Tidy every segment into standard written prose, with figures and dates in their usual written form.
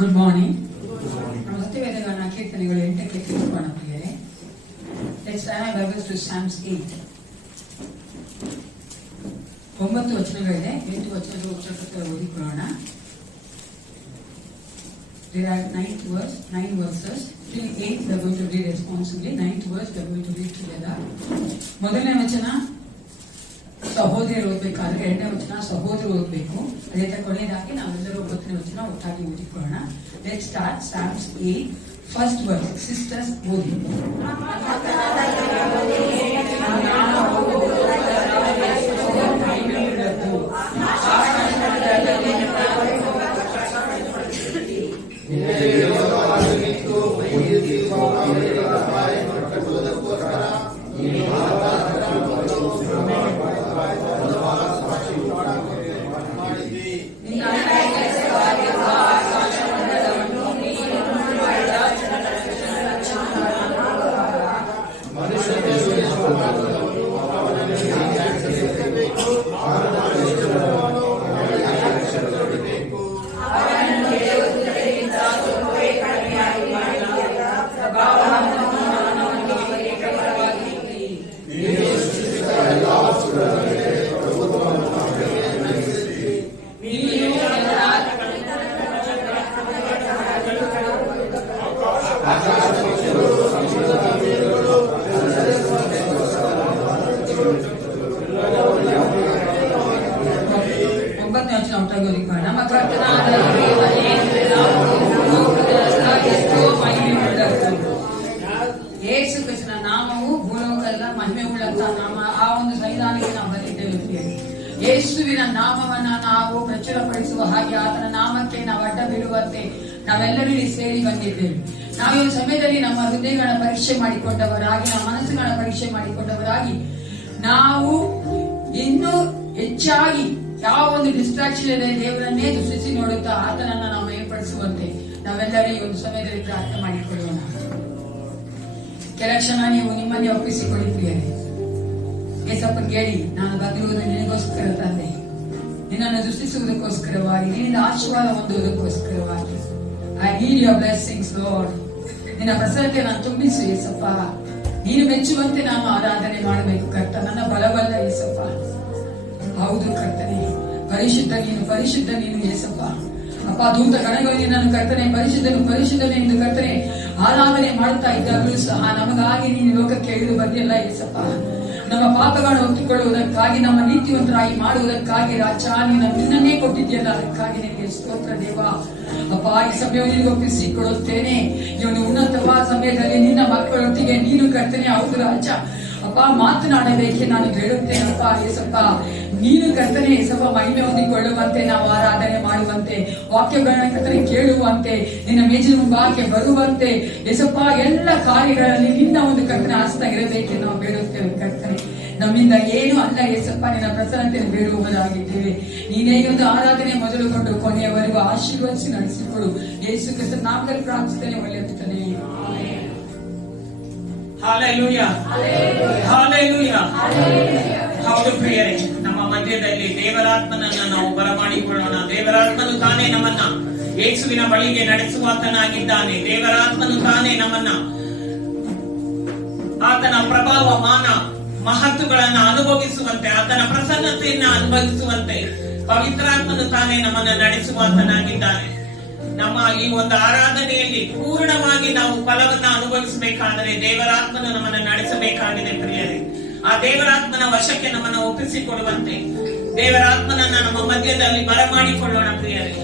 Good morning. ನಮ್ಮ ಸತ್ಯವೇದಗಳನ್ನ ಕೀರ್ತನೆಗಳು 8ಕ್ಕೆ ತಿಳ್ಕೊಳ್ಳೋಣ ಪ್ರಿಯರೇ. Let's turn our Bibles to Psalms 8. 9 ವಚನಗಳಿದೆ. 8 ವಚನದ ಉಚ್ಚರಿಸುತ್ತಾ ಓದಿಕೊಳ್ಳೋಣ. There are 9 verses. Till 8 we are going to read responsibly. 9th verse we are going to read together. ಮೊದಲನೇ ವಚನ ಸಹೋದರರು ಓದಬೇಕಾದ್ರೆ, ಎರಡನೇ ವಚನ ಸಹೋದರರು ಓದಬೇಕು. ಅದೇ ತರ ಕೊನೆಯದಾಗಿ ನಾವೆಲ್ಲರೂ 9ನೇ ವಚನ ಒಟ್ಟಾಗಿ ಓದಿಕೊಳ್ಳೋಣ. Let's start Psalms 8, first verse. Sisters ಓದಿ. ಯೇಸು ಕ್ರಿಸ್ತನ ನಾಮವು ಭೂಲೋಕದ ಮಹಿಮೆ ಉಳ್ಳಂತಹ ನಾಮ. ಆ ಒಂದು ಸಂವಿಧಾನಕ್ಕೆ ನಾವು ಬಂದಿದ್ದೇವೆ. ಯೇಸುವಿನ ನಾಮವನ್ನ ನಾವು ಪ್ರಚುರಪಡಿಸುವ ಹಾಗೆ ಆತನ ನಾಮಕ್ಕೆ ನಾವು ಅಡ್ಡ ಬೀಳುವಂತೆ ನಾವೆಲ್ಲರೂ ಇಲ್ಲಿ ಸೇರಿ ಬಂದಿದ್ದೇವೆ. ನಾವು ಈ ಸಮಯದಲ್ಲಿ ನಮ್ಮ ಹೃದಯಗಳ ಪರೀಕ್ಷೆ ಮಾಡಿಕೊಂಡವರಾಗಿ, ನಮ್ಮ ಮನಸ್ಸುಗಳ ಪರೀಕ್ಷೆ ಮಾಡಿಕೊಂಡವರಾಗಿ, ನಾವು ಇನ್ನೂ ಹೆಚ್ಚಾಗಿ ಯಾವ ಒಂದು ಡಿಸ್ಟ್ರಾಕ್ಷನ್ ಇದೆ ದೇವರನ್ನೇ ದೃಷ್ಟಿಸಿ ನೋಡುತ್ತಾ ಆತನನ್ನ ನಾವು ಏರ್ಪಡಿಸುವಂತೆ ನಾವೆಲ್ಲರೂ ಈ ಒಂದು ಸಮಯದಲ್ಲಿ ಪ್ರಾರ್ಥನೆ ಮಾಡಿಕೊಳ್ಳೋಣ. ಕೆಲ ಕ್ಷಣ ನೀವು ನಿಮ್ಮನ್ನೇ ಒಪ್ಪಿಸಿಕೊಳ್ಳಿ ಪ್ರಿಯರೇ. ಏಸಪ್ಪನ್ ಹೇಳಿ, ನಾನು ಬಂದಿರುವುದು ನಿನಗೋಸ್ಕರ ತಂದೆ, ನಿನ್ನನ್ನು ದೃಷ್ಟಿಸುವುದಕ್ಕೋಸ್ಕರವಾಗಿ, ನಿನ್ನಿಂದ ಆಶೀರ್ವಾದ ಹೊಂದುವುದಕ್ಕೋಸ್ಕರವಾಗಿ. I need your blessings Lord. ನಿನ್ನ ಪ್ರಸನ್ನತೆ ನಾನು ತುಂಬಿಸು ಏಸಪ್ಪ. ನೀನು ಮೆಚ್ಚುವಂತೆ ನಾನು ಆರಾಧನೆ ಮಾಡಬೇಕು ಕರ್ತ. ನನ್ನ ಬಲವಲ್ಲ ಏಸಪ್ಪ. ಹೌದು ಕರ್ತನೆ, ಪರಿಶುದ್ಧ ನೀನು ಏಸಪ್ಪ. ಅಪ್ಪ, ದೂತ ಗಣಗಳು ನಿನ್ನನ್ನು ಕರ್ತನೆ ಪರಿಶುದ್ಧನೆ ಎಂದು ಕರ್ತನೆ ಆರಾಧನೆ ಮಾಡುತ್ತಾ ಇದ್ದಾಗಲೂ ಸಹ ನಮಗಾಗಿ ನೀನು ಲೋಕಕ್ಕೆ ಇಳಿದು ಬಂದಿಲ್ಲ ಏಸಪ್ಪ. ನಮ್ಮ ಪಾಪಗಳನ್ನು ಒಪ್ಪಿಕೊಳ್ಳುವುದಕ್ಕಾಗಿ, ನಮ್ಮ ನೀತಿವಂತರಾಗಿ ಮಾಡುವುದಕ್ಕಾಗಿ ರಾಜ ನಿನ್ನನ್ನೇ ಕೊಟ್ಟಿದ್ಯಲ್ಲ, ಅದಕ್ಕಾಗಿ ನಿನಗೆ ಸ್ತೋತ್ರ ದೇವ. ಅಪ್ಪ, ಈ ಸಮಯವನ್ನು ನಿನಗೆ ಒಪ್ಪಿಸಿಕೊಡುತ್ತೇನೆ. ಈ ಒಂದು ಉನ್ನತವಾದ ಸಮಯದಲ್ಲಿ ನಿನ್ನ ಮಕ್ಕಳೊಟ್ಟಿಗೆ ನೀನು ಕರ್ತನೆ, ಹೌದು ರಾಜ ಅಪ್ಪ, ಮಾತನಾಡಬೇಕೆ ನಾನು ಬೇಡುತ್ತೇನಪ್ಪ ಏಸಪ್ಪ. ನೀನು ಕರ್ತನೆ ಏಸಪ್ಪ ಮಹಿಮೆ ಹೊಂದಿಕೊಳ್ಳುವಂತೆ, ನಾವು ಆರಾಧನೆ ಮಾಡುವಂತೆ, ವಾಕ್ಯಗಳನ್ನ ಕರ್ತನೆ ಕೇಳುವಂತೆ, ನಿನ್ನ ಮೇಜಿನ ಮುಂಭಾಗಕ್ಕೆ ಬರುವಂತೆ ಏಸಪ್ಪ, ಎಲ್ಲ ಕಾರ್ಯಗಳಲ್ಲಿ ನಿನ್ನ ಒಂದು ಕರ್ತನೆ ಆಸ್ತ ಇರಬೇಕೆ ನಾವು ಬೇಡುತ್ತೇವೆ ಕರ್ತನೆ. ನಮ್ಮಿಂದ ಏನು ಅಲ್ಲ ಏಸಪ್ಪ, ನಿನ್ನ ಪ್ರಸನ್ನತೆಯನ್ನು ಬೇಡುವುದಾಗಿದ್ದೇವೆ. ನೀನೇ ಒಂದು ಆರಾಧನೆ ಮೊದಲುಗೊಂಡು ಕೊನೆಯವರೆಗೂ ಆಶೀರ್ವದಿಸಿ ನಡೆಸಿಕೊಡು. ಯೇಸು ಕ್ರಿಸ್ತನ ನಾಮದಲ್ಲಿ ಪ್ರಾರ್ಥಿಸುತ್ತೇನೆ, ಒಳ್ಳೆಯ ಪಿತನೇ. Hallelujah, hallelujah. ಹೌದು ಪ್ರಿಯರೇ, ನಮ್ಮ ಮಧ್ಯದಲ್ಲಿ ದೇವರಾತ್ಮನನ್ನ ನಾವು ಬರಮಾಡಿಕೊಳ್ಳೋಣ. ದೇವರಾತ್ಮನು ತಾನೇ ನಮ್ಮನ್ನ ಯೇಸುವಿನ ಬಳಿಗೆ ನಡೆಸುವಾತನಾಗಿದ್ದಾನೆ. ದೇವರಾತ್ಮನು ತಾನೇ ನಮ್ಮನ್ನ ಆತನ ಪ್ರಭಾವ, ಮಾನ, ಮಹತ್ತುಗಳನ್ನ ಅನುಭವಿಸುವಂತೆ, ಆತನ ಪ್ರಸನ್ನತೆಯನ್ನ ಅನುಭವಿಸುವಂತೆ ಪವಿತ್ರಾತ್ಮನು ತಾನೇ ನಮ್ಮನ್ನ ನಡೆಸುವಾತನಾಗಿದ್ದಾನೆ. ನಮ್ಮ ಈ ಒಂದು ಆರಾಧನೆಯಲ್ಲಿ ಪೂರ್ಣವಾಗಿ ನಾವು ಫಲವನ್ನ ಅನುಭವಿಸಬೇಕಾದರೆ ದೇವರಾತ್ಮನ ನಮ್ಮನ್ನು ನಡೆಸಬೇಕಾಗಿದೆ ಪ್ರಿಯರೇ. ಆ ದೇವರಾತ್ಮನ ವಶಕ್ಕೆ ನಮ್ಮನ್ನು ಒಪ್ಪಿಸಿಕೊಡುವಂತೆ ದೇವರಾತ್ಮನನ್ನ ನಮ್ಮ ಮಧ್ಯದಲ್ಲಿ ಬರಮಾಡಿಕೊಳ್ಳೋಣ ಪ್ರಿಯರೇ.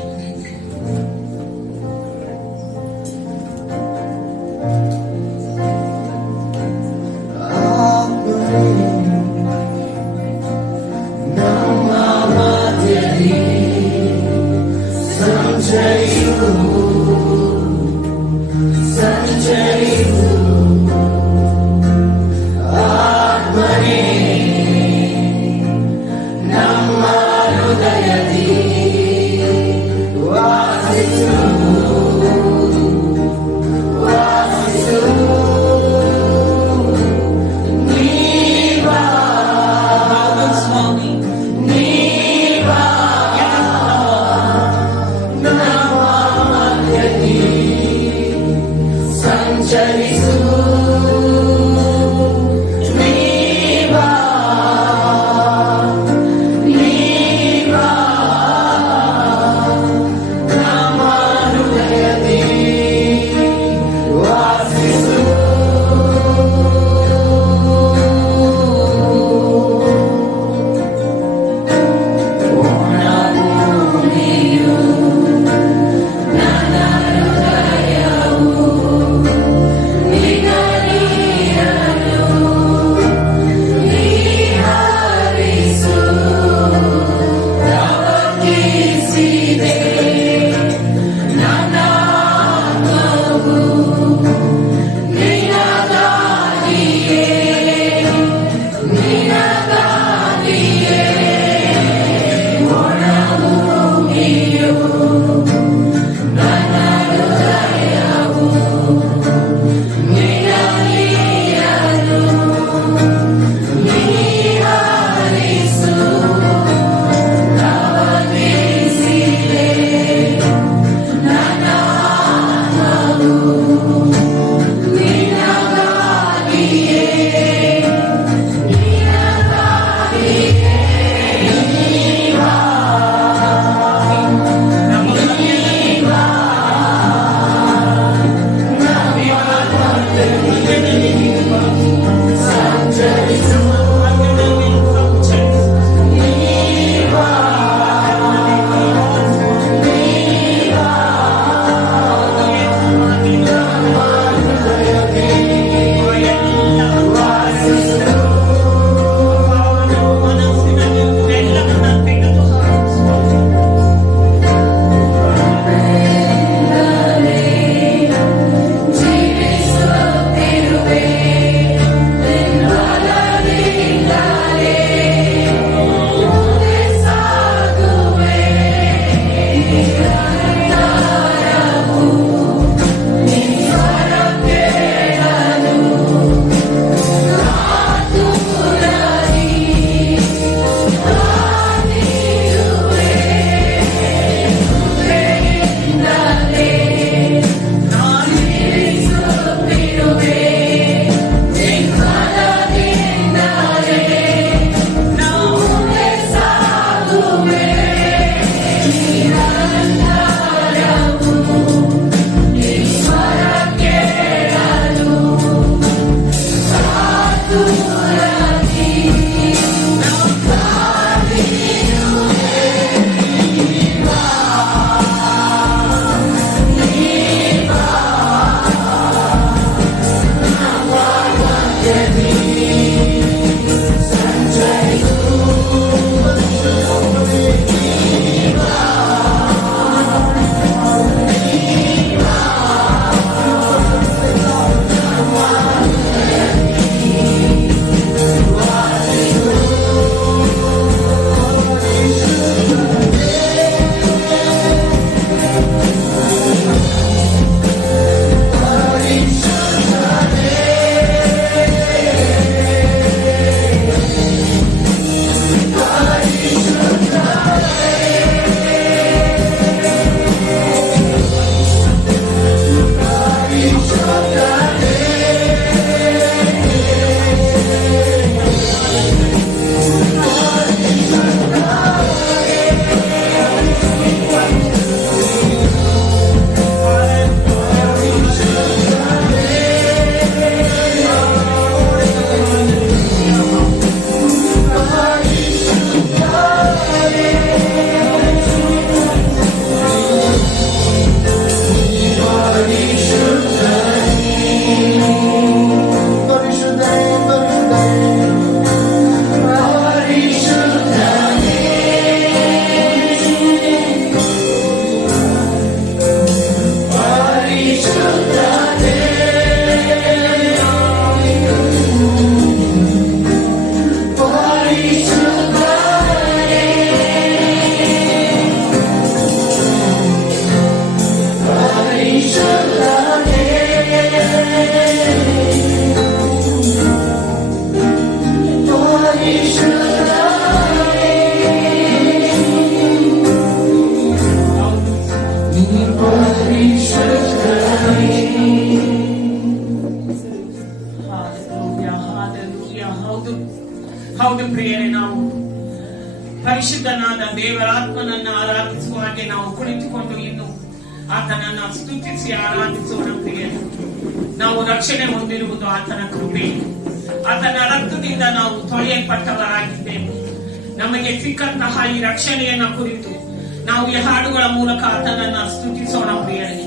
ಹೌದು ಪ್ರಿಯರೇ, ನಾವು ಪರಿಶುದ್ಧನಾದ ದೇವರಾತ್ಮನನ್ನ ಆರಾಧಿಸುವ ಹಾಗೆ ನಾವು ಕುಳಿತುಕೊಂಡು ಇನ್ನು ಆತನನ್ನ ಸ್ತುತಿಸಿ ಆರಾಧಿಸೋಣ ಪ್ರಿಯರೇ. ನಾವು ರಕ್ಷಣೆ ಹೊಂದಿರುವುದು ಆತನ ಕೃಪೆ. ಆತನ ರಕ್ತದಿಂದ ನಾವು ತೊಳೆಯಲ್ಪಟ್ಟವರಾಗಿದ್ದೇವೆ. ನಮಗೆ ಸಿಕ್ಕಂತಹ ಈ ರಕ್ಷಣೆಯನ್ನ ಕುರಿತು ನಾವು ಈ ಹಾಡುಗಳ ಮೂಲಕ ಆತನನ್ನ ಸ್ತುತಿಸೋಣ ಪ್ರಿಯರೇ.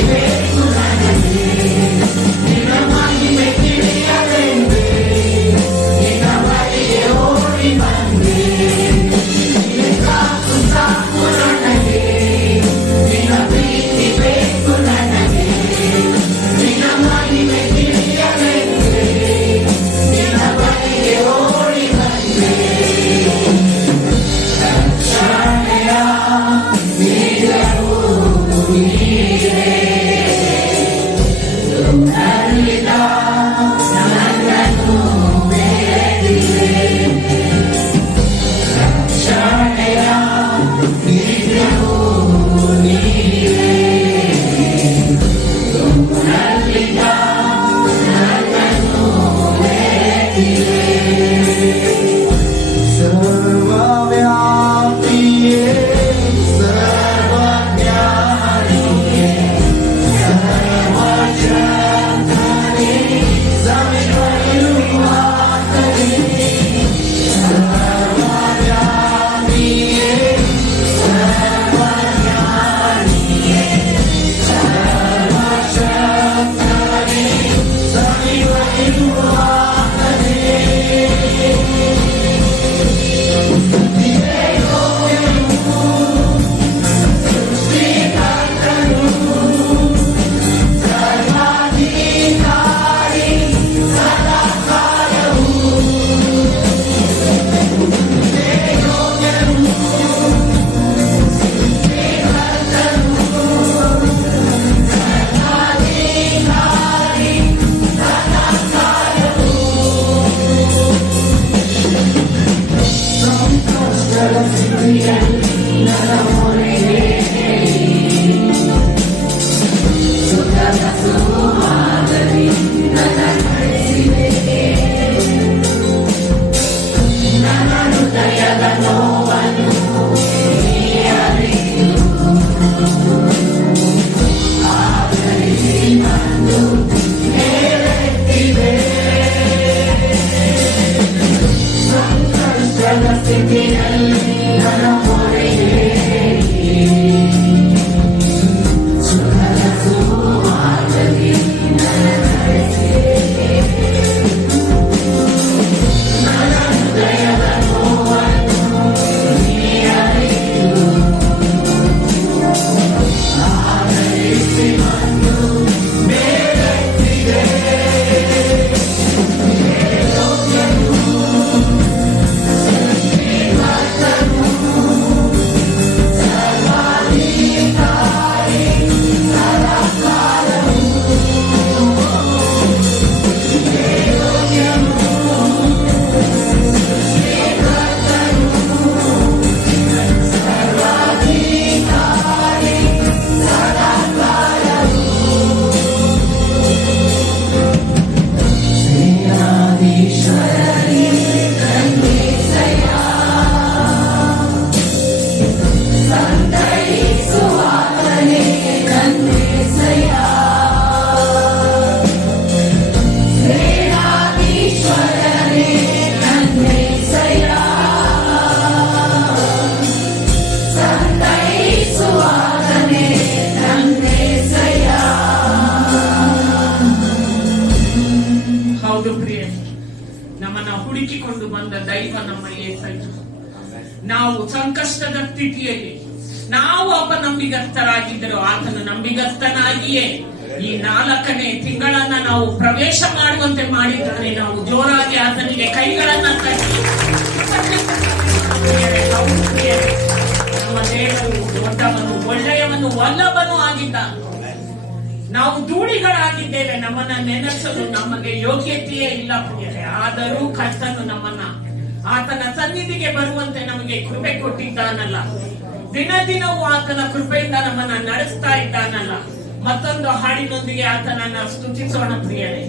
Vive ಹುಡುಕಿಕೊಂಡು ಬಂದ ದೈವ ನಮ್ಮ ಯೇಸಯ್ಯ. ನಾವು ಸಂಕಷ್ಟದ ಸ್ಥಿತಿಯಲ್ಲಿ ನಾವು ಅಪನಂಬಿಗಸ್ತರಾಗಿದ್ದರು, ಆತನು ನಂಬಿಗಸ್ತನಾಗಿಯೇ ಈ 4ನೇ ತಿಂಗಳನ್ನ ನಾವು ಪ್ರವೇಶ ಮಾಡುವಂತೆ ಮಾಡಿದ್ದಾನೆ. ನಾವು ಜೋರಾಗಿ ಆತನಿಗೆ ಕೈಗಳನ್ನ ತಟ್ಟಿ ನಮ್ಮ ದೇವರು ದೊಡ್ಡವನು, ಒಳ್ಳೆಯವನು, ವಲ್ಲಭನು ಆಗಿದ್ದಾನೆ. ನಾವು ಧೂಳಿಗಳಾಗಿದ್ದೇವೆ, ನಮ್ಮನ್ನ ನೆನೆಸಲು ನಮಗೆ ಯೋಗ್ಯತೆಯೇ ಇಲ್ಲ ಪ್ರಿಯರೇ. ಆದರೂ ಕರ್ತನು ನಮ್ಮನ್ನ ಆತನ ಸನ್ನಿಧಿಗೆ ಬರುವಂತೆ ನಮಗೆ ಕೃಪೆ ಕೊಟ್ಟಿದ್ದಾನಲ್ಲ, ದಿನ ದಿನವೂ ಆತನ ಕೃಪೆಯಿಂದ ನಮ್ಮನ್ನ ನಡೆಸ್ತಾ ಇದ್ದಾನಲ್ಲ. ಮತ್ತೊಂದು ಹಾಡಿನೊಂದಿಗೆ ಆತನನ್ನ ಸ್ತುತಿಸೋಣ ಪ್ರಿಯರೇ.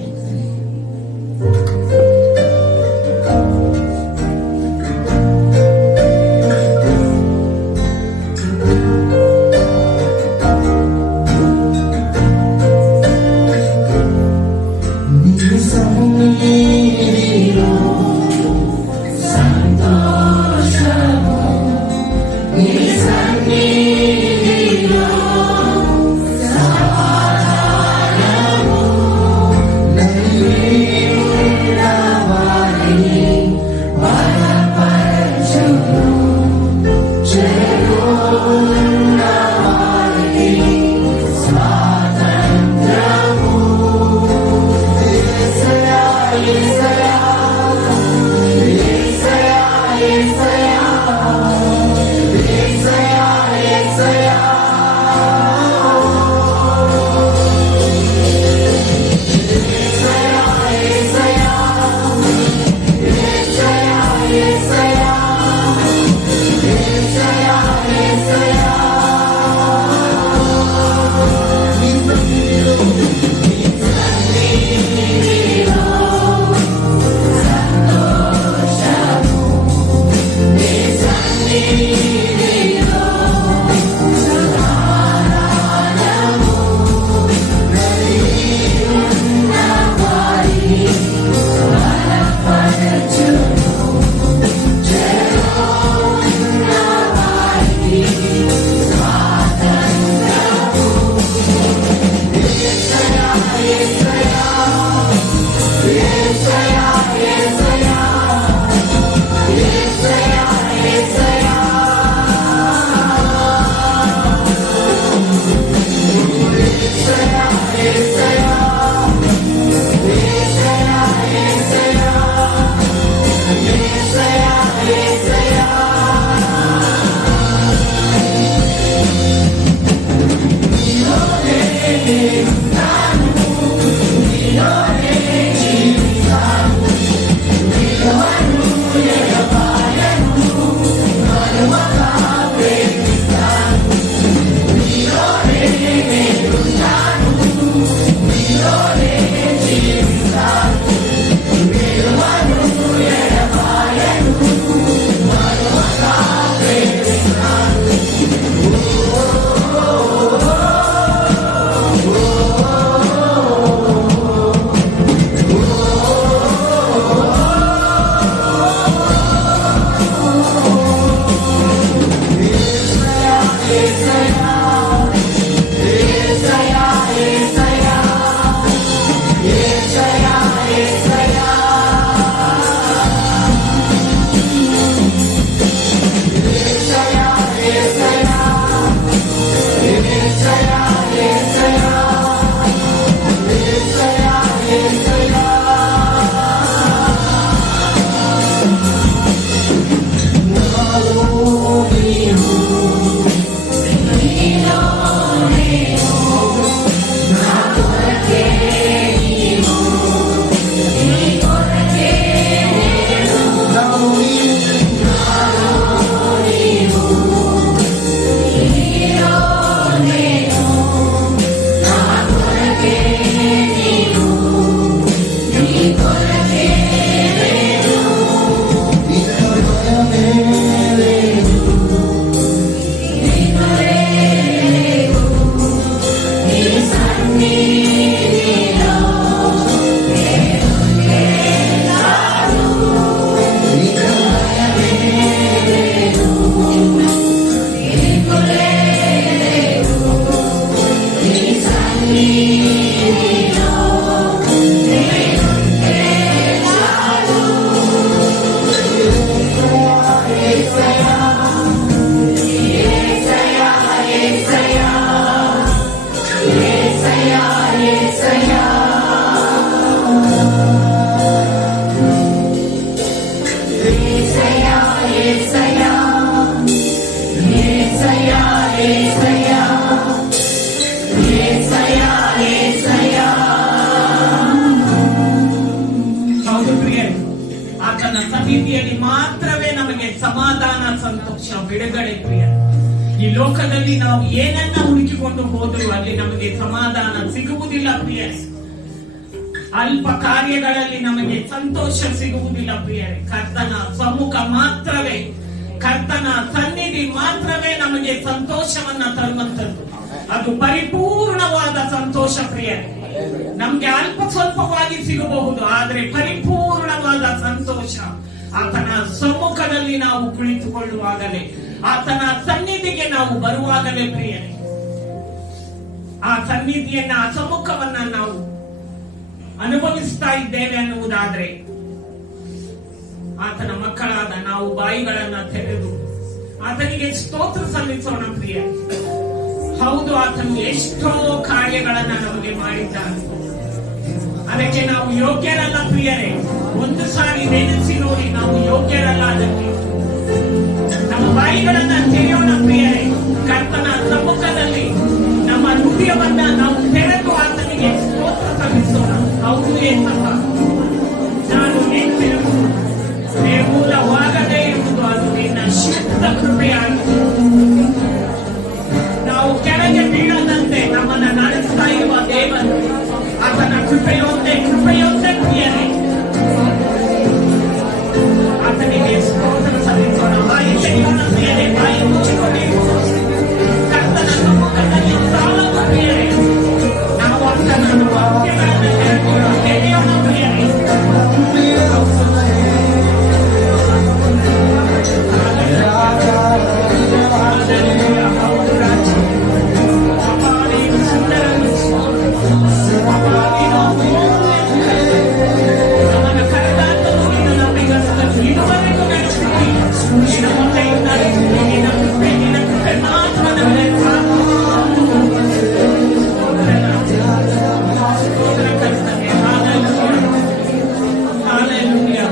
ಆತನ ಸನ್ನಿಧಿಯಲ್ಲಿ ಮಾತ್ರವೇ ನಮಗೆ ಸಮಾಧಾನ, ಸಂತೋಷ, ಬಿಡುಗಡೆ ಪ್ರಿಯ. ಈ ಲೋಕದಲ್ಲಿ ನಾವು ಏನನ್ನ ಹುಡುಕಿಕೊಂಡು ಹೋದರೂ ಅಲ್ಲಿ ನಮಗೆ ಸಮಾಧಾನ ಸಿಗುವುದಿಲ್ಲ ಪ್ರಿಯ. ಅಲ್ಪ ಕಾರ್ಯಗಳಲ್ಲಿ ನಮಗೆ ಸಂತೋಷ ಸಿಗುವುದಿಲ್ಲ ಪ್ರಿಯರೇ. ಕರ್ತನ ಸಮ್ಮುಖ ಮಾತ್ರವೇ, ಕರ್ತನ ಸನ್ನಿಧಿ ಮಾತ್ರವೇ ನಮಗೆ ಸಂತೋಷವನ್ನ ತರುವಂತದ್ದು. ಅದು ಪರಿಪೂರ್ಣವಾದ ಸಂತೋಷ ಪ್ರಿಯರೇ. ನಮ್ಗೆ ಅಲ್ಪ ಸ್ವಲ್ಪವಾಗಿ ಸಿಗಬಹುದು, ಆದ್ರೆ ಪರಿಪೂರ್ಣವಾದ ಸಂತೋಷ ಆತನ ಸಮ್ಮುಖದಲ್ಲಿ ನಾವು ಕುಳಿತುಕೊಳ್ಳುವಾಗಲೇ, ಆತನ ಸನ್ನಿಧಿಗೆ ನಾವು ಬರುವಾಗಲೇ ಪ್ರಿಯರೇ. ಆ ಸನ್ನಿಧಿಯನ್ನ, ಆ ಸಮ್ಮುಖವನ್ನ ನಾವು ಅನುಭವಿಸ್ತಾ ಇದ್ದೇವೆ ಅನ್ನುವುದಾದ್ರೆ ಆತನ ಮಕ್ಕಳಾದ ನಾವು ಬಾಯಿಗಳನ್ನ ತೆರೆದು ಆತನಿಗೆ ಸ್ತೋತ್ರ ಸಲ್ಲಿಸೋಣ ಪ್ರಿಯ. ಹೌದು, ಆತನು ಎಷ್ಟೋ ಕಾರ್ಯಗಳನ್ನ ನಮಗೆ ಮಾಡಿದ್ದಾನೆ. ಅದಕ್ಕೆ ನಾವು ಯೋಗ್ಯರಲ್ಲ ಪ್ರಿಯರೇ. ಒಂದು ಸಾರಿ ನೆನೆಸಿ ನೋಡಿ, ನಾವು ಯೋಗ್ಯರಲ್ಲ. ಅದಕ್ಕೆ ನಮ್ಮ ಬಾಯಿಗಳನ್ನ ತೆರೆಯೋಣ ಪ್ರಿಯರೇ. ಕರ್ತನ ಸಮ್ಮುಖದಲ್ಲಿ ನಮ್ಮ ಹೃದಯವನ್ನ ನಾವು ತೆರೆದು ಆತನಿಗೆ ಸ್ತೋತ್ರ ಸಲ್ಲಿಸೋಣ. ಹೌದು ಏಸಪ್ಪ, ನಾನು ನಿಂತಿರುವುದು ನಿರ್ಮೂಲವಾಗದೇ ಇರುವುದು ಅದು ನಿನ್ನ ಶುದ್ಧ ಕೃಪೆಯಾಗಿದೆ. ನಾವು ಕೆಳಗೆ ಬೀಳದಂತೆ ನಮ್ಮನ್ನ ನಡೆಸ್ತಾ ಇರುವ ದೇವರು ಆತನ ಕೃಪೆಯೊಂದೇ ಪ್ರಿಯರೇ. ಆತನಿಗೆ ಸ್ತೋತ್ರ ಸಲ್ಲಿಸೋಣ. ಬಾಯಿ ತೆಗೆಯೋಣ ಪ್ರಿಯರೇ, ಬಾಯಿ ಮುಚ್ಚಿಕೊಂಡಿರು. ಕರ್ತನ ಸಮ್ಮುಖದಲ್ಲಿ ಸಾಲದು ಪ್ರಿಯರೇ. ನಾವು ಆತನ ವಾಕ್ಯಗಳನ್ನು ತೆರೆಯೋಣ ಪ್ರಿಯರೇ. Hallelujah.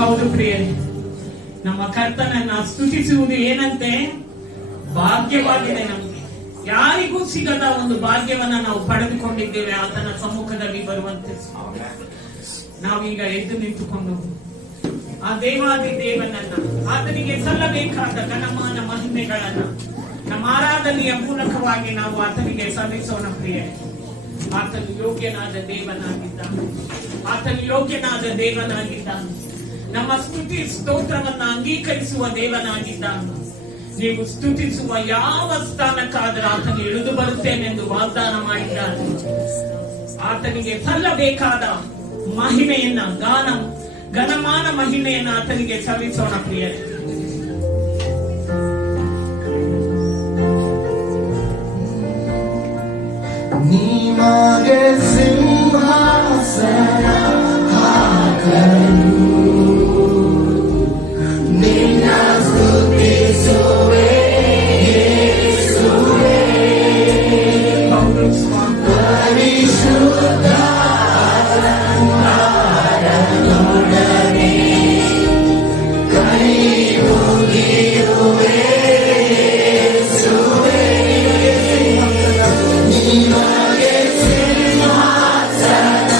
ಹೌದು ಪ್ರಿಯರೇ, ನಮ್ಮ ಕರ್ತನನ್ನ ಸ್ತುತಿಸುವುದು ಏನಂತೆ? ಭಾಗ್ಯವಾಗಿದೆ. ನಮಗೆ ಯಾರಿಗೂ ಸಿಗದ ಒಂದು ಭಾಗ್ಯವನ್ನ ನಾವು ಪಡೆದುಕೊಂಡಿದ್ದೇವೆ. ಆತನ ಸಮ್ಮುಖದಲ್ಲಿ ಬರುವಂತೆ ನಾವೀಗ ಎದ್ದು ನಿಂತುಕೊಂಡು ಆ ದೇವಾದಿ ದೇವನನ್ನ, ಆತನಿಗೆ ಸಲ್ಲಬೇಕಾದ ಘನಮಾನ ಮಹಿಮೆಗಳನ್ನ ನಮ್ಮ ಆರಾಧನೆಯ ಮೂಲಕವಾಗಿ ನಾವು ಆತನಿಗೆ ಸಲ್ಲಿಸೋಣ ಪ್ರಿಯರೇ. ಆತನು ಯೋಗ್ಯನಾದ ದೇವನಾಗಿದ್ದಾನೆ. ಆತನು ಯೋಗ್ಯನಾದ ದೇವನಾಗಿದ್ದಾನೆ. ನಮ್ಮ ಸ್ತುತಿ ಸ್ತೋತ್ರವನ್ನ ಅಂಗೀಕರಿಸುವ ದೇವನಾಗಿದ್ದಾನೆ. ನೀವು ಸ್ತುತಿಸುವ ಯಾವ ಸ್ಥಾನಕ್ಕಾದರೂ ಆತನು ಇಳಿದು ಬರುತ್ತೇನೆಂದು ವಾಗ್ದಾನ ಮಾಡಿದ್ದಾನೆ. ಆತನಿಗೆ ಸಲ್ಲಬೇಕಾದ ಮಹಿಮೆಯನ್ನ, ಘನಮಾನ ಮಹಿಮೆಯನ್ನ ಆತನಿಗೆ ಸಲ್ಲಿಸೋಣ ಪ್ರಿಯರೇ. ನಿಮಗೆ ಸಿಂಹಾಸನ ಹಾಕಲು ನಿನ್ನ ಸ್ತುತಿಸುವೆ ಯೇಸುವೇ. ಪರಿಶುದ್ಧ ಅಲಂಕಾರದೊಡನೆ ಕೈ ಮುಗಿಯುವೆ ಯೇಸುವೇ. ನಿಮಗೆ ಸಿಂಹಾಸನ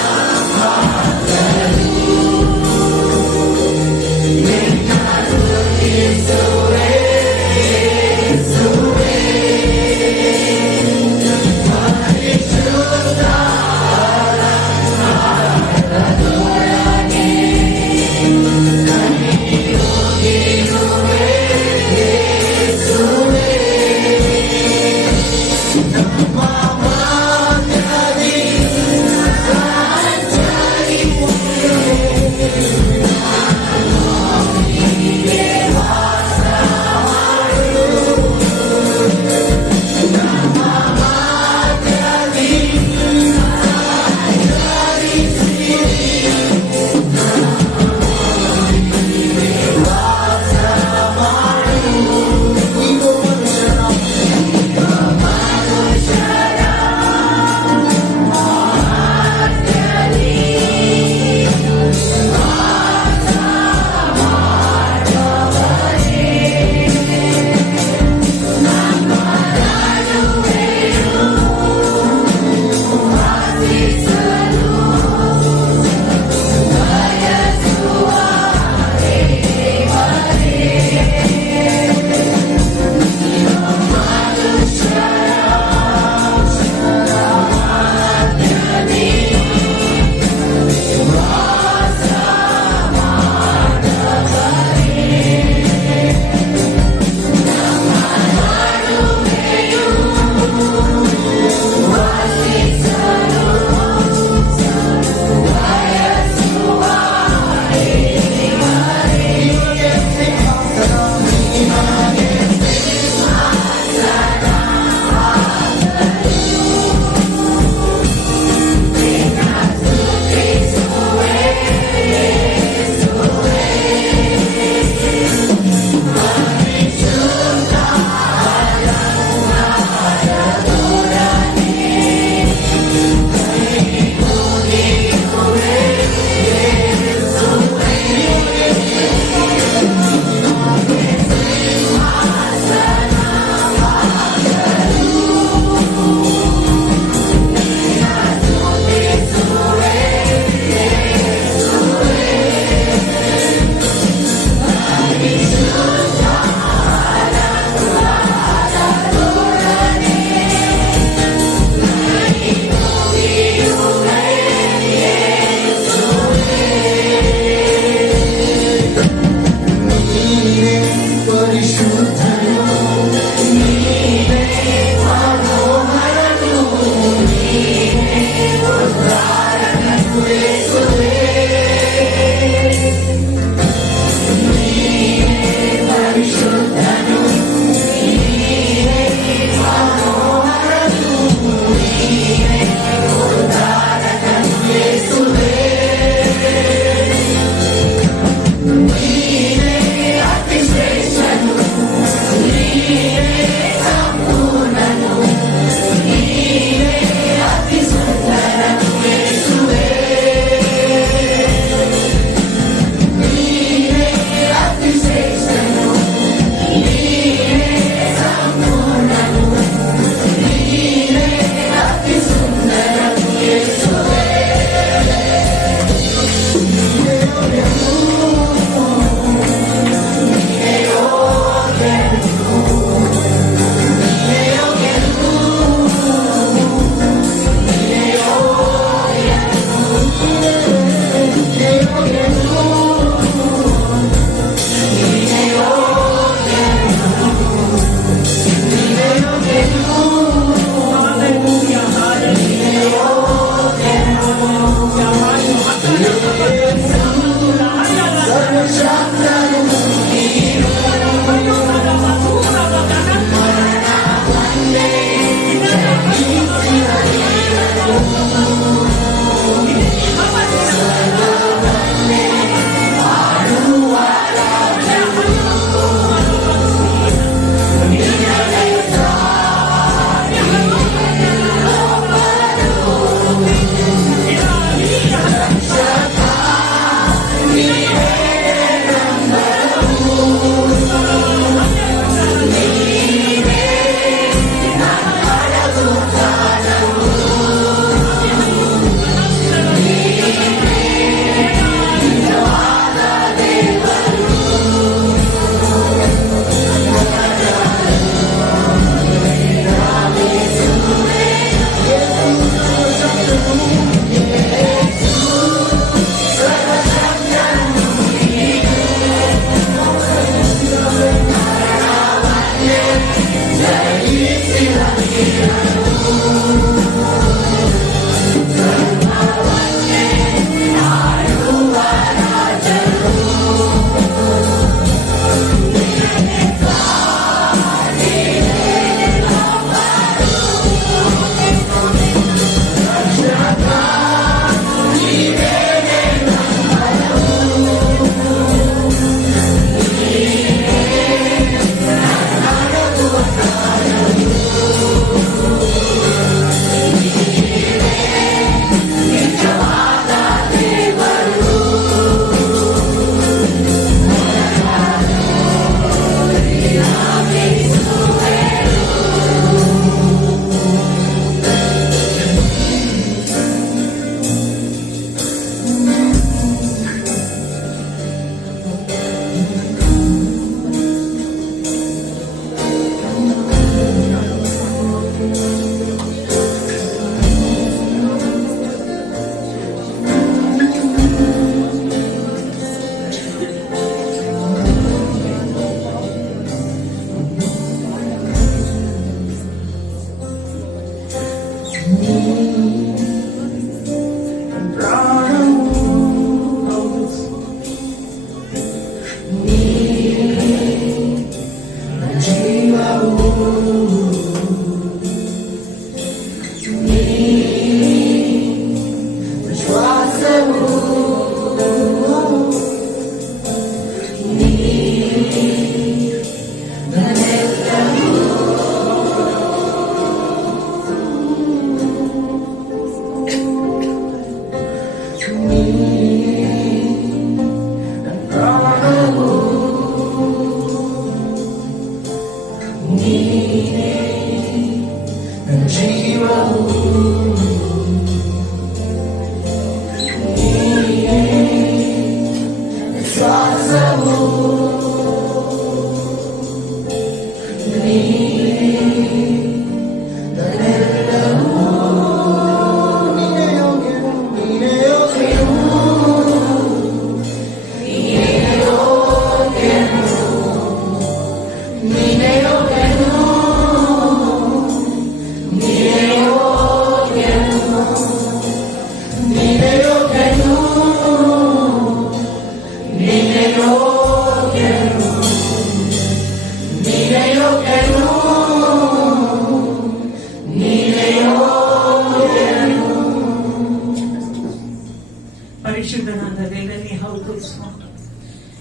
ಪರಿಶುದ್ಧನಾದ ದೇವನೇ, ಹೌದು ಸ್ವಾಮಿ,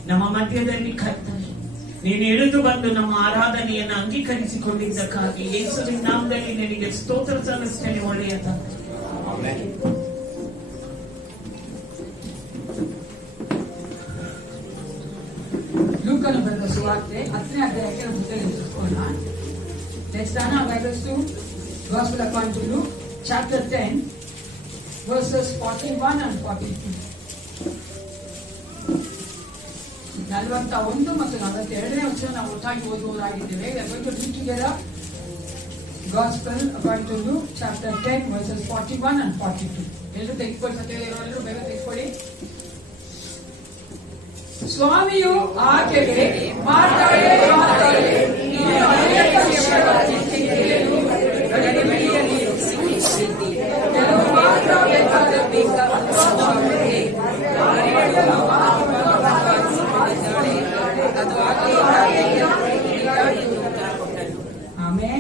ನಮ್ಮ ಮಧ್ಯದಲ್ಲಿ ಕರ್ತನೆ ನೀನು ಇಳಿದು ಬಂದು ನಮ್ಮ ಆರಾಧನೆಯನ್ನು ಅಂಗೀಕರಿಸಿಕೊಂಡಿದ್ದಕ್ಕಾಗಿ ಯೇಸುವಿನ ನಾಮದಲ್ಲಿ ನಿನಗೆ ಸ್ತೋತ್ರ ಸಲ್ಲಿಸ್ತೇನೆ. ಒಳ್ಳೆಯ ತಂದೆ, ಲೂಕನ ಬರೆದ ಸುವಾರ್ತೆ 10ನೇ ಅಧ್ಯಾಯಕ್ಕೆ ನಾವು ಮುದ್ರೆಯಿಟ್ಟುಕೊಳ್ಳೋಣ. Let's turn our Bibles to Gospel according to Luke, chapter 10, verses 41 and 42. 41 ಮತ್ತು 42ನೇ ವಚನ ನಾವು ಒಟ್ಟಾಗಿ ಓದುವವರಾಗಿದ್ದೇವೆ. We are going to read together Gospel according to Luke, chapter 10, verses 41 and 42. ಎಲ್ಲರೂ ತೆಗೆದುಕೊಳ್ಳಿ, ಸತ್ಯವೇದವರೆಲ್ಲರೂ ಬೇಗ ತೆಗೆದುಕೊಳ್ಳಿ. ಸ್ವಾಮಿಯು ಆಕೆಗೆ ಮಾತಾಡೇ ನೀನು ಅನೇಕ ವಿಷಯಗಳನ್ನು ತಿಳಿಯಲು ಗಡಿಬಿಡಿಯಲ್ಲಿ ಸಿಕ್ಕಿದ್ದೀ. ಕೆಲವು ಮಾತ್ರ ಬೇಕಾದರೆ ಆಮೇಲೆ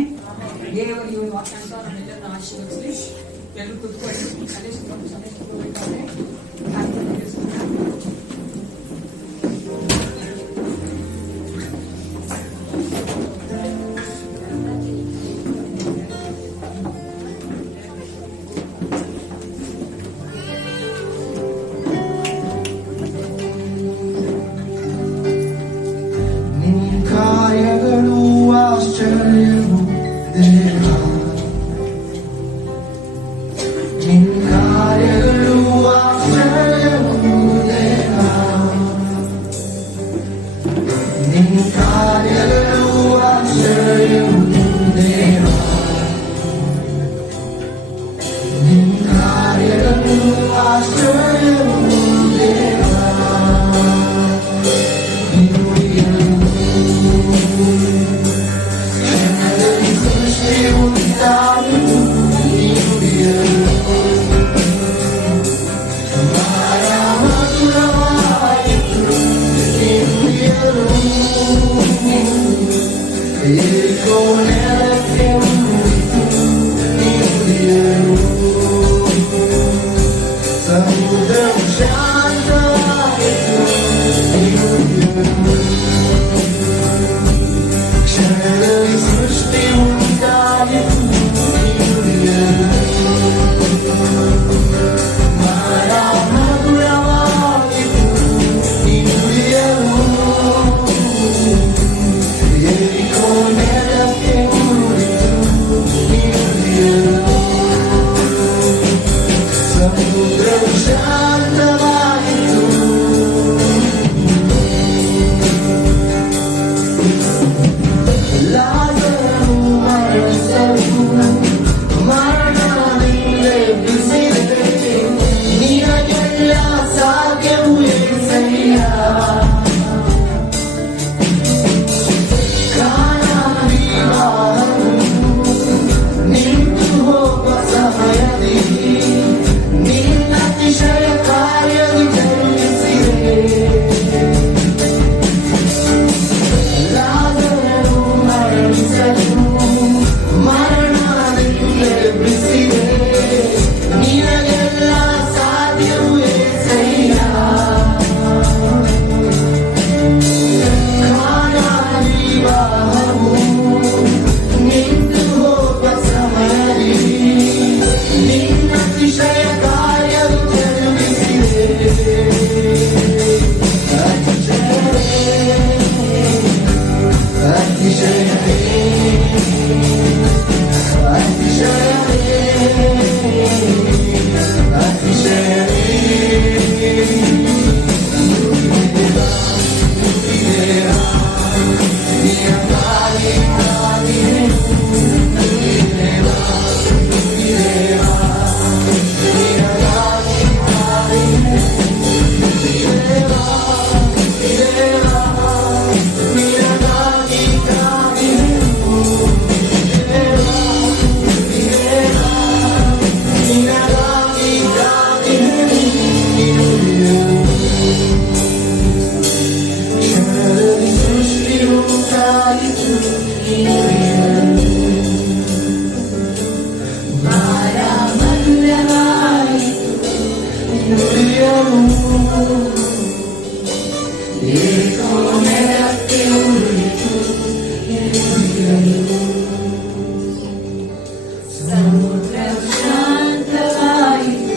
ದೇವರು ಇವನು ವಾಕ್ಯಾಂಶ ನಮ್ಮೆಲ್ಲರನ್ನ ಆಶೀರ್ವದಿಸಲಿ. ಎಲ್ಲರೂ ಕೂತ್ಕೊಳ್ಳಿ. ಸಂದೇಶಬೇಕಾದ್ರೆ ಕಾರ್ಯಗಳು ಆಶ್ಚರ್ಯವು ದೇವ, ನಿನ್ನ ಕಾರ್ಯಗಳು ಆಶ್ಚರ್ಯವು ದೇವ, ನಿನ್ನ ಕಾರ್ಯಗಳು ಆಶ್ಚರ್ಯವು ದೇವ, ನಿನ್ನ ಕಾರ್ಯಗಳು ಆಶ್ಚರ್ಯವು ದೇವ. ಉರಿಯಲು ಏಕೋ ನೆಲಕ್ಕೆ ಉರಿಯಿತು ಸಮುದ್ರ ಶಾಂತವಾಯಿತು.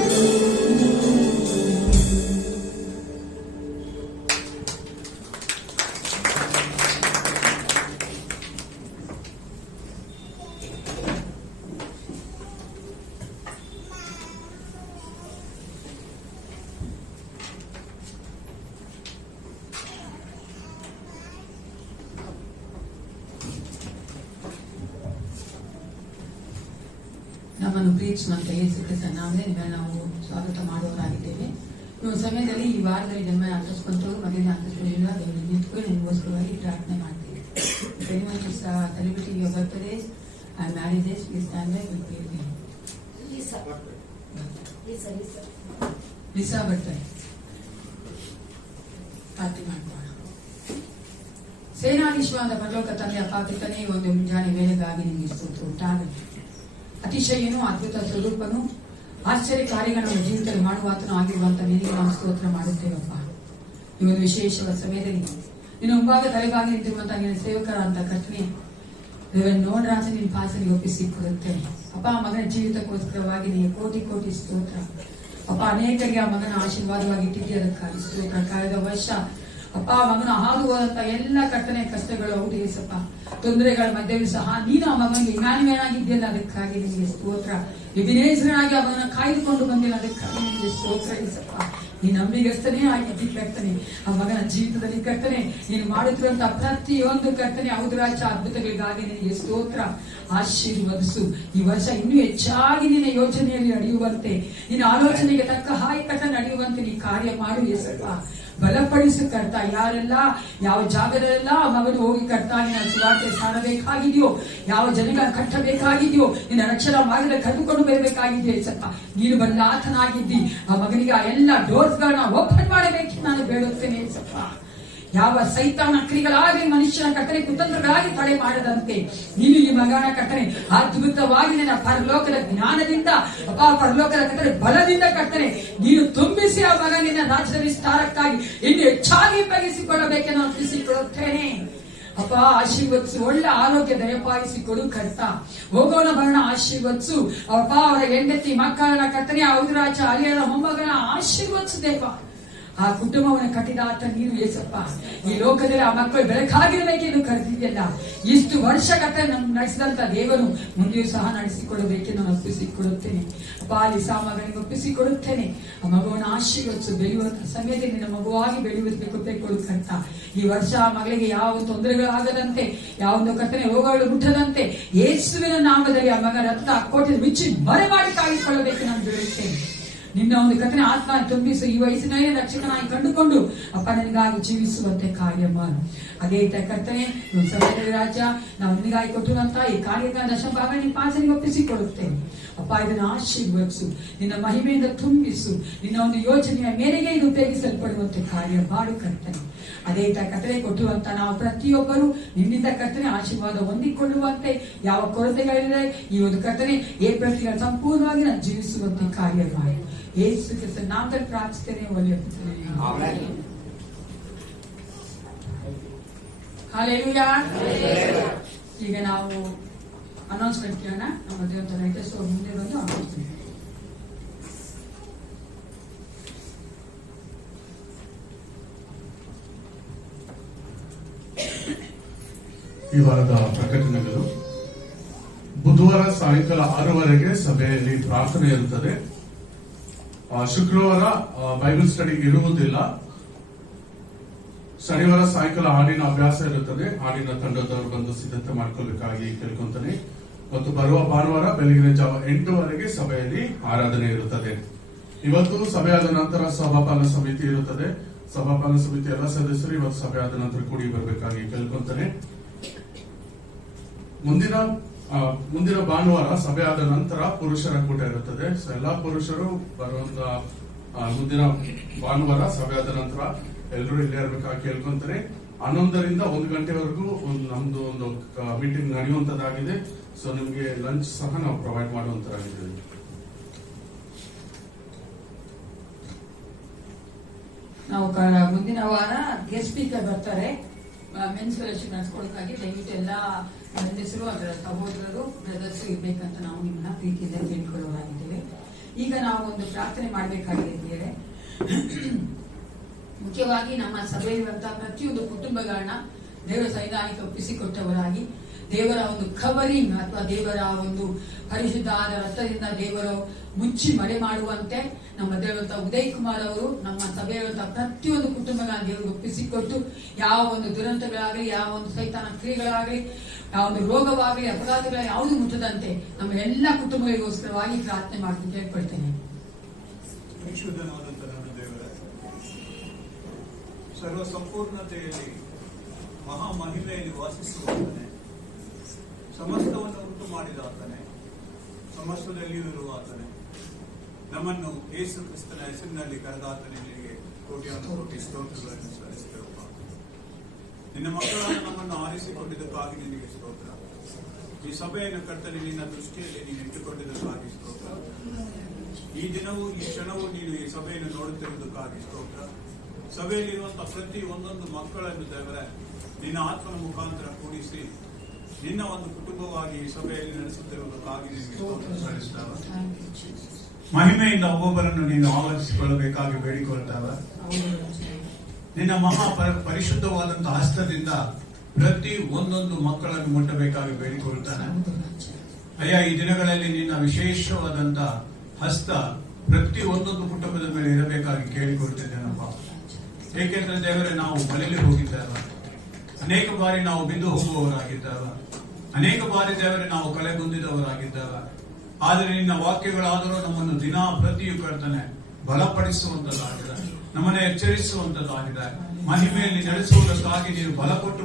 ನಮ್ಮನ್ನು ಪ್ರೀತಿಸುವಂತ ಯೇಸು ಕ್ರಿಸ್ತನ ನಾಮದಲ್ಲಿ ನಾವು ಸ್ವಾಗತ ಮಾಡುವವರಾಗಿದ್ದೇವೆ. ಈ ಸಮಯದಲ್ಲಿ ಈ ವಾರದಲ್ಲಿ ಜನ್ಮ ಆಚರಿಸಿಕೊಂಡವರು ಮಗನ ಆಚರಿಸಿಕೊಳ್ಳಿಲ್ಲ ದೇವರಿಗೆ ನಿಂತುಕೊಂಡು ನಿಮಗೋಸ್ಕರವಾಗಿ ಪ್ರಾರ್ಥನೆ ಮಾಡ್ತೀವಿ. Celebrity your birthdays and marriages please stand up with me. Lisa ಬರ್ತಾರೆ ಪಾರ್ಟಿ ಮಾಡ್ಕೋಣ. ಸೇನಾಧೀಶ್ವರ ಪರಲೋಕ ತಂದೆಯ ಪಾಪಿತನೇ ಒಂದು ಮುಂಜಾನೆ ವೇಳೆಗಾಗಿ ನಿಮಗೆ ಸ್ತೋತ್ರ ಉಂಟಾಗಲಿ. ಅತಿಶಯನು ಅದ್ಭುತ ಸ್ವರೂಪನು ಆಶ್ಚರ್ಯ ಕಾರ್ಯಗಳನ್ನು ಜೀವಿತದಲ್ಲಿ ಮಾಡುವಾತನು ಆಗಿರುವಂತಹ ನಿನಗೆ ನಾವು ಸ್ತೋತ್ರ ಮಾಡುತ್ತೇವಪ್ಪ. ಈ ಒಂದು ವಿಶೇಷವಾದ ಸಮಯದಲ್ಲಿ ನಿನ್ನ ಮುಂಭಾಗ ತಲೆಬಾಗಿ ನಿಂತಿರುವಂತಹ ನಿನ್ನ ಸೇವಕರಾದಂತ ಕರ್ತನೆ ನೋಡ್ರಾಜ ನಿನ್ನ ಪಾಸನಿಗೆ ಒಪ್ಪಿಸಿ ಕೊಡುತ್ತೇನೆ ಅಪ್ಪ. ಮಗನ ಜೀವಿತಕ್ಕೋಸ್ಕರವಾಗಿ ನೀನು ಕೋಟಿ ಕೋಟಿ ಸ್ತೋತ್ರ ಅಪ್ಪ. ಅನೇಕರಿಗೆ ಆ ಮಗನ ಆಶೀರ್ವಾದವಾಗಿ ಇಟ್ಟಿದ್ದೆ ಅದಕ್ಕಾಗಿ ಸ್ತೋತ್ರ. ಕಳೆದ ವರ್ಷ ಅಪ್ಪ ಮಗನ ಹಾದು ಹೋದಂತ ಎಲ್ಲ ಕಟ್ಟನೆ ಕಷ್ಟಗಳು ಹೌದು ಏಸಪ್ಪ. ತೊಂದರೆಗಳ ಮಧ್ಯೆಯೂ ಸಹ ನೀನು ಆ ಮಗನಿಗೆ ಇಮ್ಯಾನ್ಯುಯಲ್ ಆಗಿದ್ದೆಲ್ಲ ಅದಕ್ಕಾಗಿ ನಿಮಗೆ ಸ್ತೋತ್ರ. ಎಬಿನೇಸರನಾಗಿ ಆ ಮಗನ ಕಾಯ್ದುಕೊಂಡು ಬಂದಿಲ್ಲ ಅದಕ್ಕಾಗಿ ನಿಮಗೆ ಸ್ತೋತ್ರ ಏಸಪ್ಪ. ಈ ನಂಬಿಗಸ್ತನೇ ಆಗಿ ಕರ್ತನೆ ಆ ಮಗನ ಜೀವಿತದಲ್ಲಿ ಕರ್ತನೆ ನೀನು ಮಾಡುತ್ತಿರುವಂತಹ ಪ್ರತಿಯೊಂದು ಕರ್ತನೆ ಹೌದು ರಾಜ ಅದ್ಭುತಗಳಿಗಾಗಿ ನಿನಗೆ ಸ್ತೋತ್ರ. ಆಶೀರ್ವದಿಸು. ಈ ವರ್ಷ ಇನ್ನೂ ಹೆಚ್ಚಾಗಿ ನಿನ್ನ ಯೋಜನೆಯಲ್ಲಿ ನಡೆಯುವಂತೆ ನಿನ್ನ ಆಲೋಚನೆಗೆ ತಕ್ಕ ಹಾಯಿ ಕಟ್ಟ ನಡೆಯುವಂತೆ ನೀ ಕಾರ್ಯ ಮಾಡು ಏಸಪ್ಪ. ಬಲಪಡಿಸು ಕರ್ತ. ಯಾರೆಲ್ಲ ಯಾವ ಜಾಗದಲ್ಲೆಲ್ಲ ಮಗನು ಹೋಗಿ ಕರ್ತ ನಿನ್ನ ಸುವಾರ್ತೆ ಸಾರಬೇಕಾಗಿದೆಯೋ, ಯಾವ ಜನಗಳ ಕಟ್ಟಬೇಕಾಗಿದೆಯೋ, ನಿನ್ನ ರಕ್ಷಣಾ ಮಾರ್ಗದ ಕರೆದುಕೊಂಡು ಬರಬೇಕಾಗಿದೆಯೋ ಸಪ್ಪ. ನೀನು ಬಲ್ಲಾತನಾಗಿದ್ದಿ ಆ ಮಗನಿಗೆ ಆ ಎಲ್ಲ ಡೋರ್ಸ್ಗಳನ್ನ ಓಪನ್ ಮಾಡಬೇಕು ನಾನು ಬೇಡುತ್ತೇನೆ ಸಪ್ಪ. ಯಾವ ಸೈತಾನ ಕ್ರಿಯೆಗಳಾಗಿ ಮನುಷ್ಯನ ಕಟ್ಟನೆ ಕುತಂತ್ರಗಳಾಗಿ ತಡೆ ಮಾಡದಂತೆ ನೀನು ಈ ಮಗನ ಕಟ್ಟನೆ ಅದ್ಭುತವಾಗಿ ನಿನ್ನ ಪರಲೋಕದ ಜ್ಞಾನದಿಂದ ಪರಲೋಕದ ಕಟ್ಟನೆ ಬಲದಿಂದ ಕಟ್ಟನೆ ನೀನು ತುಂಬಿಸಿ ಆ ಮಗ ನಿನ್ನ ರಾಜ್ಯದ ವಿಸ್ತಾರಕ್ಕಾಗಿ ಇನ್ನು ಹೆಚ್ಚಾಗಿ ಬಗೆಸಿಕೊಳ್ಳಬೇಕೆಂದು ಅರ್ಪಿಸಿಕೊಳ್ಳುತ್ತೇನೆ ಅಪ್ಪ. ಆಶೀರ್ವದಿಸು. ಒಳ್ಳೆ ಆರೋಗ್ಯ ದಯಪಾಯಿಸಿ ಕೊಡು ಕರ್ತ. ಹೋಗೋಣ ಬರೋಣ ಆಶೀರ್ವದಿಸು ಅಪ್ಪ. ಅವರ ಹೆಂಡತಿ ಮಕ್ಕಳನ್ನ ಕರ್ತನೆ ಹೌದು ರಾಜ ಅಲಿಯರ ಮೊಮ್ಮಗನ ಆಶೀರ್ವದಿಸು ದೇವ. ಆ ಕುಟುಂಬವನ್ನು ಕಟ್ಟಿದಾತ ನೀನು ಏಸಪ್ಪ. ಈ ಲೋಕದಲ್ಲಿ ಆ ಮಕ್ಕಳು ಬೆಳಕಾಗಿರಬೇಕೆಂದು ಕರೆದಿದೆಯಲ್ಲ. ಇಷ್ಟು ವರ್ಷ ಕತೆ ನಡೆಸಿದಂತ ದೇವರು ಮುಂದೆಯೂ ಸಹ ನಡೆಸಿಕೊಡಬೇಕೆಂದು ಒಪ್ಪಿಸಿಕೊಡುತ್ತೇನೆ ಅಪ್ಪ. ಲಿಸಾ ಮಗನಿಗೆ ಒಪ್ಪಿಸಿಕೊಡುತ್ತೇನೆ. ಆ ಮಗುವನ್ನು ಆಶೀರ್ವದಿಸು. ಬೆಳೆಯುವಂತಹ ಸಮಯದಲ್ಲಿ ನಿನ್ನ ಮಗುವಾಗಿ ಬೆಳೆಯುವುದಕ್ಕೆ ಕೃಪೆ ಕೊಡುತ್ತಂತ ಈ ವರ್ಷ ಆ ಮಗಳಿಗೆ ಯಾವ ತೊಂದರೆಗಳಾಗದಂತೆ ಯಾವೊಂದು ಕರ್ತನೆ ರೋಗಗಳು ಮುಟ್ಟದಂತೆ ಯೇಸುವಿನ ನಾಮದಲ್ಲಿ ಆ ಮಗ ರಕ್ತ ಕೋಟೆ ಬಿಚ್ಚಿ ಮರೆ ಮಾಡಿ ಕಾಯಿಸಿಕೊಳ್ಳಬೇಕು ನಾನು ಬೇಡುತ್ತೇನೆ. ನಿನ್ನ ಒಂದು ಕಥನೆ ಆತ್ಮ ತುಂಬಿಸು. ಈ ವಯಸ್ಸಿನಲ್ಲಿ ರಕ್ಷಕನಾಗಿ ಕಂಡುಕೊಂಡು ಅಪ್ಪ ನಿನಗಾಗಿ ಜೀವಿಸುವಂತೆ ಕಾರ್ಯ ಮಾಡು. ಅದೇ ಕರ್ತನೆ ಸಮಯದಲ್ಲಿ ರಾಜ್ಯ ನಾವು ನಿನಗಾಗಿ ಕೊಟ್ಟಿರುವಂತಹ ಈ ಕಾರ್ಯದ ದಶಭಾಗ ನಿನ್ನ ಪಾಸನಿಗೆ ಒಪ್ಪಿಸಿಕೊಡುತ್ತೇನೆ ಅಪ್ಪ. ಇದನ್ನು ಆಶೀರ್ವದಿಸು. ನಿನ್ನ ಮಹಿಮೆಯಿಂದ ತುಂಬಿಸು. ನಿನ್ನ ಒಂದು ಯೋಜನೆಯ ಮೇರೆಗೆ ಇದು ಉಪಯೋಗಿಸಲ್ಪಡುವಂತೆ ಕಾರ್ಯ ಮಾಡು ಕರ್ತನೆ. ಅದೇ ಕರ್ತನೆ ಕೊಟ್ಟಿರುವಂತ ನಾವು ಪ್ರತಿಯೊಬ್ಬರು ನಿನ್ನಿಂದ ಕರ್ತನೆ ಆಶೀರ್ವಾದ ಹೊಂದಿಕೊಳ್ಳುವಂತೆ ಯಾವ ಕೊರತೆಗಳಿದೆ ಈ ಒಂದು ಕರ್ತನೆ ಏಪ್ರಿಲ್ ಸಂಪೂರ್ಣವಾಗಿ ನಾನು ಜೀವಿಸುವಂತೆ ಕಾರ್ಯ ಮಾಡಿ ಯೇಸು ಕ್ರಿಸ್ತನ ನಾಮದಲ್ಲಿ ಪ್ರಾರ್ಥಿಸ್ತೇನೆ. ಒಳ್ಳೆಯ ಹಲ್ಲೆಲೂಯಾ. ಈಗ ನಾವು ಅನೌನ್ಸ್ಮೆಂಟ್ ಕೇಳೋಣ. ನಮ್ಮ ದೇವರ ರೈಟರ್ಸ್ ಮುಂದೆ ಬಂದು ಅನೌನ್ಸ್ಮೆಂಟ್. ಈ ವಾರದ ಪ್ರಕಟಣೆಗಳು ಬುಧವಾರ ಸಾಯಂಕಾಲ 6:30 ಸಭೆಯಲ್ಲಿ ಪ್ರಾರ್ಥನೆ ಇರುತ್ತದೆ. ಶುಕ್ರವಾರ ಬೈಬಲ್ ಸ್ಟಡಿ ಇರುವುದಿಲ್ಲ. ಶನಿವಾರ ಸಾಯಂಕಾಲ ಹಾಡಿನ ಅಭ್ಯಾಸ ಇರುತ್ತದೆ. ಹಾಡಿನ ತಂಡದವರು ಬಂದು ಸಿದ್ಧತೆ ಮಾಡ್ಕೋಬೇಕಾಗಿ ಕೇಳ್ಕೊಂತಾನೆ. ಮತ್ತು ಬರುವ ಭಾನುವಾರ ಬೆಳಗಿನ ಜಾವ 8:00 ಸಭೆಯಲ್ಲಿ ಆರಾಧನೆ ಇರುತ್ತದೆ. ಇವತ್ತು ಸಭೆಯಾದ ನಂತರ ಸಭಾಪಾಲನ ಸಮಿತಿ ಇರುತ್ತದೆ. ಸಭಾಪಾಲನ ಸಮಿತಿ ಎಲ್ಲ ಸದಸ್ಯರು ಇವತ್ತು ಸಭೆಯಾದ ನಂತರ ಕೂಡಿ ಬರಬೇಕಾಗಿ ಕೇಳ್ಕೊಂತಾನೆ. ಮುಂದಿನ ಭಾನುವಾರ ಸಭೆ ಆದ ನಂತರ ಪುರುಷರ ಕೂಟ ಇರುತ್ತದೆ. ಎಲ್ಲಾ ಪುರುಷರು ಬರುವಂತ ಮುಂದಿನ ಭಾನುವಾರ ಸಭೆ ಆದ ನಂತರ ಎಲ್ಲರೂ ಇಲ್ಲೇ ಇರಬೇಕಾಗಿ ಕೇಳ್ಕೊಂತಾರೆ. 11ರಿಂದ 1 ಗಂಟೆವರೆಗೂ ನಮ್ದು ಒಂದು ಮೀಟಿಂಗ್ ನಡೆಯುವಂತದ್ದಾಗಿದೆ. ಸೊ ನಿಮ್ಗೆ ಲಂಚ್ ಸಹ ನಾವು ಪ್ರೊವೈಡ್ ಮಾಡುವಂತದ್ದಾಗಿದೆ. ನಾವು ಮುಂದಿನ ವಾರ ಗೆಸ್ಟ್ ಸ್ಪೀಕರ್ ಬರ್ತಾರೆ ಮೆನ್ಸ್ ಫೆಲೋಶಿಪ್ ನಡೆಸ್ಕೊಳ್ಳೋಕ್ಕಾಗಿ. ದಯವಿಟ್ಟು ಎಲ್ಲ ಹೆಸರು ಅದರ ಸಹೋದರರು ಬ್ರದರ್ಸ್ ಇರ್ಬೇಕಂತ ನಾವು ನಿಮ್ಮನ್ನ ಪ್ರೀತಿಯಿಂದ ಕೇಳಿಕೊಳ್ಳುವರಾಗಿದ್ದೇವೆ. ಈಗ ನಾವು ಒಂದು ಪ್ರಾರ್ಥನೆ ಮಾಡಬೇಕಾಗಿದೆ. ಮುಖ್ಯವಾಗಿ ನಮ್ಮ ಸಭೆಯಲ್ಲಿರುವಂತಹ ಪ್ರತಿಯೊಂದು ಕುಟುಂಬಗಳನ್ನ ದೇವರ ಸನ್ನಿಧಾನಕ್ಕೆ ಒಪ್ಪಿಸಿಕೊಟ್ಟವರಾಗಿ, ದೇವರ ಒಂದು ಕವರಿಂಗ್ ಅಥವಾ ದೇವರ ಒಂದು ಪರಿಶುದ್ಧ ಆದ ರಕ್ತದಿಂದ ದೇವರು ಮುಚ್ಚಿ ಮಳೆ ಮಾಡುವಂತೆ ನಮ್ಮ ದೇವರಂತ ಉದಯ್ ಕುಮಾರ್ ಅವರು ನಮ್ಮ ಸಭೆಯಲ್ಲಿರುವಂತಹ ಪ್ರತಿಯೊಂದು ಕುಟುಂಬಗಳನ್ನ ದೇವರು ಒಪ್ಪಿಸಿಕೊಟ್ಟು, ಯಾವ ಒಂದು ದುರಂತಗಳಾಗಲಿ, ಯಾವ ಒಂದು ಸೈತಾನ ಕ್ರಿಯೆಗಳಾಗಲಿ, ಯಾವ ಒಂದು ರೋಗವಾಗಲಿ, ಅಪರಾಧಗಳ ಯಾವುದು ಮುಟ್ಟದಂತೆ ನಮ್ಮ ಎಲ್ಲ ಕುಟುಂಬಗಳಿಗೋಸ್ಕರವಾಗಿ ಪ್ರಾರ್ಥನೆ ಮಾಡ್ತೀನಿ ಕೇಳ್ಕೊಳ್ತೇನೆ. ಪರಿಶುದ್ಧನಾದಂತ ನನ್ನ ದೇವರೇ, ಸರ್ವ ಸಂಪೂರ್ಣತೆಯಲ್ಲಿ ಮಹಾ ಮಹಿಮೆಯಲ್ಲಿ ವಾಸಿಸುವಾತನೇ, ಸಮಸ್ತವನ್ನು ಉಂಟು ಮಾಡಿದ ಆತನೇ, ಸಮಸ್ತದಲ್ಲಿಯೂ ಇರುವ ಆತನೇ, ನಮ್ಮನ್ನು ಯೇಸು ಕ್ರಿಸ್ತನ ಹೆಸರಿನಲ್ಲಿ ಕರೆದಾತನೇ ನಿನಗೆ ಕೋಟಿ ಸ್ತೋತ್ರಗಳನ್ನು ಸಲ್ಲಿಸುತ್ತೇವಪ್ಪ. ನಿನ್ನ ಮಕ್ಕಳನ್ನು ನಮ್ಮನ್ನು ಆರಿಸಿಕೊಂಡಿದ್ದಕ್ಕಾಗಿ ನಿನಗೆ ಸ್ತೋತ್ರ. ಈ ಸಭೆಯನ್ನು ಕರ್ತನೆ ನಿನ್ನ ದೃಷ್ಟಿಯಲ್ಲಿ ನೀನು ಇಟ್ಟುಕೊಂಡಿದ್ದಕ್ಕಾಗಿ ಸ್ತೋತ್ರ. ಈ ದಿನವೂ ಈ ಕ್ಷಣವೂ ನೀನು ಈ ಸಭೆಯನ್ನು ನೋಡುತ್ತಿರುವುದಕ್ಕಾಗಿ ಸ್ತೋತ್ರ. ಸಭೆಯಲ್ಲಿರುವಂತಹ ಪ್ರತಿ ಒಂದೊಂದು ಮಕ್ಕಳನ್ನು ದೇವರೇ ನಿನ್ನ ಆತ್ಮನ ಮುಖಾಂತರ ಕೂಡಿಸಿ ನಿನ್ನ ಒಂದು ಕುಟುಂಬವಾಗಿ ಈ ಸಭೆಯಲ್ಲಿ ನಡೆಸುತ್ತಿರುವುದಕ್ಕಾಗಿ ನಿನಗೆ ಸ್ತೋತ್ರ ಸಲ್ಲಿಸುತ್ತೇವೆ. ಮಹಿಮೆಯಿಂದ ಒಬ್ಬೊಬ್ಬರನ್ನು ನೀನು ಆವರಿಸಿಕೊಳ್ಳಬೇಕಾಗಿ ಬೇಡಿಕೊಳ್ತಾವೆ. ನಿನ್ನ ಮಹಾ ಪರಿಶುದ್ಧವಾದಂತಹ ಹಸ್ತದಿಂದ ಪ್ರತಿ ಒಂದೊಂದು ಮಕ್ಕಳನ್ನು ಮುಟ್ಟಬೇಕಾಗಿ ಬೇಡಿಕೊಳ್ತಾನೆ. ಅಯ್ಯ, ಈ ದಿನಗಳಲ್ಲಿ ನಿನ್ನ ವಿಶೇಷವಾದಂತ ಹಸ್ತ ಪ್ರತಿ ಒಂದೊಂದು ಕುಟುಂಬದ ಮೇಲೆ ಇರಬೇಕಾಗಿ ಕೇಳಿಕೊಳ್ತಿದ್ದೇನಪ್ಪ. ಏಕೆಂದ್ರೆ ದೇವರೇ, ನಾವು ಬಲೆಯಲ್ಲಿ ಹೋಗಿದ್ದೇವೆ, ಅನೇಕ ಬಾರಿ ನಾವು ಬಿದ್ದು ಹೋಗುವವರಾಗಿದ್ದೇವೆ, ಅನೇಕ ಬಾರಿ ದೇವರೇ ನಾವು ಕಳೆಗುಂದಿದವರಾಗಿದ್ದೇವೆ. ಆದರೆ ನಿನ್ನ ವಾಕ್ಯಗಳಾದರೂ ನಮ್ಮನ್ನು ದಿನಾ ಪ್ರತಿಯೂ ಕರ್ತನೆ ಬಲಪಡಿಸುವಂತದ್ದಾಗಿದೆ, ನಮ್ಮನ್ನು ಎಚ್ಚರಿಸುವಂತದ್ದಾಗಿದೆ. ಮಹಿಮೆಯಲ್ಲಿ ನಡೆಸುವುದಕ್ಕಾಗಿ ನೀನು ಬಲ ಕೊಟ್ಟು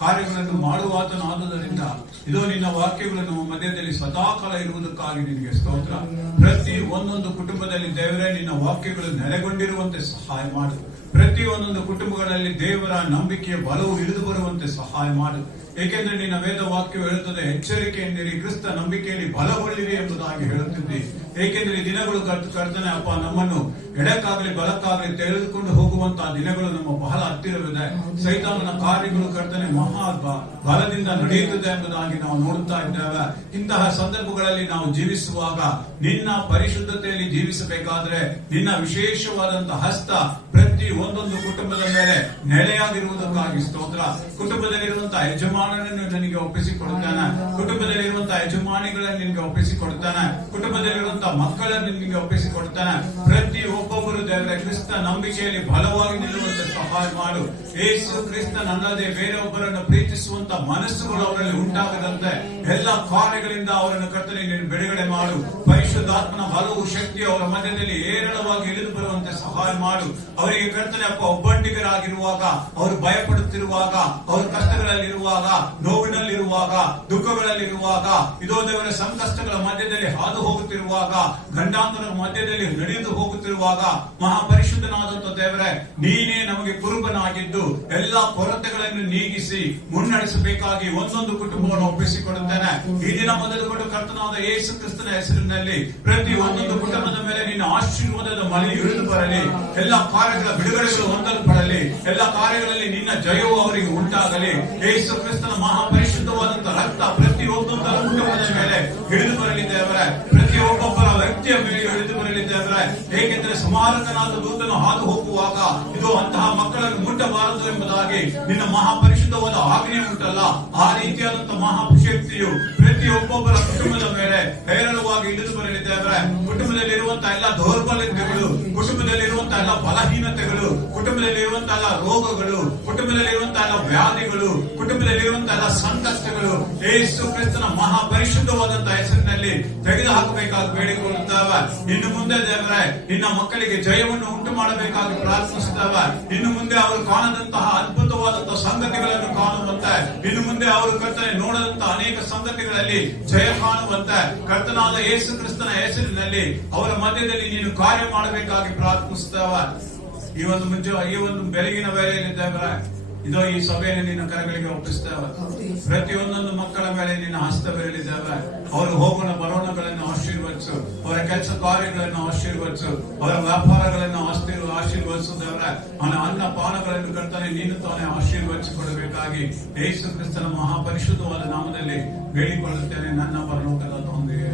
ಕಾರ್ಯಗಳನ್ನು ಮಾಡುವಾತನಾದುದರಿಂದ ಇದು ನಿನ್ನ ವಾಕ್ಯಗಳು ನಮ್ಮ ಮಧ್ಯದಲ್ಲಿ ಸದಾಕಾಲ ಇರುವುದಕ್ಕಾಗಿ ನಿನಗೆ ಸ್ತೋತ್ರ. ಪ್ರತಿ ಒಂದೊಂದು ಕುಟುಂಬದಲ್ಲಿ ದೇವರೇ ನಿನ್ನ ವಾಕ್ಯಗಳು ನೆಲೆಗೊಂಡಿರುವಂತೆ ಸಹಾಯ ಮಾಡು. ಪ್ರತಿ ಒಂದೊಂದು ಕುಟುಂಬಗಳಲ್ಲಿ ದೇವರ ನಂಬಿಕೆಯ ಬಲವು ಇಳಿದು ಬರುವಂತೆ ಸಹಾಯ ಮಾಡು. ಏಕೆಂದ್ರೆ ನಿನ್ನ ವೇದ ವಾಕ್ಯವು ಹೇಳುತ್ತದೆ, ಎಚ್ಚರಿಕೆಯಿಂದಿರಿ, ಕ್ರಿಸ್ತ ನಂಬಿಕೆಯಲ್ಲಿ ಬಲಗೊಳ್ಳಿರಿ ಎಂಬುದಾಗಿ ಹೇಳುತ್ತಿದ್ದಿ. ಏಕೆಂದ್ರೆ ಈ ದಿನಗಳು ಕರ್ತನೆ ಅಪ್ಪ, ನಮ್ಮನ್ನು ಎಡಕ್ಕಾಗಲಿ ಬಲಕ್ಕಾಗಲಿ ತೆಗೆದುಕೊಂಡು ಹೋಗುವಂತಹ ದಿನಗಳು ನಮ್ಮ ಬಹಳ ಹತ್ತಿರವಿದೆ. ಸೈತಾನನ ಕಾರ್ಯಗಳು ಕರ್ತನೆ ಮಹಾ ಬಲದಿಂದ ನಡೆಯುತ್ತದೆ ಎಂಬುದಾಗಿ ನಾವು ನೋಡುತ್ತಾ ಇದ್ದೇವೆ. ಇಂತಹ ಸಂದರ್ಭಗಳಲ್ಲಿ ನಾವು ಜೀವಿಸುವಾಗ ನಿನ್ನ ಪರಿಶುದ್ಧತೆಯಲ್ಲಿ ಜೀವಿಸಬೇಕಾದ್ರೆ ನಿನ್ನ ವಿಶೇಷವಾದಂತಹ ಹಸ್ತ ಪ್ರತಿ ಒಂದೊಂದು ಕುಟುಂಬದ ಮೇಲೆ ನೆಲೆಯಾಗಿರುವುದಕ್ಕಾಗಿ ಸ್ತೋತ್ರ. ಕುಟುಂಬದಲ್ಲಿರುವಂತಹ ಯಜಮಾನನನ್ನು ನನಗೆ ಒಪ್ಪಿಸಿಕೊಡುತ್ತಾನೆ, ಕುಟುಂಬದಲ್ಲಿರುವಂತಹ ಯಜಮಾನಿಗಳನ್ನು ನಿನಗೆ ಒಪ್ಪಿಸಿಕೊಡುತ್ತಾನೆ, ಕುಟುಂಬದಲ್ಲಿರುವಂತಹ ಮಕ್ಕಳನ್ನು ನಿನಗೆ ಒಪ್ಪಿಸಿಕೊಡುತ್ತಾನೆ. ಪ್ರತಿ ಒಬ್ಬೊಬ್ಬರು ದೇವರ ಕ್ರಿಸ್ತ ನಂಬಿಕೆಯಲ್ಲಿ ಬಲವಾಗಿ ನಿಲ್ಲುವಂತೆ ಸಹಾಯ ಮಾಡು. ಯೇಸು ಕ್ರಿಸ್ತನಲ್ಲದೆ ಬೇರೆಯೊಬ್ಬರನ್ನು ಪ್ರೀತಿಸುವಂತ ಮನಸ್ಸುಗಳು ಅವರಲ್ಲಿ ಉಂಟಾಗದಂತೆ ಎಲ್ಲ ಕಾರ್ಯಗಳಿಂದ ಅವರನ್ನು ಕರ್ತನೆ ನೀನು ಬಿಡುಗಡೆ ಮಾಡು. ಪರಿಶುದ್ಧಾತ್ಮನ ಬಲವು ಶಕ್ತಿ ಅವರ ಮಧ್ಯದಲ್ಲಿ ಏರಳವಾಗಿ ಇಳಿದು ಬರುವಂತೆ ಸಹಾಯ ಮಾಡು. ಅವರಿಗೆ ಕರ್ತನೆ ಅಪ್ಪ, ಒಬ್ಬಂಟಿಗರಾಗಿರುವಾಗ, ಅವರು ಭಯಪಡುತ್ತಿರುವಾಗ, ಅವರು ಕಷ್ಟಗಳಲ್ಲಿರುವಾಗ, ನೋವಿನಲ್ಲಿರುವಾಗ, ದುಃಖಗಳಲ್ಲಿರುವಾಗ, ಇದೋ ದೇವರ ಸಂಕಷ್ಟಗಳ ಮಧ್ಯದಲ್ಲಿ ಹಾದು ಹೋಗುತ್ತಿರುವಾಗ, ಗಂಡಾಂತರದ ಮಧ್ಯದಲ್ಲಿ ನಡೆದು ಹೋಗುತ್ತಿರುವಾಗ, ಮಹಾಪರಿಶುದ್ಧನಾದಂತ ದೇವರೇ, ನೀನೇ ನಮಗೆ ಕುರುಬನಾಗಿದ್ದು ಎಲ್ಲಾ ಕೊರತೆಗಳನ್ನು ನೀಗಿಸಿ ಮುನ್ನಡೆಸಬೇಕಾಗಿ ಒಂದೊಂದು ಕುಟುಂಬವನ್ನು ಒಪ್ಪಿಸಿಕೊಡುತ್ತೇನೆ. ಈ ದಿನ ಮೊದಲುಗೊಂಡು ಕರ್ತನಾದ ಯೇಸು ಕ್ರಿಸ್ತನ ಹೆಸರಿನಲ್ಲಿ ಪ್ರತಿ ಒಂದೊಂದು ಕುಟುಂಬದ ಮೇಲೆ ನಿನ್ನ ಆಶೀರ್ವಾದದ ಮಳೆ ಇಳಿದು ಬರಲಿ. ಎಲ್ಲ ಕಾರ್ಯಗಳ ಬಿಡುಗಡೆಗಳು ಹೊಂದಲ್ಪಡಲಿ. ಎಲ್ಲ ಕಾರ್ಯಗಳಲ್ಲಿ ನಿನ್ನ ಜಯವು ಅವರಿಗೆ ಉಂಟಾಗಲಿ. ಯೇಸು ಕ್ರಿಸ್ತನ ಮಹಾಪರಿಶುದ್ಧವಾದಂತಹ ರಕ್ತ ಪ್ರತಿ ಒಬ್ಬೊಬ್ಬರ ಕುಟುಂಬದ ಮೇಲೆ ಇಳಿದು ಬರಲಿ ದೇವರೇ, ಪ್ರತಿ ಒಬ್ಬೊಬ್ಬರ ವ್ಯಕ್ತಿಯ ಮೇಲೆ ಇಳಿದು ಬರಲಿ ದೇವರೇ. ಏಕೆಂದರೆ ಸಮಾರಕನಾದ ದೂತನು ಹಾದು ಹೋಗುವಾಗ ಇದು ಅಂತಹ ಮಕ್ಕಳನ್ನು ಮುಟ್ಟಬಾರದು ಎಂಬುದಾಗಿ ನಿನ್ನ ಮಹಾಪರಿಶುದ್ಧವಾದ ಆಜ್ಞೆ ಉಂಟಲ್ಲ, ಆ ರೀತಿಯಾದಂತಹ ಮಹಾಶಕ್ತಿಯು ಪ್ರತಿ ಒಬ್ಬೊಬ್ಬರ ಕುಟುಂಬದ ಮೇಲೆ ಹೇರಳವಾಗಿ ಇಳಿದು ಬರಲಿ ದೇವರೇ. ಕುಟುಂಬದಲ್ಲಿರುವಂತಹ ಎಲ್ಲ ದೌರ್ಬಲ್ಯತೆಗಳು, ಕುಟುಂಬದಲ್ಲಿರುವಂತಹ ಎಲ್ಲ ಬಲಹೀನತೆಗಳು, ಕುಟುಂಬದಲ್ಲಿರುವಂತಹ ಎಲ್ಲ ರೋಗಗಳು, ಕುಟುಂಬದಲ್ಲಿರುವಂತಹ ಎಲ್ಲ ವ್ಯಾಧಿಗಳು, ಕುಟುಂಬದಲ್ಲಿರುವಂತಹ ಎಲ್ಲ ಸಂಕಷ್ಟಗಳು ಯೇಸು ಕ್ರಿಸ್ತನ ಮಹಾಪರಿಶುದ್ಧವಾದಂತಹ ಹೆಸರಿನಲ್ಲಿ ತೆಗೆದು ಹಾಕಬೇಕಾಗಿ ಬೇಡಿಕೊಳ್ಳುತ್ತೇವೆ. ಇನ್ನು ಮುಂದೆ ದೇವರೇ ನಿನ್ನ ಮಕ್ಕಳಿಗೆ ಜಯವನ್ನು ಉಂಟು ಮಾಡಬೇಕಾಗಿ ಪ್ರಾರ್ಥಿಸುತ್ತೇವೆ. ಇನ್ನು ಮುಂದೆ ಅವರು ಕಾಣದಂತಹ ಅದ್ಭುತವಾದಂತಹ ಸಂಗತಿಗಳನ್ನು ಕಾಣುವಂತೆ, ಇನ್ನು ಮುಂದೆ ಅವರು ಕರ್ತನೆ ನೋಡದಂತಹ ಅನೇಕ ಸಂಗತಿಗಳಲ್ಲಿ ಜಯ ಕಾಣುವಂತೆ ಕರ್ತನಾದ ಯೇಸು ಕ್ರಿಸ್ತನ ಹೆಸರಿನಲ್ಲಿ ಅವರ ಮಧ್ಯದಲ್ಲಿ ನೀನು ಕಾರ್ಯ ಮಾಡಬೇಕಾಗಿ ಪ್ರಾರ್ಥಿಸುತ್ತೇವೆ. ಈ ಒಂದು ಬೆಳಗಿನ ವೇಳೆಯಲ್ಲಿ ದೇವರೇ, ಇದೋ ಈ ಸಭೆಯನ್ನು ನಿನ್ನ ಕರಗಳಿಗೆ ಒಪ್ಪಿಸ್ತೇವೆ. ಪ್ರತಿಯೊಂದೊಂದು ಮಕ್ಕಳ ಮೇಲೆ ನಿನ್ನ ಹಸ್ತವಿರಲಿದ್ದೇವೆ. ಅವರು ಹೋಗೋಣ ಬರೋಣಗಳನ್ನು ಆಶೀರ್ವದಿಸು, ಅವರ ಕೆಲಸ ಕಾರ್ಯಗಳನ್ನು ಆಶೀರ್ವದಿಸು, ಅವರ ವ್ಯಾಪಾರಗಳನ್ನು ಆಶೀರ್ವದಿಸು ದೇವರೇ, ಅವನ ಅನ್ನ ಪಾನಗಳನ್ನು ಕರ್ತನೆ ನೀನು ತಾನೇ ಆಶೀರ್ವದಿಸಿಕೊಡಬೇಕಾಗಿ ಯೇಸು ಕ್ರಿಸ್ತನ ಮಹಾಪರಿಶುದ್ಧವಾದ ನಾಮದಲ್ಲಿ ಬೇಡಿಕೊಳ್ಳುತ್ತೇನೆ ನನ್ನ ಪರಲೋಕದ ತಂದೆಯೇ.